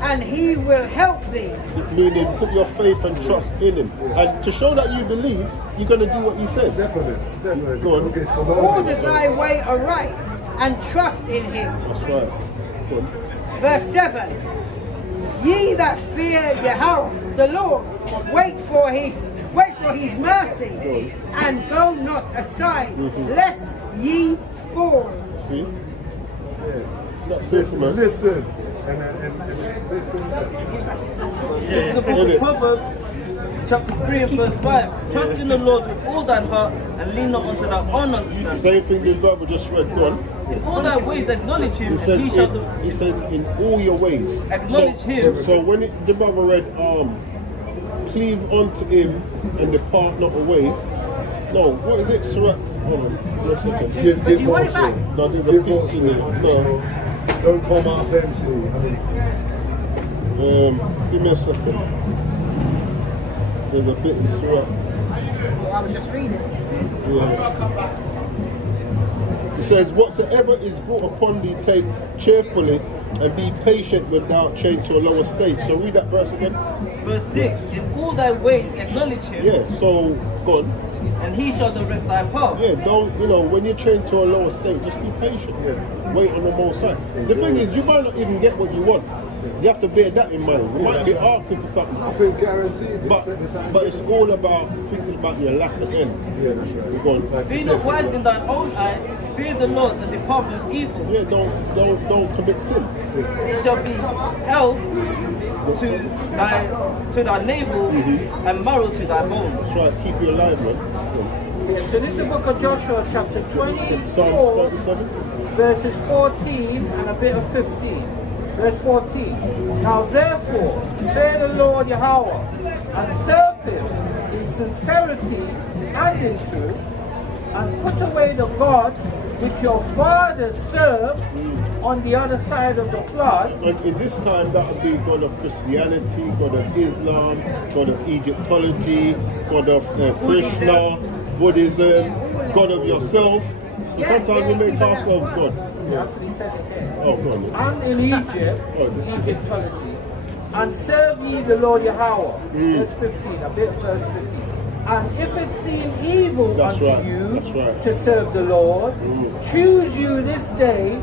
and he will help thee. Meaning, put your faith and trust in him. And to show that you believe, you're going to do what he says. Definitely. Go on. Order thy way aright, and trust in him. That's right. Go on. Verse 7. Ye that fear Yahweh, the Lord, wait for his mercy, and go not aside, lest ye fall. See? Listen. Listen. And listen. The book of Proverbs, chapter 3 and verse 5. Trust in the Lord with all thine heart and lean not unto thy own understanding. Same thing the brother just read. Go on. In all thy ways acknowledge him, and he shall He says in all your ways. acknowledge him. So when the brother read, cleave unto him and depart not away. No, what is it? Surah. Hold on. One second. Give you want it back? No, there's a piece in it. No. Don't come out fancy. Give me a second. There's a bit in Surah. Well, I was just reading. Yeah. It says, whatsoever is brought upon thee, take cheerfully, and be patient without change to a lower state. So read that verse again. Verse 6. In all thy ways acknowledge him, Yeah, so go on. and he shall direct thy path. Yeah, don't, when you're trained to a lower state, just be patient. Yeah. Wait on the Most High. The thing is, you might not even get what you want. You have to bear that in mind. You might be asking for something. Nothing's guaranteed. But it's all about thinking about your latter end. Yeah, that's right. Go on. Be not wise in thine own eyes, fear the Lord, and depart from evil. Yeah, don't commit sin. It shall be health to thy navel and marrow to thy bones. Try to keep you alive, man. Yeah, so this is the book of Joshua chapter 24, Psalms 27. verses 14 and a bit of 15. Verse 14. Now therefore, fear the Lord Yahweh, and serve him in sincerity and in truth, and put away the gods which your fathers served on the other side of the flood. And in this time, that would be God of Christianity, God of Islam, God of Egyptology, God of Krishna, Buddhism, God of yourself. And sometimes we make ourselves God. It actually says it there. Oh, go on. And in Egypt, Egyptology, and serve ye the Lord Yahweh. Verse 15, a bit of verse 15. And if it seem evil unto you to serve the Lord, choose you this day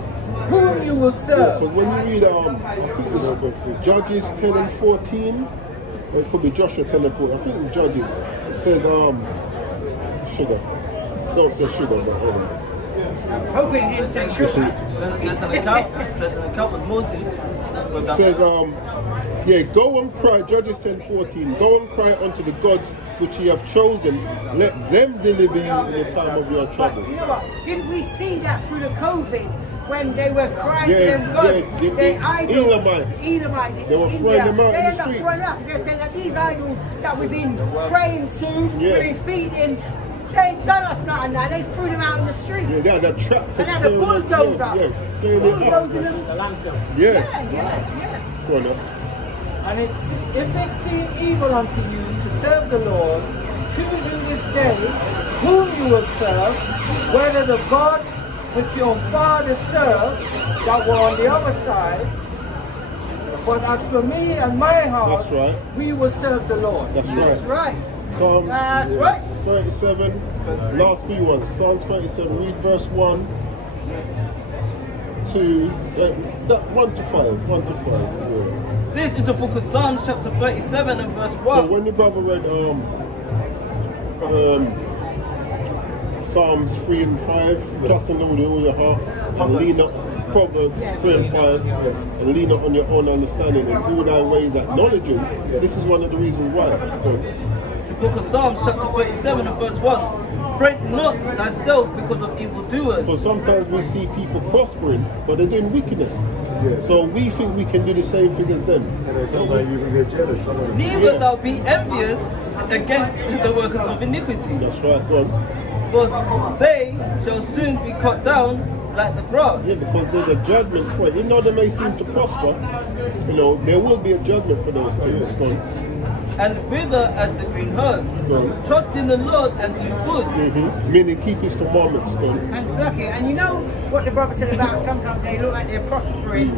whom you will serve. Because when you read, I think it's Judges 10 and 14, or it could be Joshua 10:4. I think it's Judges. It says sugar. Don't say sugar, but I was hoping he didn't say sugar. There's an account with Moses. it says go and cry, Judges 10:14. Go and cry unto the gods which ye have chosen. Let them deliver you in the time of your But trouble. you know what? Didn't we see that through the COVID when they were crying Yeah, to them gods, yeah, their idols, Edomites. Edomites, They were throwing them out in the They ended up streets. throwing them out. They're saying that these idols that we've been praying to, Yeah. we've been feeding, they ain't done us nothing now. They threw them out in the streets. Yeah, they had that tractor. And now the bulldozer. Yeah, clearing it up. Bulldozing them. The landfill. Yeah. Yeah. Go on now. And if it seem evil unto you to serve the Lord, choose you this day whom you will serve, whether the gods which your fathers served that were on the other side. But as for me and my house, That's right. we will serve the Lord. That's That's right. right. Psalms That's right. 37, last few ones. Psalms 37, read verse 1 to 1 to 5. 1 to 5. Yeah. This is the book of Psalms, chapter 37 and verse 1. So when your brother read Psalms 3 and 5, trust in the Lord with all your heart, and lean up, Proverbs 3 and 5, and lean up on your own understanding, and all thy ways acknowledge him. This is one of the reasons why. The book of Psalms, chapter 37 and verse 1. Fret not thyself because of evildoers. Because sometimes we see people prospering, but they're doing wickedness. So we think we can do the same thing as them. And then sometimes you even get jealous. Some of them. Neither thou be envious against the workers of iniquity, That's right, go on. for they shall soon be cut down like the grass. Yeah, because there's a judgment for it. Even though they may seem to prosper, there will be a judgment for those things. Go on. And wither as the green herb. Go on. Trust in the Lord and do good. Meaning keep his commandments. Go on. And suck it. And you know what the brother said about sometimes they look like they're prospering.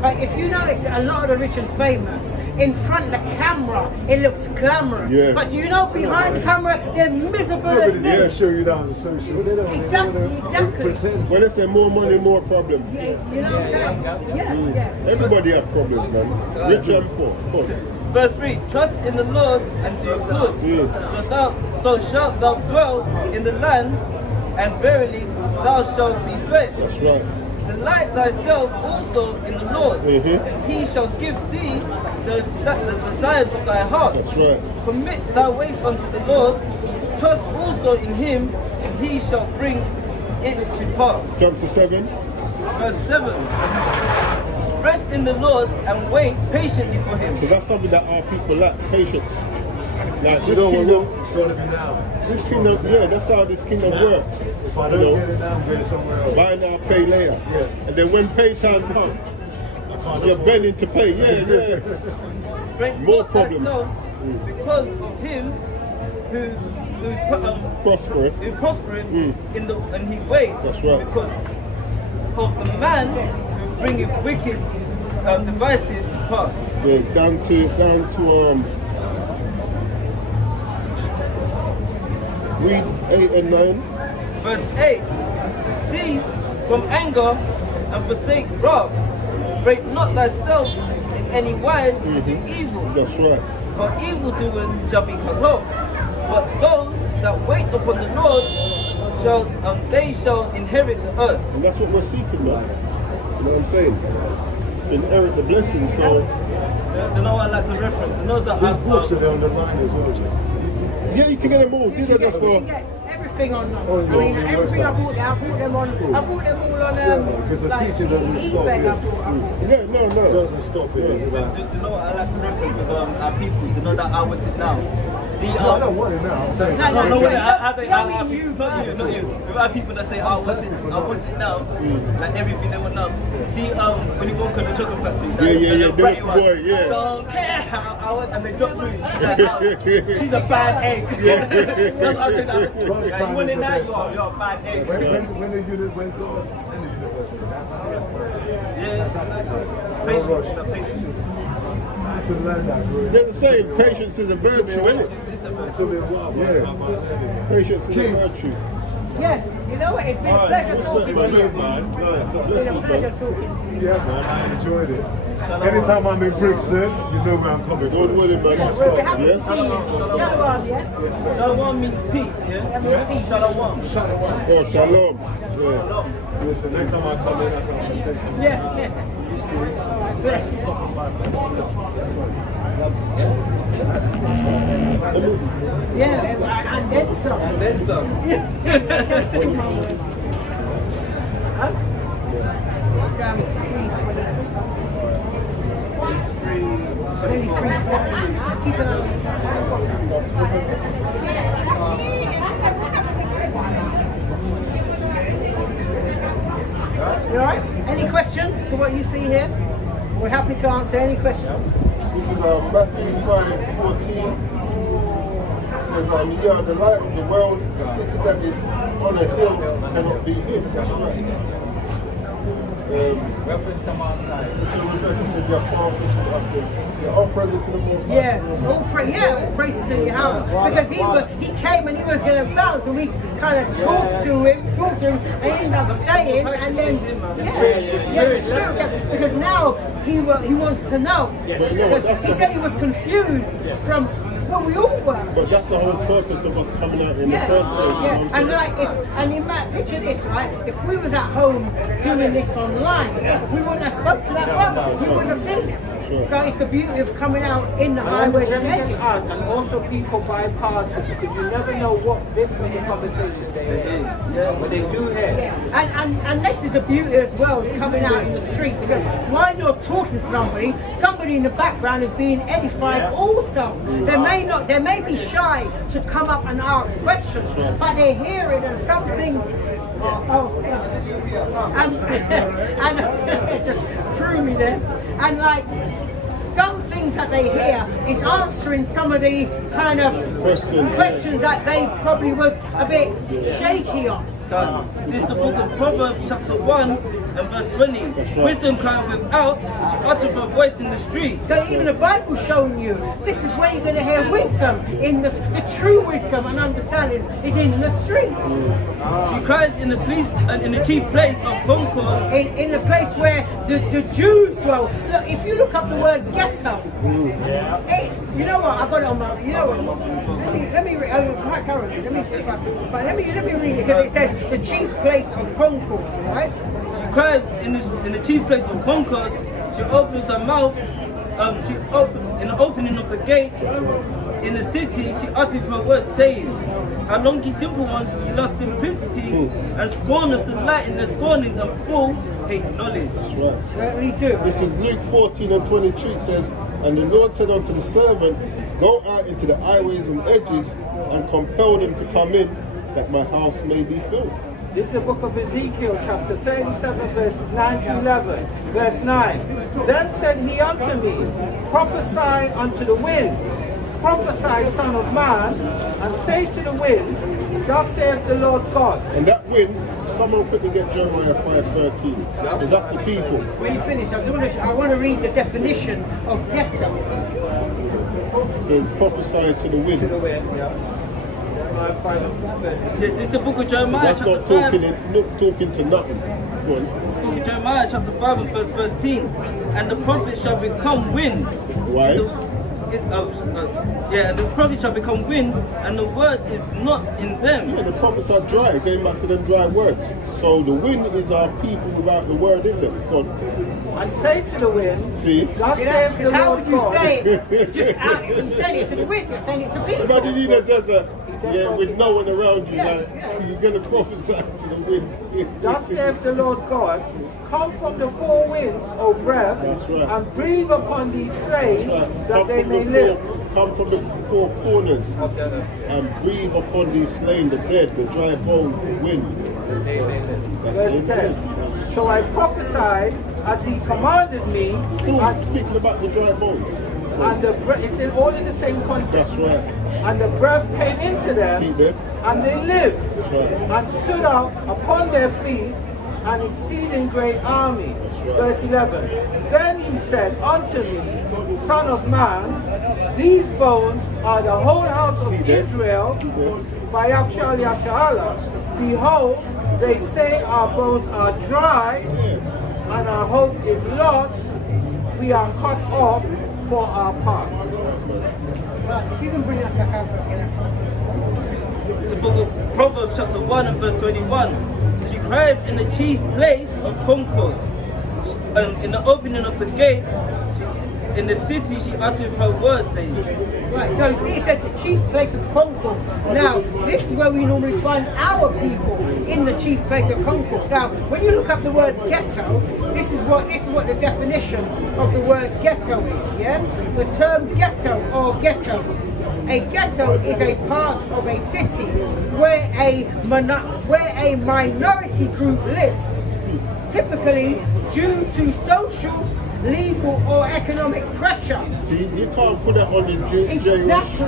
But if you notice, a lot of the rich and famous, in front of the camera, it looks glamorous. Yeah. But do you know behind the camera, they're miserable as Nobody dare sin. show you down the social. They don't Exactly. pretend. When they say more money, more problems. Yeah, you know what I'm saying? Yeah. Everybody have problems, man. Rich and poor. Go on. Verse 3. Trust in the Lord and do good. So shalt thou dwell in the land, and verily thou shalt be fed. That's right. Delight thyself also in the Lord, and he shall give thee the desires of thy heart. That's right. Commit thy ways unto the Lord, trust also in him, and he shall bring it to pass. Jump to 7. Verse 7. Rest in the Lord and wait patiently for him. So that's something that our people lack, patience. Like You this know kingdom, it's going to be now. this kingdom, yeah, that's how this kingdom works. If I don't get it now, I'm going somewhere else. Buy now, pay later. Yeah. And then when pay time comes, you're bending to pay. Yeah. Fret More not problems. thyself because of him who Prosperous. prospereth in his ways. That's right. Because of the man who bringeth wicked devices to pass. Yeah, down to read 8 and 9. Verse 8. Cease from anger and forsake wrath. Break not thyself in any wise to do evil. That's right. For evildoers shall be cut off. But those that wait upon the Lord they shall inherit the earth. And that's what we're seeking now. You know what I'm saying? Inherit the blessings. So You know what I like to reference? You know that These books are on the line as well, Jim. yeah, you can get them all. These are just You for can get everything on them. Oh, I mean, yeah, everything I website. bought there, I bought them all on Because the teaching doesn't stop, eBay. yeah. I bought. yeah, no. It doesn't stop it. Do you know what I like to reference with our people? You know that I want it now. See, I don't want it now. I'm saying. No, no, no, no, wait, no, I think not our you, people, not you. With our people that say, I want it now, like everything they want now. See, when you walk on the chocolate factory, Yeah, the bright the one, boy, yeah. don't care how I want, and they drop through. She's like, she's a bad egg. That's what I say. Like, you want it now, you're a bad egg. When the unit went on, then the university. Yeah, patience. To learn that, bro. They're the same. Patience is a virtue, isn't it? It took me a while. Yeah. Patience is a virtue. Yes, You know what? It's been a pleasure talking to you. man. It's been a pleasure talking to you. Yeah, man, I enjoyed it. Anytime I'm in Brixton, you know where I'm coming Don't from. worry, man. Yeah, It's we're fine, happy yes? to see you. Shalom, yeah? Shalom means peace, yeah? That means peace. Shalom. Oh, shalom. Yeah. Listen, next time I come in, that's what I'm saying. Yeah, yeah. Bless you. Yeah, and then some. And then some. Huh? It's 3:20. Maybe 3:40. Keep it You alright? Any questions to what you see here? We're happy to answer any questions. This is Matthew 5:14. It says, "You are the light of the world. A city that is on a hill cannot be hid." That's right. Reference to Mount Sinai. Sister Rebecca said, "You're powerful. You're all present to the Most High." Yeah, all praises to Yahweh. Because he came and he was going to bounce, and we kind of talked to him, and he ended up staying, and then the Spirit came. Because now he wants to know. Because he said he was confused from what we all were. But that's the whole purpose of us coming out in the first place. You know what I'm And saying? in fact, picture this, right? If we was at home doing this online, we wouldn't have spoke to that brother. We wouldn't have seen him. So it's the beauty of coming out in the highways and hedges. And also people bypass it because you never know what bits of the conversation they hear. Yeah, but they do hear. And this is the beauty as well, is coming out in the street, because while you're talking to somebody in the background is being edified also. They may be shy to come up and ask questions, but they hear it, and some things and it just threw me there. And like some things that they hear is answering some of the kind of questions that they probably was a bit shaky on. This is the book of Proverbs chapter 1 and verse 20. Wisdom cried without, she uttered her voice in the street. So even the Bible showing you this is where you're going to hear wisdom. In the true wisdom and understanding is in the street. She cries in the chief place of concord. In the place where the Jews dwell. Look, if you look up the word ghetto, you know what? I got it on my. You know what? Let me read. Quite currently. Let me see if I. But let me read it, because it says the chief place of concourse, right? She cried in the chief place of concord. She opens her mouth. In the opening of the gate in the city, she uttered her words, saying, "How long, ye simple ones, will you lost simplicity, and scorners delight in their scornings, and fools hate knowledge." Certainly do. This is Luke 14 and 23. It says, "And the Lord said unto the servant, Go out into the highways and edges, and compel them to come in, that my house may be filled." This is the book of Ezekiel, chapter 37, verses 9 to 11. Verse 9. Then said he unto me, Prophesy unto the wind, prophesy, son of man, and say to the wind, Thus saith the Lord God. And that wind, someone quickly get Jeremiah 5:13. And that's the people. When you finish, I want to read the definition of ghetto. It says, prophesy to the wind. This is the book of Jeremiah That's chapter not 5. not talking to nothing. Go on. Book of Jeremiah chapter 5 and verse 13. And the prophet shall become wind. Why? And the prophet shall become wind, and the word is not in them. Yeah, the prophets are dry, going back to them dry words. So the wind is our people without the word in them. Go on. And say to the wind, See? Thus saith the How Lord would you God. say it? Just out, you saying it to the wind, you're saying it to people. Imagine you in a desert, with no one around you, you're going to prophesy to the wind. Thus saith the Lord God, Come from the four winds, O breath, That's right. and breathe upon these slaves, that Come they from may the live. come from the four corners and breathe upon these slain, the dead, the dry bones, the wind. Verse 10. So I prophesied as he commanded me, Still and speaking about the dry bones. the breath, it's all in the same context. That's right. And the breath came into them, See them? and they lived, right. and stood up upon their feet, an exceeding great army. Verse 11. Then he said unto me, Son of man, these bones are the whole house of See that? Israel. See that? By Yafshal Yashala, behold, they say our bones are dry and our hope is lost, we are cut off for our part. Right, if you can bring that back out for us again. It's the book of Proverbs chapter 1 and verse 21. She cried in the chief place of concourse, and in the opening of the gate, in the city she uttered her words, saying. Right, so see, it said the chief place of concourse. Now, this is where we normally find our people, in the chief place of concourse. Now, when you look up the word ghetto, this is what the definition of the word ghetto is. Yeah, the term ghetto or ghettos. A ghetto is a part of a city where a minority group lives, typically due to social, legal or economic pressure. You can't put that on the Exactly.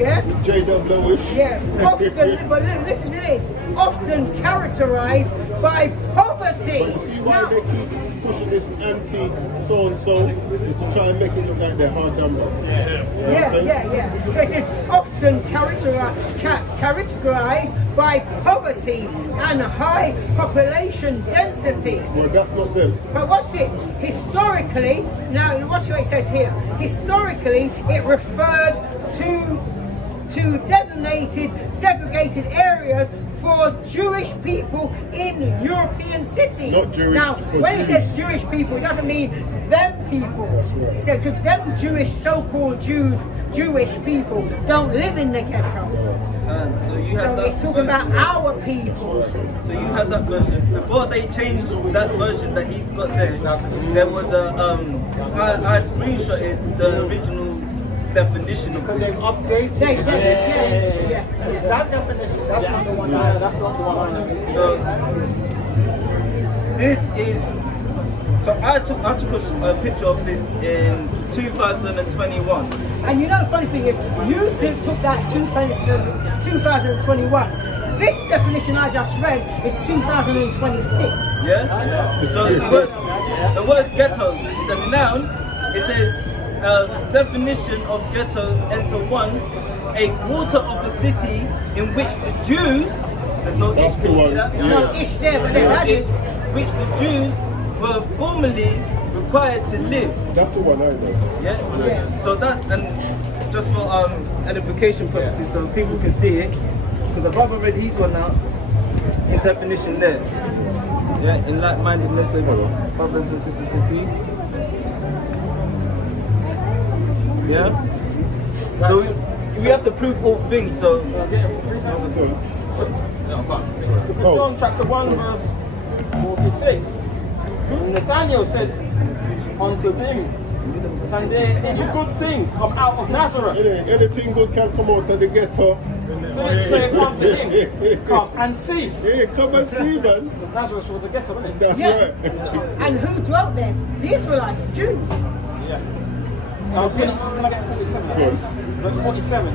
Yeah? JW-ish. Yeah. Often, but listen to this, often characterized by poverty. But you see why Now, they keep pushing this anti-so-and-so is to try and make it look like they're hard done by. yeah. So it says often characterized by poverty and high population density. Well, that's not them. But watch this. Historically, now watch what it says here. Historically, it referred to designated, segregated areas for Jewish people in European cities. Not Jewish. Now, for when it Jews. says Jewish people, it doesn't mean them people. That's right. It says because them Jewish, so-called Jewish people don't live in the ghettos. So you had So that it's talking about our people. So you had that version. Before they changed that version that he's got there was a I screenshotted the original definition of Because they've updated. Yeah. That definition, that's not the one that's not the one I know. So this is. So I took a picture of this in 2021. And you know the funny thing is, you took that 2021. This definition I just read is 2026. Yeah? So the word ghetto is a noun. It says definition of ghetto enter 1, a quarter of the city in which the Jews, there's no That's ish, the one. No ish there, but then that is. which the Jews were formerly required to live. That's the one I know. Yeah? So that's, and just for edification purposes, so people can see it, because the brother read his one out in definition there. Yeah, in like-mindedness, so brothers and sisters can see. Yeah? So we have to prove all things, so. John chapter 1 verse 46. Nathanael said unto him, can there any good thing come out of Nazareth? Anything good can come out of the ghetto. Philip said unto him, come and see. Hey, come and see, man. Nazareth was the ghetto, wasn't it? That's Yeah. right. And who dwelt there? The Israelites, Jews. Can I get 47? Verse 47.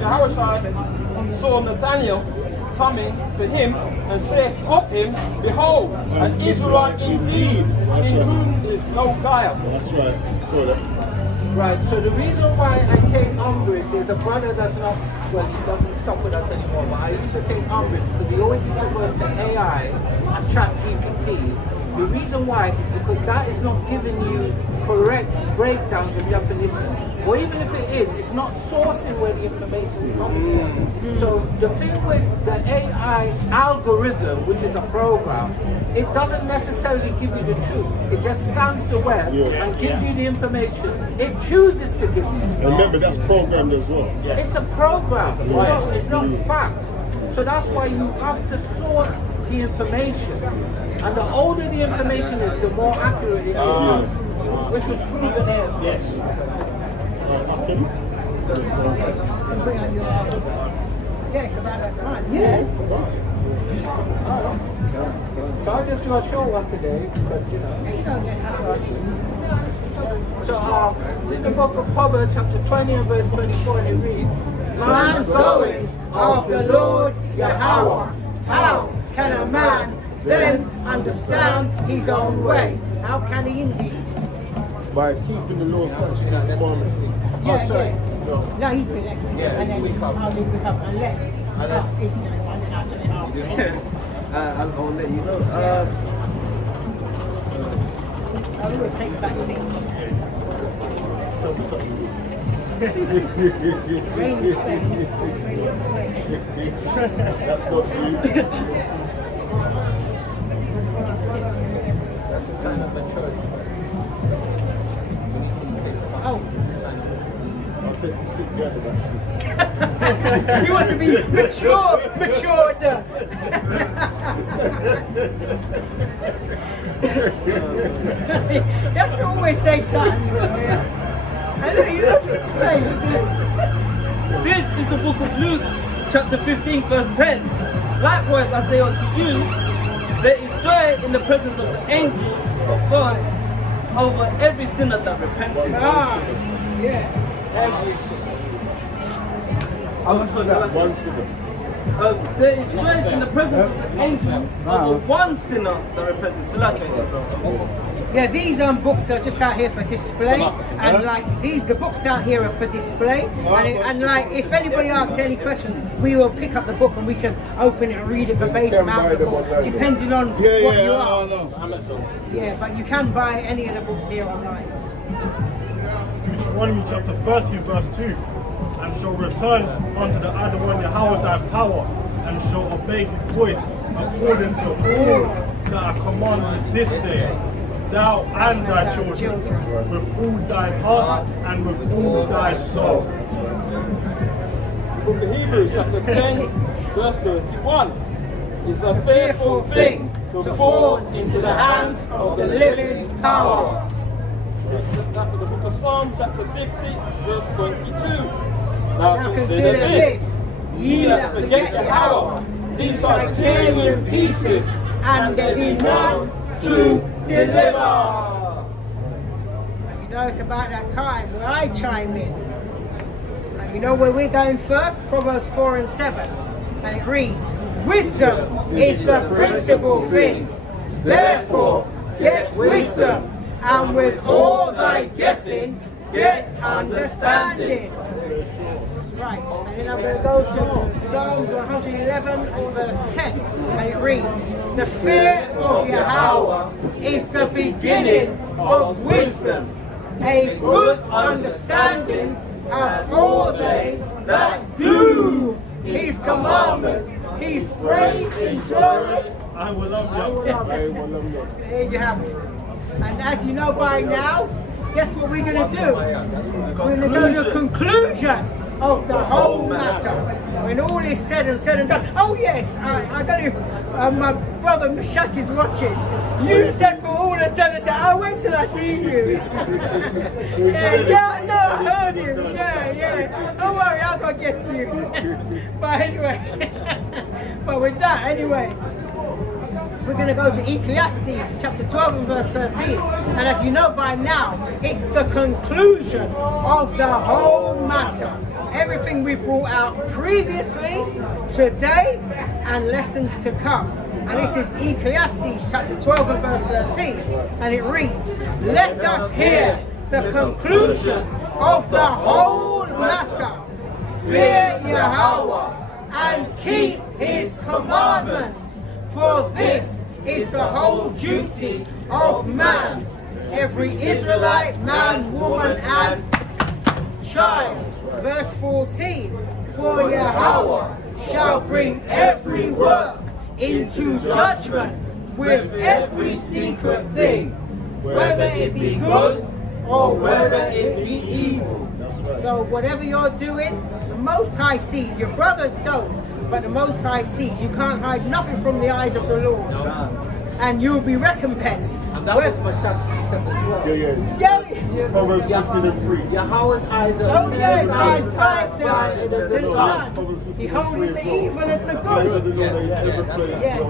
Yahushua saw Nathanael coming to him and said of him, behold, an Israelite indeed, in whom is no guile. That's right. Saw that. Right, so the reason why I take umbrage is the brother does not, well, he doesn't suffer with us anymore, but I used to take umbrage because he always used to go to AI and ChatGPT. The reason why is because that is not giving you correct breakdowns of definition. Or even if it is, it's not sourcing where the information is coming from. So the thing with the AI algorithm, which is a program, it doesn't necessarily give you the truth. It just scans the web and gives you the information it chooses to give you. Remember, that's programmed as well. It's a program, it's not facts. So that's why you have to source the information. And the older the information is, the more accurate it is. Which was proven here. Yes. Yeah, it's about that time. Yeah. So I'll just do a short one today because, you know. So in the book of Proverbs chapter 20 and verse 24, and it reads, Man's goings of the Lord Yahweh. How can a man then understand his own way? How can he indeed? By keeping the law, statutes, and commandments. Yeah, sorry. yeah. No, he's been excellent. Yeah, and then we cover. I'll leave it up unless. Unless- And then I'll do it after. I'll let you know. I'll always take the back seat. Rain is playing. That's not free. That's a sign of maturity. Oh. I'll take the seat behind the back seat. You want to be matured. That's always say something. I know you look at his face. This is the book of Luke, chapter 15, verse 10. Likewise, I say unto you, there is joy in the presence of the angels of God over every sinner that repenteth. Yeah. Every sinner. One sinner. There is joy in the presence of the angel over one sinner that repenteth. Still okay. Yeah, these books are just out here for display, and like the books out here are for display, and like if anybody asks any questions, we will pick up the book and we can open it and read it verbatim out of the book, depending on what you are. Yeah, but you can buy any of the books here online. Deuteronomy chapter 30 verse 2, and shall return unto the Adonai Yahweh thy power, and shall obey his voice according to all that I command this day, thou and thy children, with all thy heart and with all thy soul. Book of Hebrews, chapter 10, verse 31. It's a fearful thing to fall into the hands of the living power. That's the book of Psalms, chapter 50, verse 22. Now consider this, ye that forget Yahweh, he shall tear you in pieces, and there be none to deliver. You know, it's about that time where I chime in. And you know where we're going first? Proverbs 4 and 7. And it reads, wisdom is the principal thing. Therefore, get wisdom, and with all thy getting, get understanding. Right, and then I'm going to go to Psalms 111 and verse 10, and it reads, the fear of Yahweh is the beginning of wisdom, a good understanding of all they that do his commandments. His praise endureth. I will love you. I will love you. There you have it. And as you know by now, guess what we're going to do? We're going to go to the conclusion of the whole matter. When all is said and done. Oh yes, I don't know if my brother Meshach is watching. You said for all is said and done, I'll wait till I see you. yeah, no, I heard him. Yeah. Don't worry, I'll go get you. But anyway, but with that, anyway, we're going to go to Ecclesiastes chapter 12 and verse 13. And as you know by now, it's the conclusion of the whole matter. Everything we brought out previously, today, and lessons to come. And this is Ecclesiastes chapter 12 and verse 13. And it reads, let us hear the conclusion of the whole matter. Fear Yahweh and keep his commandments. For this is the whole duty of man, every Israelite, man, woman, and child. Verse 14, for Yahweh shall bring every work into judgment with every secret thing, whether it be good or whether it be evil. So whatever you're doing, the Most High sees. Your brothers don't. But the Most High sees. You can't hide nothing from the eyes of the Lord. No. And you will be recompensed. And that was Meshach's precept as well. Yeah. Proverbs 15 and 3. Yahweh's eyes are Oh yeah, it's eyes bright to the sun. Beholding the evil and the good. Yeah.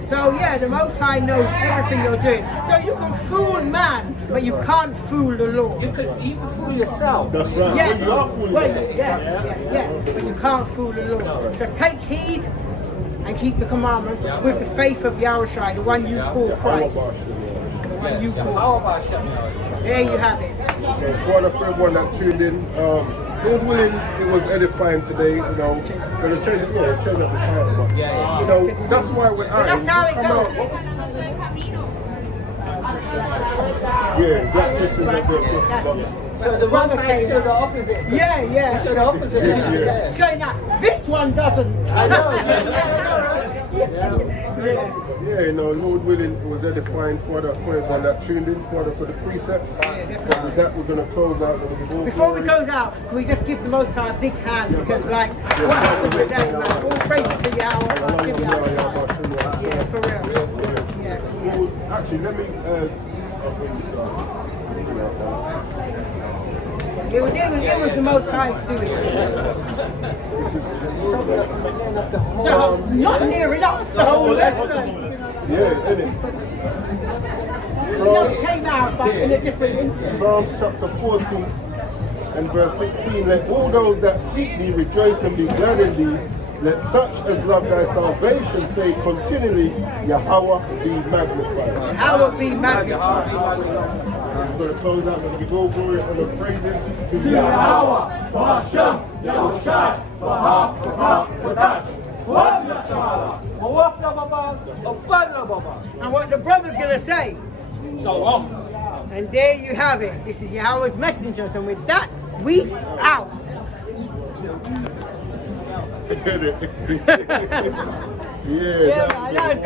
So yeah, the Most High knows everything you're doing. So you can fool man, but you can't fool the Lord. You could even fool yourself. That's right. Yeah. But you can't fool the Lord. So take heed and keep the commandments with the faith of Yahushua, the one you call Christ. The one you call. How about Shem? There you have it. So for everyone that tuned in, Lord willing, it was edifying today, you know. Gonna change up the title, but you know, that's why we're out. That's how it goes. Yeah, that's this is the So the one that show the opposite. Yeah. Show the opposite. Yeah. Showing that this one doesn't. I know. Yeah, you know, Lord willing, it was edifying for everyone that tuned in, for the precepts. But with that, we're going to close out. Before we close out, can we just give the Most High a big hand? Because, like, what happened with that, man? All praises to Yahweh. Yeah, for real. Yeah. Actually, let me. It was the Most High doing it. Not near enough. The whole lesson. Yeah, isn't it? It came out, but in a different instance. Psalms chapter 14 and verse 16. Let all those that seek thee rejoice and be glad in thee. Let such as love thy salvation say continually, Yahweh be magnified. Yahweh be magnified. I'm going to close out with the glory and the praises to Yahweh, Hashem, Yahushai, Baha'u'Qadash, And what the brother's going to say. And there you have it. This is Yahweh's messengers. And with that, we out. yeah. Yeah, man, that was